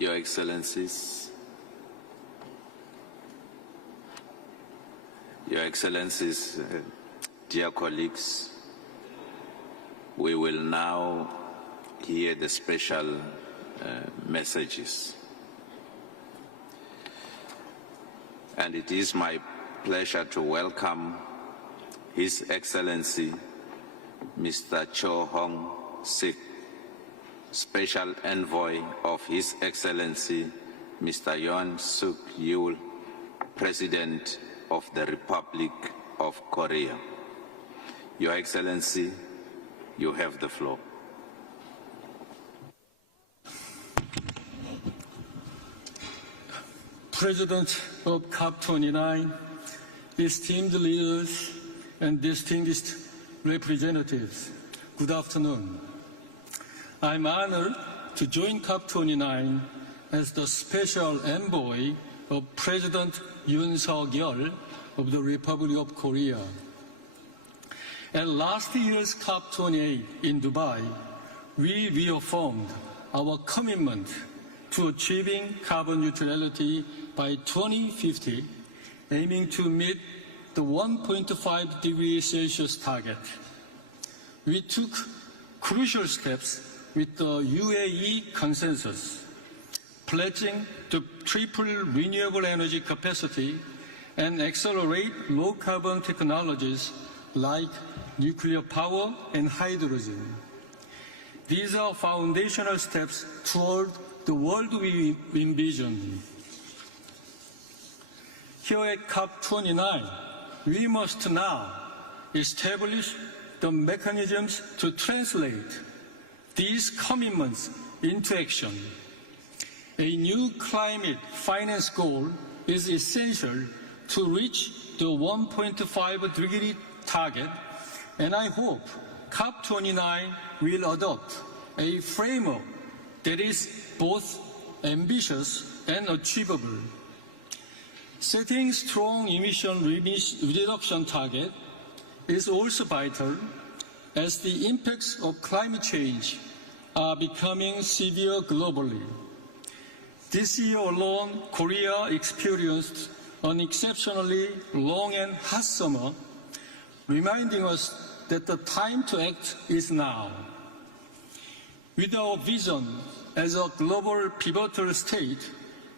Your Excellencies, dear colleagues, we will now hear the special messages. And it is my pleasure to welcome His Excellency Mr. Cho Hong Sik, Special Envoy of His Excellency Mr. Yoon Suk Yeol, President of the Republic of Korea. Your Excellency, you have the floor. President of COP29, esteemed leaders and distinguished representatives, good afternoon. I'm honored to join COP29 as the special envoy of President Yoon Suk Yeol of the Republic of Korea. At last year's COP28 in Dubai, we reaffirmed our commitment to achieving carbon neutrality by 2050, aiming to meet the 1.5 degrees Celsius target. We took crucial steps with the UAE consensus, pledging to triple renewable energy capacity and accelerate low-carbon technologies like nuclear power and hydrogen. These are foundational steps toward the world we envision. Here at COP29, we must now establish the mechanisms to translate these commitments into action. A new climate finance goal is essential to reach the 1.5 degree target, and I hope COP29 will adopt a framework that is both ambitious and achievable. Setting strong emission reduction target is also vital as the impacts of climate change are becoming severe globally. This year alone, Korea experienced an exceptionally long and hot summer, reminding us that the time to act is now. With our vision as a global pivotal state,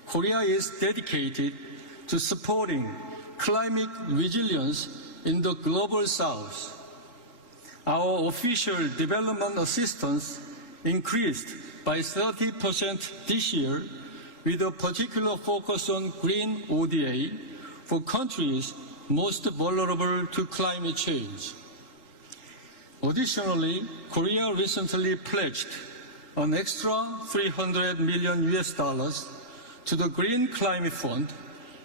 Korea is dedicated to supporting climate resilience in the global south. Our official development assistance increased by 30% this year, with a particular focus on green ODA for countries most vulnerable to climate change. Additionally, Korea recently pledged an extra $300 million to the Green Climate Fund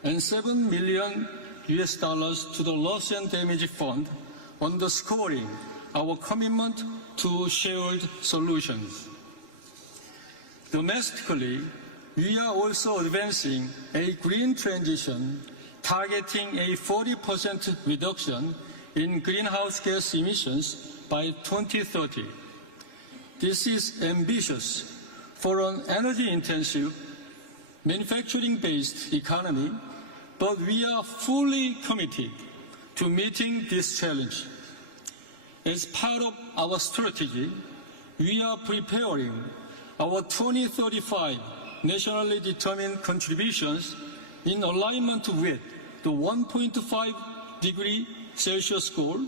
and $7 million to the Loss and Damage Fund, underscoring our commitment to shared solutions. Domestically, we are also advancing a green transition targeting a 40% reduction in greenhouse gas emissions by 2030. This is ambitious for an energy-intensive, manufacturing-based economy, but we are fully committed to meeting this challenge. As part of our strategy, we are preparing our 2035 nationally determined contributions in alignment with the 1.5 degree Celsius goal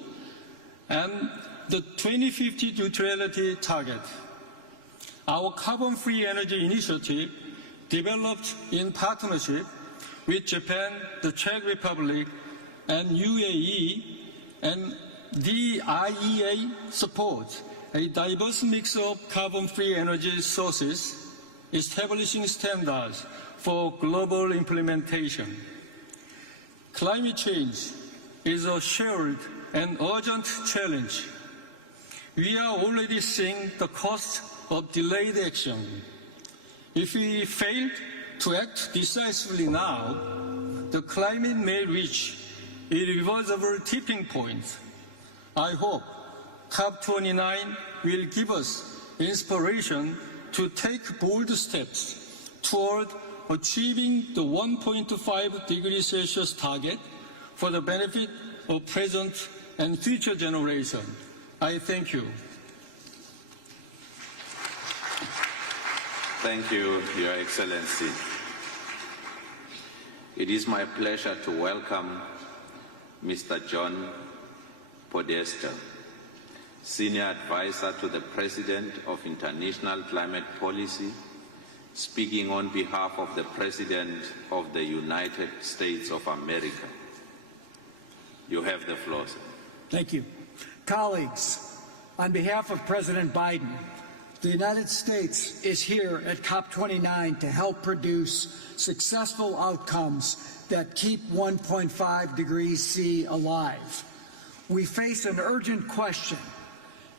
and the 2050 neutrality target. Our carbon-free energy initiative, developed in partnership with Japan, the Czech Republic, and UAE, and the IEA, supports a diverse mix of carbon-free energy sources, establishing standards for global implementation. Climate change is a shared and urgent challenge. We are already seeing the cost of delayed action. If we fail to act decisively now, the climate may reach irreversible tipping point. I hope COP29 will give us inspiration to take bold steps toward achieving the 1.5 degrees Celsius target for the benefit of present and future generations. I thank you. Thank you, Your Excellency. It is my pleasure to welcome Mr. John Podesta, Senior Advisor to the President of International Climate Policy, speaking on behalf of the President of the United States of America. You have the floor, sir. Thank you. Colleagues, on behalf of President Biden, the United States is here at COP29 to help produce successful outcomes that keep 1.5 degrees C alive. We face an urgent question.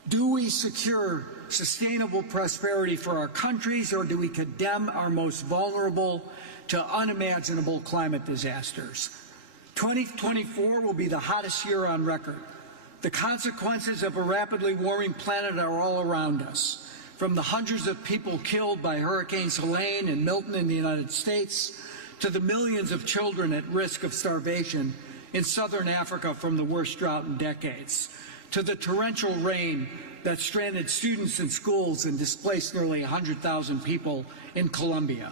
Do we secure sustainable prosperity for our countries, or do we condemn our most vulnerable to unimaginable climate disasters? 2024 will be the hottest year on record. The consequences of a rapidly warming planet are all around us. From the hundreds of people killed by Hurricanes Helene and Milton in the United States, to the millions of children at risk of starvation in southern Africa from the worst drought in decades, to the torrential rain that stranded students in schools and displaced nearly 100,000 people in Colombia.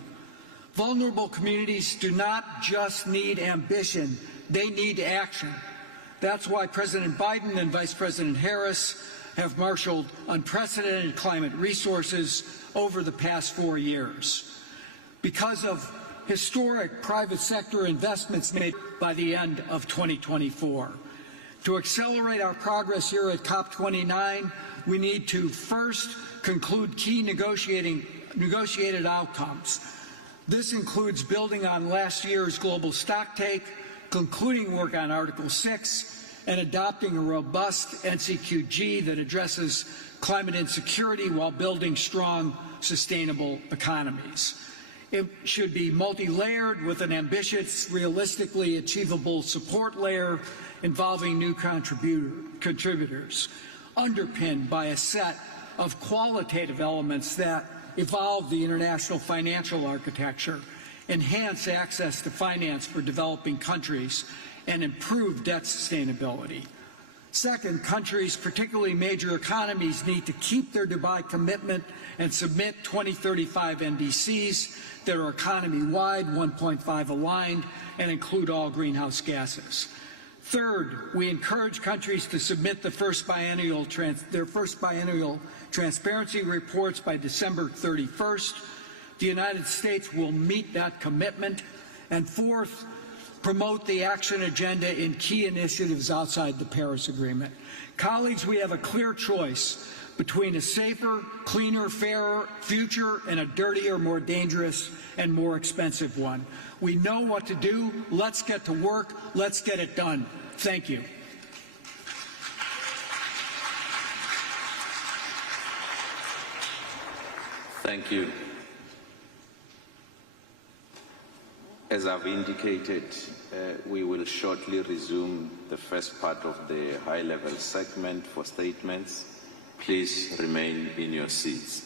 Vulnerable communities do not just need ambition, they need action. That's why President Biden and Vice President Harris have marshaled unprecedented climate resources over the past 4 years. Because of historic private sector investments made by the end of 2024. To accelerate our progress here at COP29, we need to first conclude key negotiated outcomes. This includes building on last year's global stocktake, concluding work on Article 6, and adopting a robust NCQG that addresses climate insecurity while building strong, sustainable economies. It should be multi-layered with an ambitious, realistically achievable support layer involving new contributors. underpinned by a set of qualitative elements that evolve the international financial architecture, enhance access to finance for developing countries, and improve debt sustainability. Second, countries, particularly major economies, need to keep their Dubai commitment and submit 2035 NDCs that are economy-wide, 1.5 aligned, and include all greenhouse gases. Third, we encourage countries to submit their first biennial transparency reports by December 31st. The United States will meet that commitment. And fourth, promote the action agenda in key initiatives outside the Paris Agreement. Colleagues, we have a clear choice between a safer, cleaner, fairer future and a dirtier, more dangerous, and more expensive one. We know what to do. Let's get to work. Let's get it done. Thank you. Thank you. As I've indicated, we will shortly resume the first part of the high-level segment for statements. Please remain in your seats.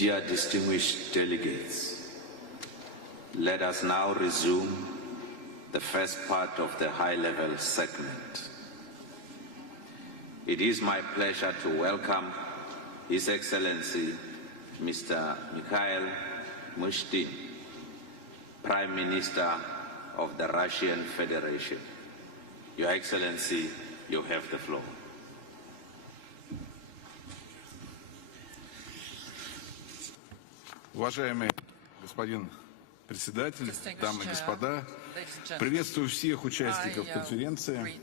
Dear distinguished delegates, let us now resume the first part of the high-level segment. It is my pleasure to welcome His Excellency Mr. Mikhail Mushtin, Prime Minister of the Russian Federation. Your Excellency, you have the floor. Уважаемый господин председатель, дамы и господа, приветствую всех участников конференции.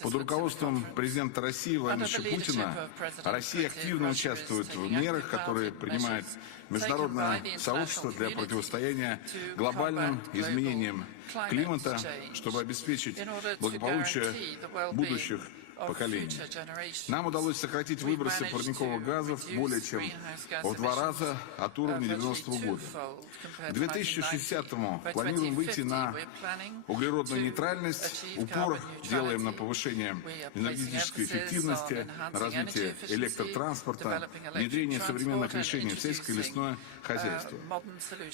Под руководством президента России Владимира Путина Россия активно участвует в мерах, которые принимает международное сообщество для противостояния глобальным изменениям климата, чтобы обеспечить благополучие будущих поколений. Нам удалось сократить выбросы парниковых газов более чем в 2 раза от уровня 90-го года. К 2060-му планируем выйти на углеродную нейтральность, упор делаем на повышение энергетической эффективности, на развитие электротранспорта, внедрение современных решений в сельское и лесное хозяйство.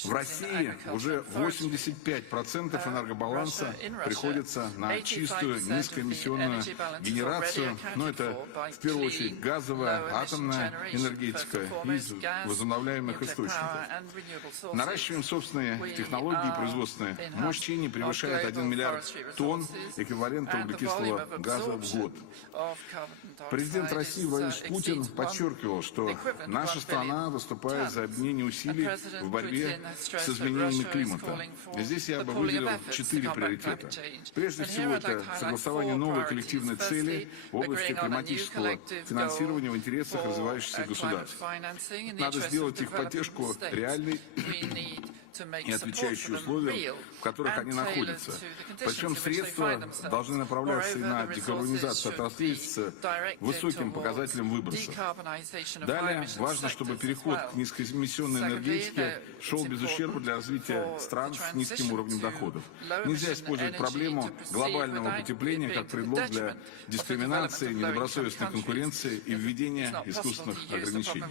В России уже 85% энергобаланса приходится на чистую низкоэмиссионную генерацию, но это в первую очередь газовая, атомная энергетика из возобновляемых источников. Наращиваем собственные технологии производственные. Мощь не превышает 1 миллиард тонн эквивалента углекислого газа в год. Президент России Владимир Путин подчеркивал, что наша страна выступает за объединение усилий в борьбе с изменениями климата. Здесь я бы выделил 4 приоритета. Прежде всего, это согласование новой коллективной цели в области климатического финансирования в интересах развивающихся государств. Надо сделать их поддержку реальной и отвечающие условиям, в которых они находятся. Причем средства должны направляться и на декарбонизацию отраслей с высоким показателем выбросов. Далее важно, чтобы переход к низкоэмиссионной энергетике шел без ущерба для развития стран с низким уровнем доходов. Нельзя использовать проблему глобального потепления как предлог для дискриминации, недобросовестной конкуренции и введения искусственных ограничений.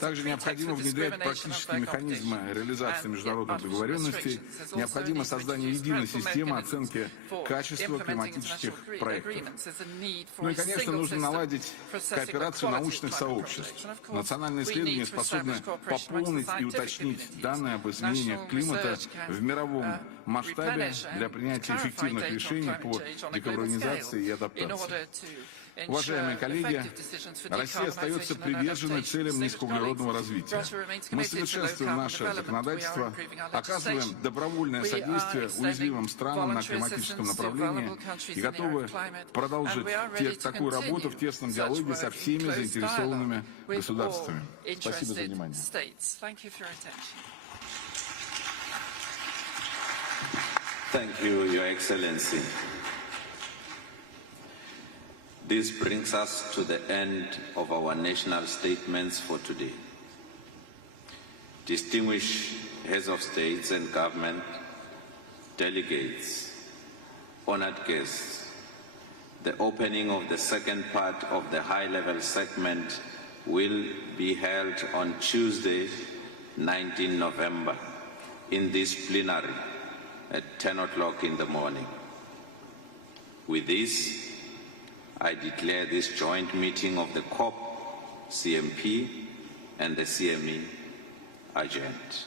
Также необходимо внедрять практические механизмы реализации международных договоренностей, необходимо создание единой системы оценки качества климатических проектов. Ну и, конечно, нужно наладить кооперацию научных сообществ. Национальные исследования способны пополнить и уточнить данные об изменениях климата в мировом масштабе для принятия эффективных решений по декарбонизации и адаптации. Уважаемые коллеги, Россия остается приверженной целям низкоуглеродного развития. Мы совершенствуем наше законодательство, оказываем добровольное содействие уязвимым странам на климатическом направлении и готовы продолжить такую работу в тесном диалоге со всеми заинтересованными государствами. Спасибо за внимание. Thank you, Your Excellency. This brings us to the end of our national statements for today. Distinguished heads of states and government, delegates, honored guests, the opening of the second part of the high-level segment will be held on Tuesday, 19 November, in this plenary at 10 o'clock in the morning. With this, I declare this joint meeting of the COP, CMP, and the CME adjourned.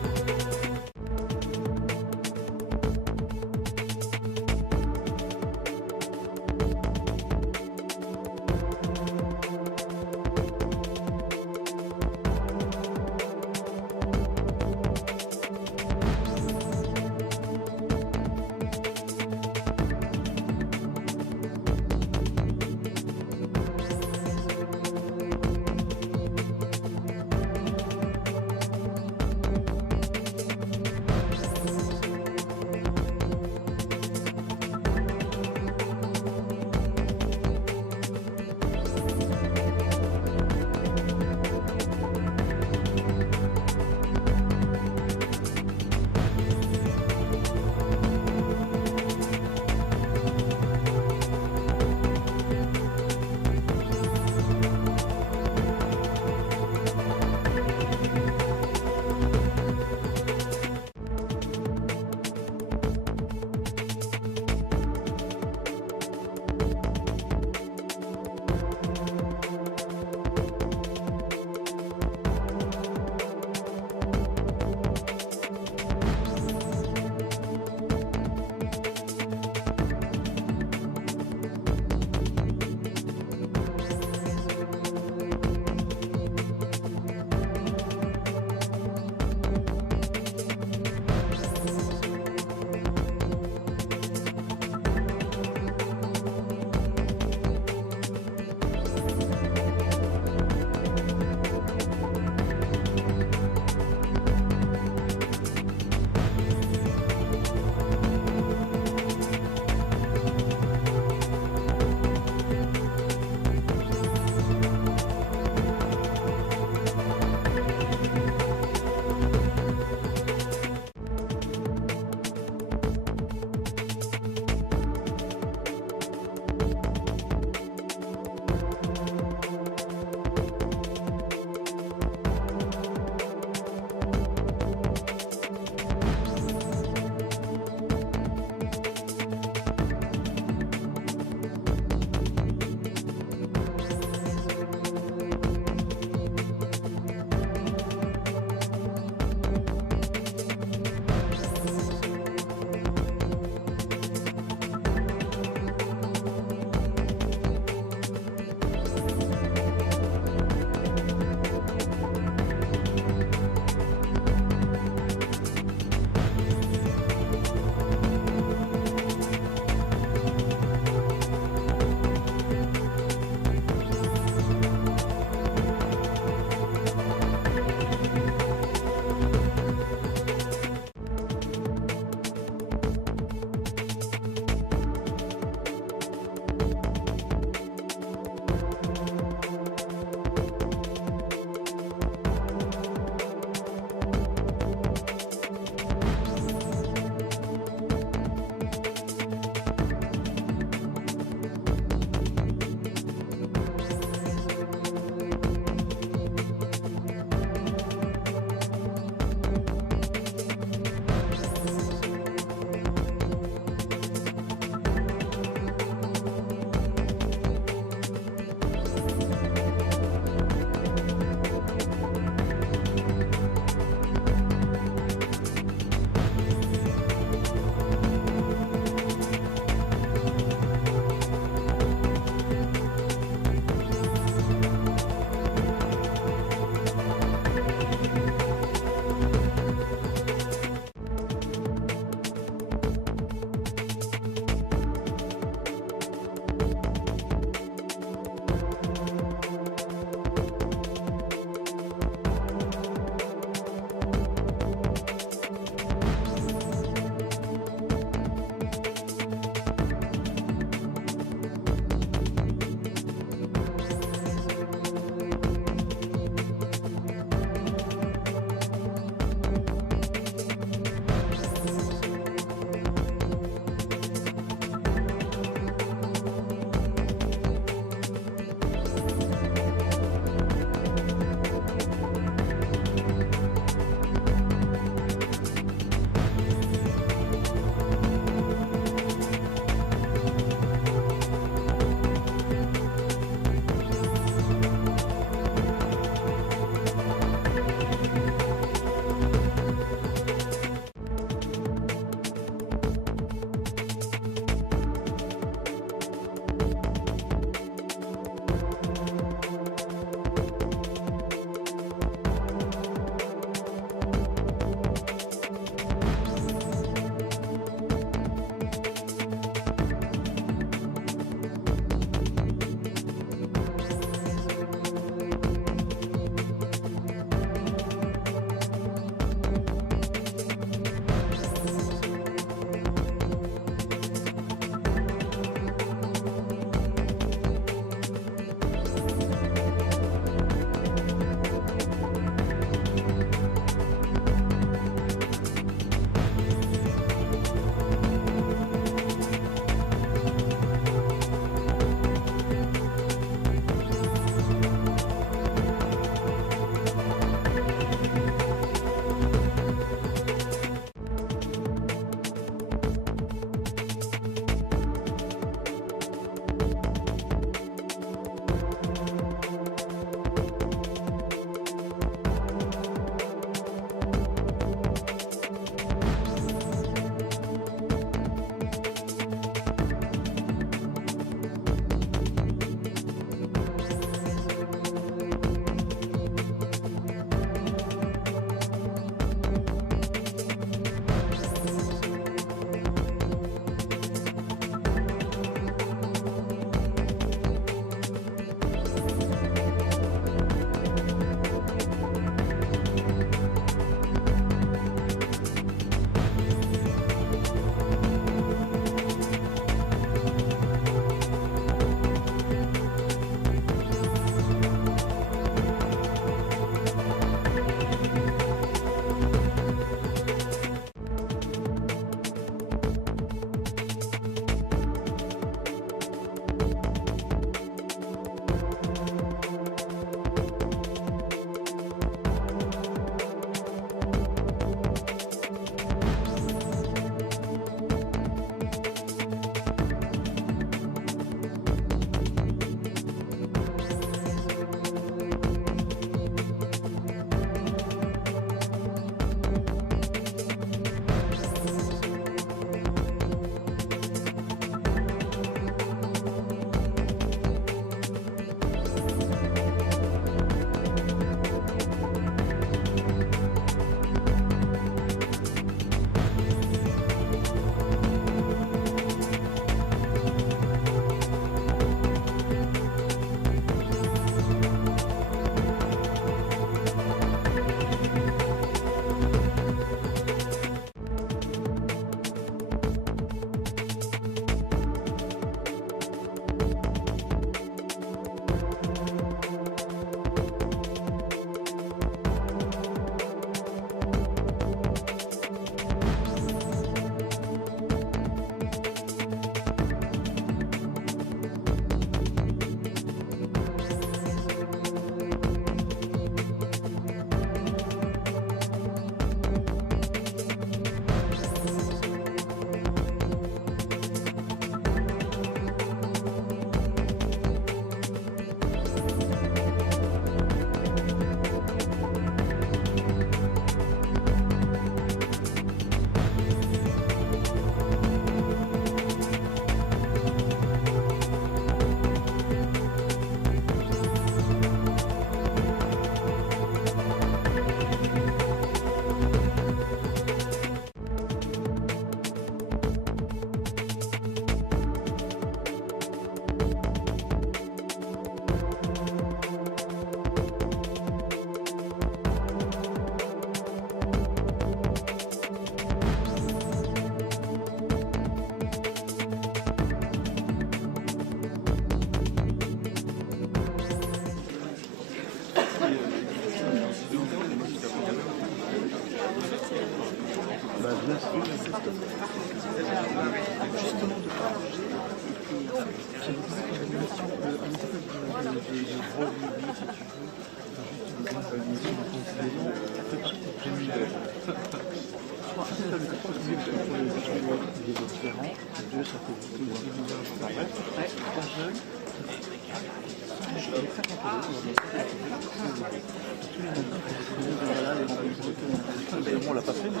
On l'a pas fait, mais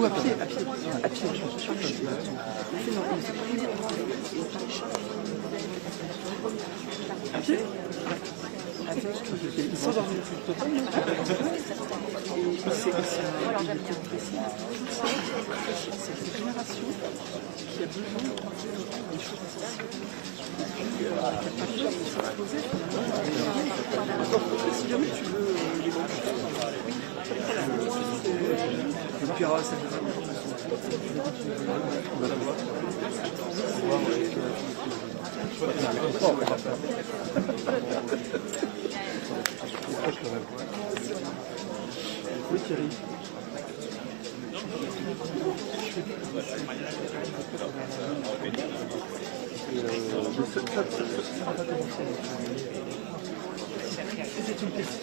ou à pied, je suis sûr que à pied. Ils sont dans une étude totale. C'est une génération qui a besoin des choses essentielles. Si jamais tu veux les grands et puis alors ça on va la voir. Oui Thierry. C'est une question.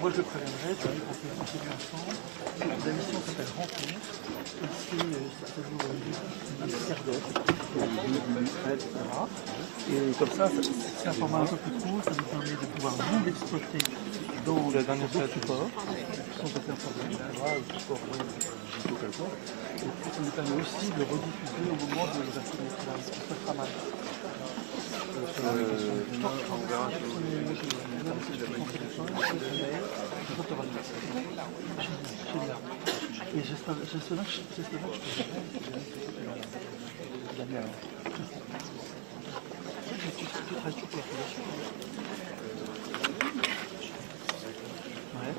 moi, je le préviendrai, quand on continue ensemble. La mission s'appelle Rencontre. Ici, c'est toujours un quart d'heure, etc. Et comme ça, c'est un format un peu plus court, ça nous permet de pouvoir nous l'exploiter dans la dernière phase du support, sans aucun problème, etc. Le support web, comme ça. Et puis, ça nous permet aussi de rediffuser au moment de la version électorale, ce qui se fera mal. Et j'espère que je peux gagner. Tu travailles tout pour la population. Ouais.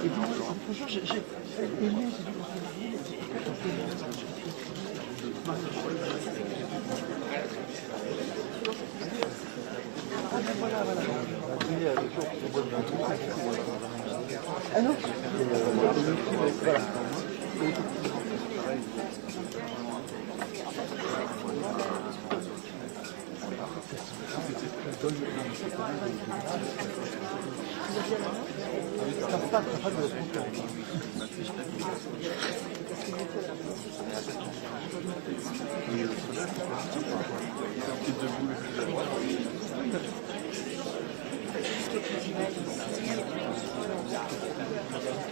Et donc, bonjour, j'ai aimé, alors, voilà.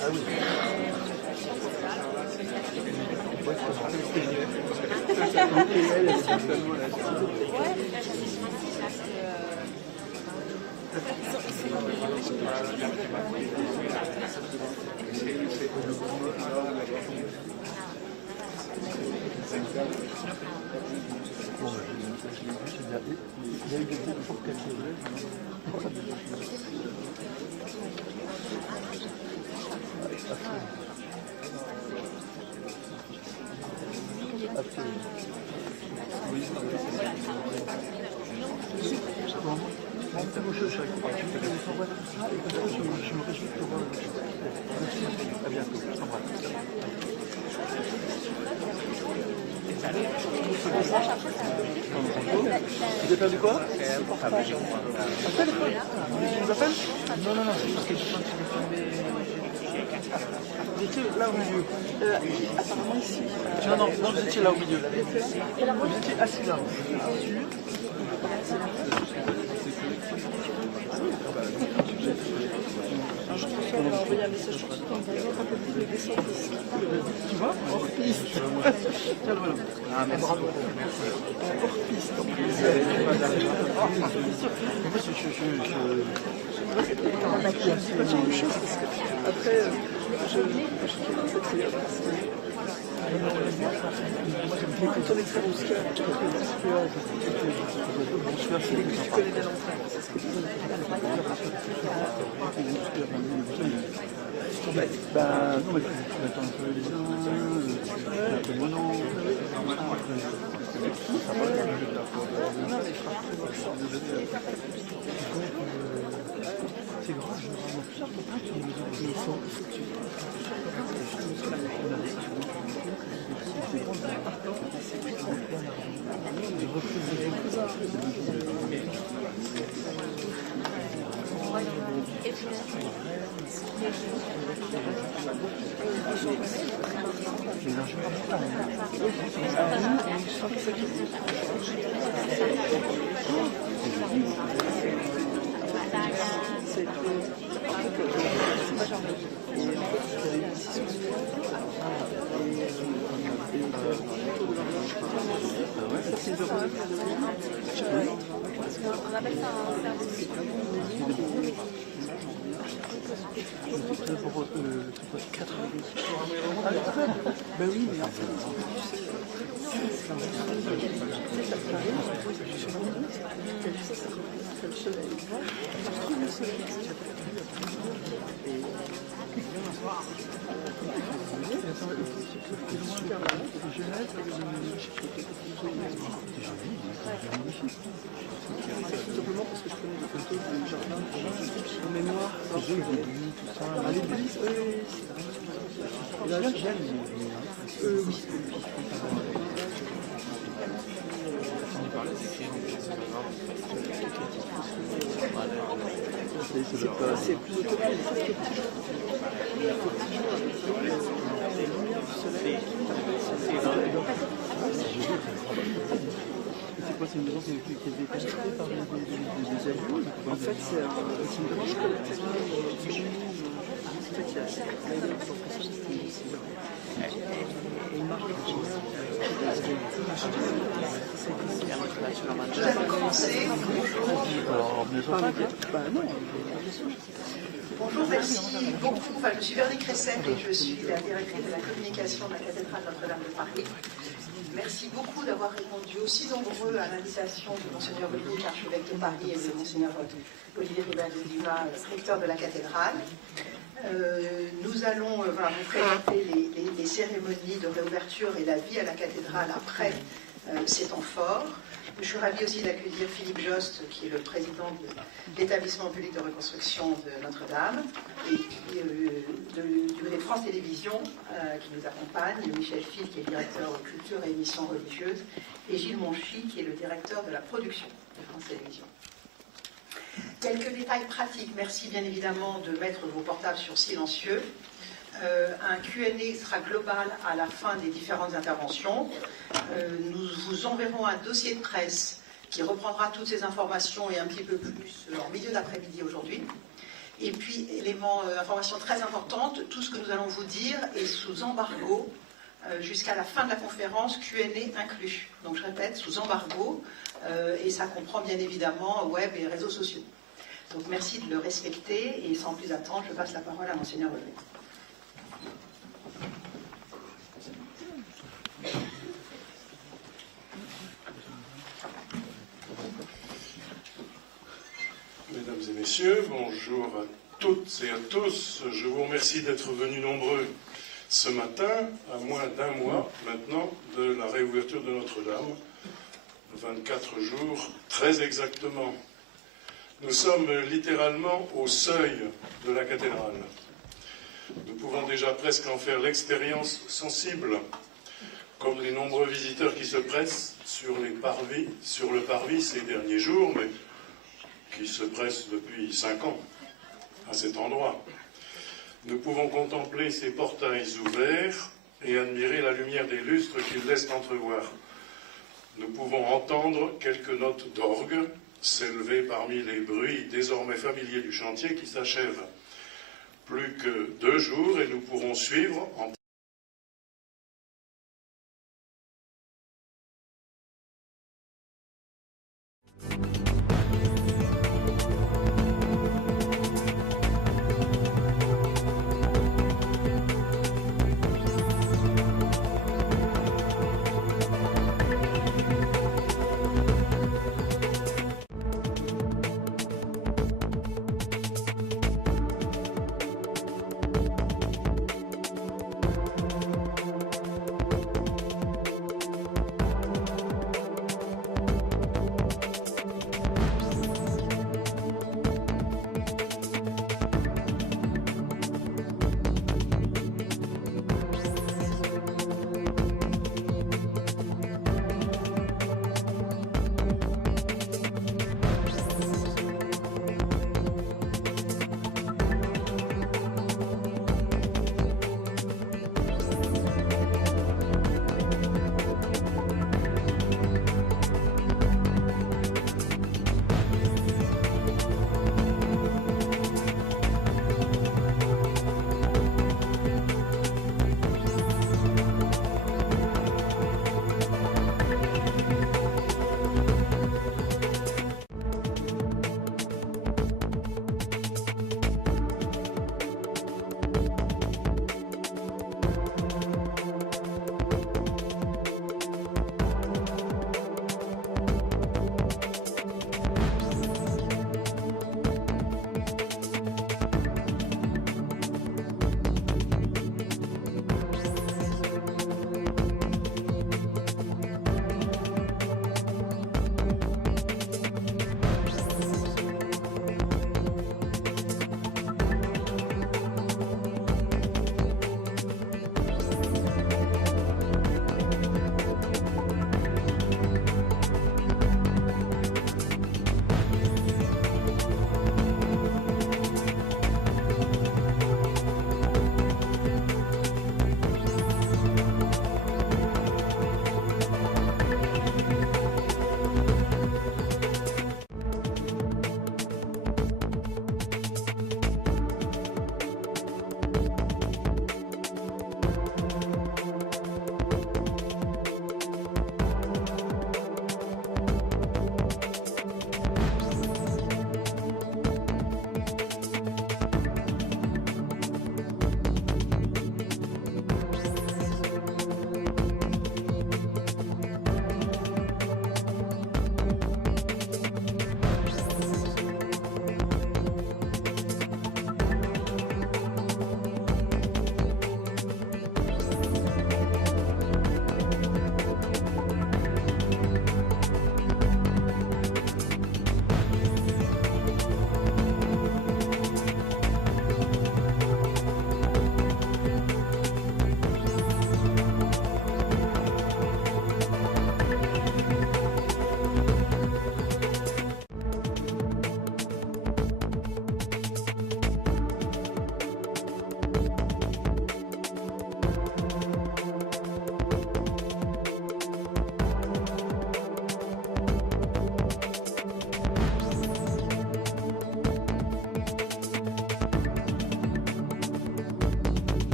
Ah oui. Il y a eu des groupes pour je me réjouis de te voir. À bientôt. Je t'embrasse. Vous avez perdu quoi? Un téléphone. Tu nous appelles? Non, non, non, parce que je suis en train de tomber. Vous étiez là au milieu. Apparemment ici. Non, non, non, vous étiez là au milieu. Vous étiez assis là. Je pense qu'on va envoyer un message tout de suite en disant un peu plus de descente ici. Tu vois? Hors piste. Tiens, voilà. Ah, merci. Bravo. Hors piste. On a appris un petit peu de choses parce que après, je moi j'aime bien quand on est très au ski, tu connais des langues. Ben non mais tu attends un peu les uns, un peu moins non. C'est grand, je me rends plusieurs copains qui me disent On appelle ça pour 4 heures. Ah, ben oui, mais en fait, À l'église, il a l'air jeune, oui. C'est plus autonome. C'est quoi, c'est une maison qui a été achetée par des amis? En fait, c'est une branche collatérale. Nous allons commencer. Bonjour, merci beaucoup. Je suis Véronique Resset et je suis la directrice de la communication de la cathédrale Notre-Dame de Paris. Merci beaucoup d'avoir répondu aussi nombreux à l'invitation de Monseigneur Olivier, archevêque de Paris, et de Monseigneur Olivier Rivadeneira, recteur de la cathédrale. Nous allons vous présenter les cérémonies de réouverture et la vie à la cathédrale après ces temps forts. Je suis ravie aussi d'accueillir Philippe Jost, qui est le président de l'établissement public de reconstruction de Notre-Dame, et de France Télévisions, qui nous accompagne, Michel Fil, qui est le directeur de culture et émissions religieuses, et Gilles Monchy, qui est le directeur de la production de France Télévisions. Quelques détails pratiques. Merci bien évidemment de mettre vos portables sur silencieux. Un Q&A sera global à la fin des différentes interventions. Nous vous enverrons un dossier de presse qui reprendra toutes ces informations et un petit peu plus en milieu d'après-midi aujourd'hui. Et puis, information très importante, tout ce que nous allons vous dire est sous embargo jusqu'à la fin de la conférence, Q&A inclus. Donc je répète, sous embargo, et ça comprend bien évidemment web et réseaux sociaux. Donc merci de le respecter, et sans plus attendre, je passe la parole à Monseigneur Olivier. Mesdames et messieurs, bonjour à toutes et à tous. Je vous remercie d'être venus nombreux ce matin, à moins d'un mois maintenant de la réouverture de Notre-Dame, 24 jours très exactement. Nous sommes littéralement au seuil de la cathédrale. Nous pouvons déjà presque en faire l'expérience sensible, comme les nombreux visiteurs qui se pressent sur le parvis ces derniers jours, mais qui se pressent depuis 5 ans à cet endroit. Nous pouvons contempler ces portails ouverts et admirer la lumière des lustres qu'ils laissent entrevoir. Nous pouvons entendre quelques notes d'orgue s'élever parmi les bruits désormais familiers du chantier qui s'achève. Plus que 2 jours et nous pourrons suivre en